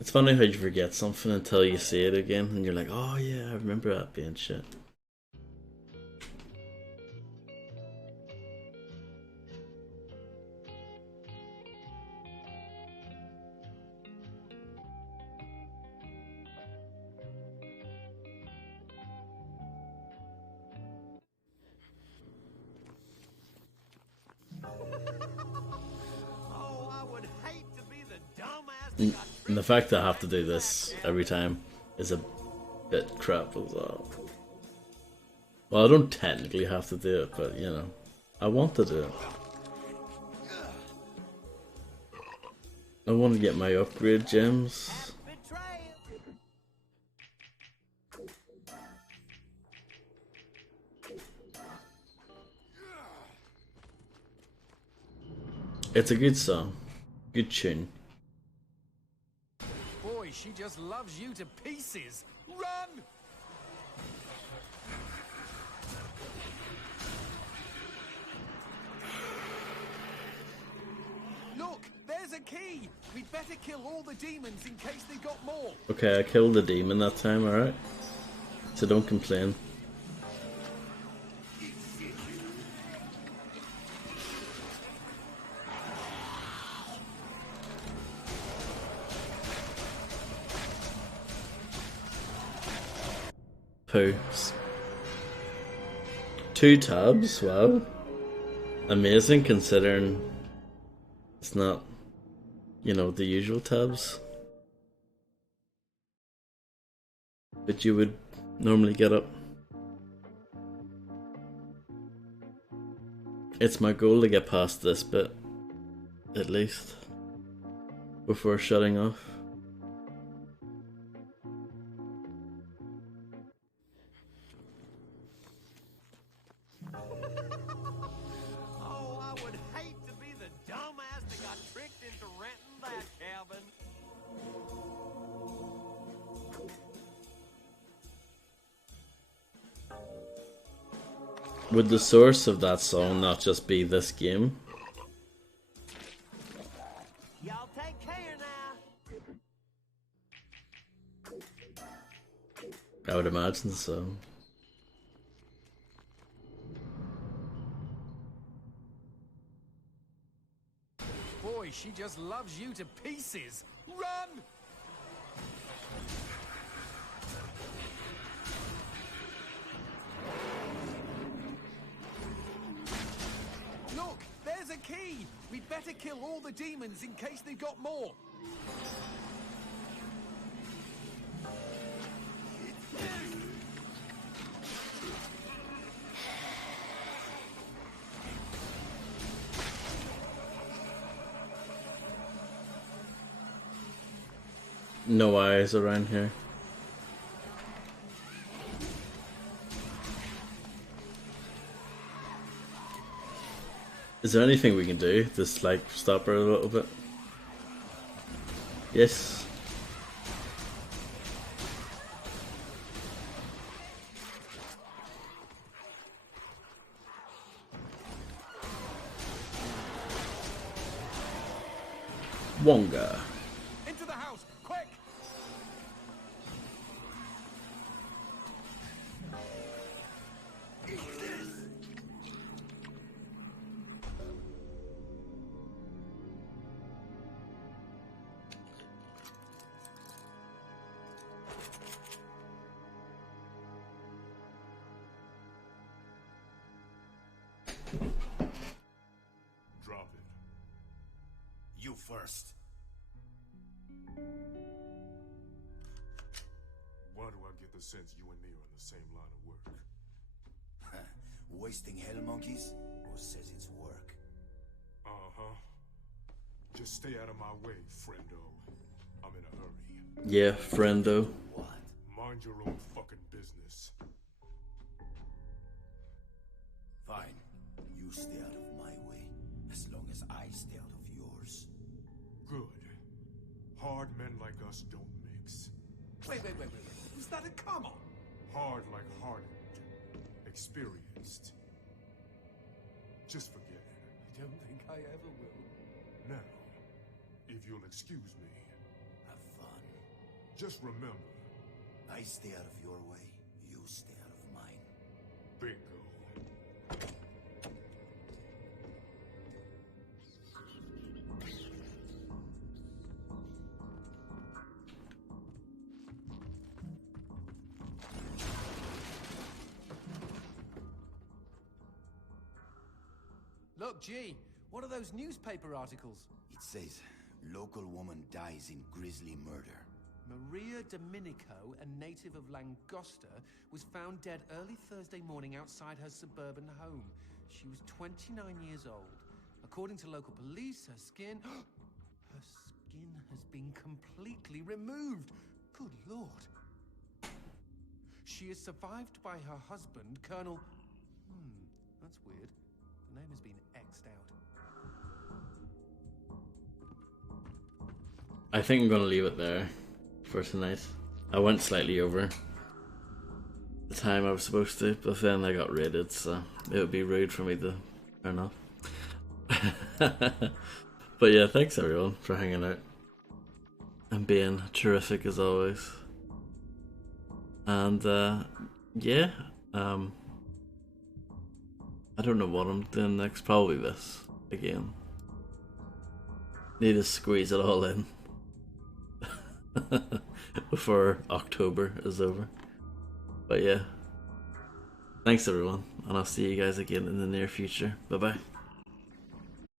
It's funny how you forget something until you see it again, and you're like, oh yeah, I remember that being shit. And the fact that I have to do this every time is a bit crap as well. Well, I don't technically have to do it, but you know, I want to do it. I want to get my upgrade gems. It's a good song, good tune. Boy, she just loves you to pieces. Run! Look, there's a key. We'd better kill all the demons in case they got more. Okay, I killed the demon that time, alright? So don't complain. Poos. 2 tabs, wow. Amazing considering it's not, you know, the usual tabs that you would normally get up. It's my goal to get past this bit, at least, before shutting off. Oh, I would hate to be the dumbass that got tricked into renting that cabin. Would the source of that song not just be this game? Y'all take care now. I would imagine so. Boy, she just loves you to pieces. Run! Look, there's a key. We'd better kill all the demons in case they've got more. No eyes around here. Is there anything we can do? Just like stop her a little bit? Yes. Wonga. Into the house, quick! Drop it. You first. Why do I get the sense you and me are in the same line of work? Wasting hell monkeys? Who says it's work? Uh-huh. Just stay out of my way, friendo. I'm in a hurry. Yeah, friendo. What? Mind your own fucking business. Fine. You stay out of my way, as long as I stay out of yours. Good. Hard men like us don't mix. Wait. Was that a come on? Hard like hardened. Experienced. Just forget it. I don't think I ever will. Now, if you'll excuse me, Have fun. just remember, I stay out of your way, you stay out of mine. bingo. Look, gee, what are those newspaper articles? It says, local woman dies in grisly murder. Maria Dominico, a native of Langosta, was found dead early Thursday morning outside her suburban home. She was 29 years old. According to local police, her skin... her skin has been completely removed. Good Lord. She is survived by her husband, Colonel... that's weird. The name has been X'd out. I think I'm gonna leave it there for tonight. I went slightly over the time I was supposed to, but then I got raided, so it would be rude for me to turn off. But yeah, thanks everyone for hanging out and being terrific as always. And yeah, I don't know what I'm doing next. Probably this again. Need to squeeze it all in before October is over. But yeah, thanks everyone, and I'll see you guys again in the near future. Bye bye.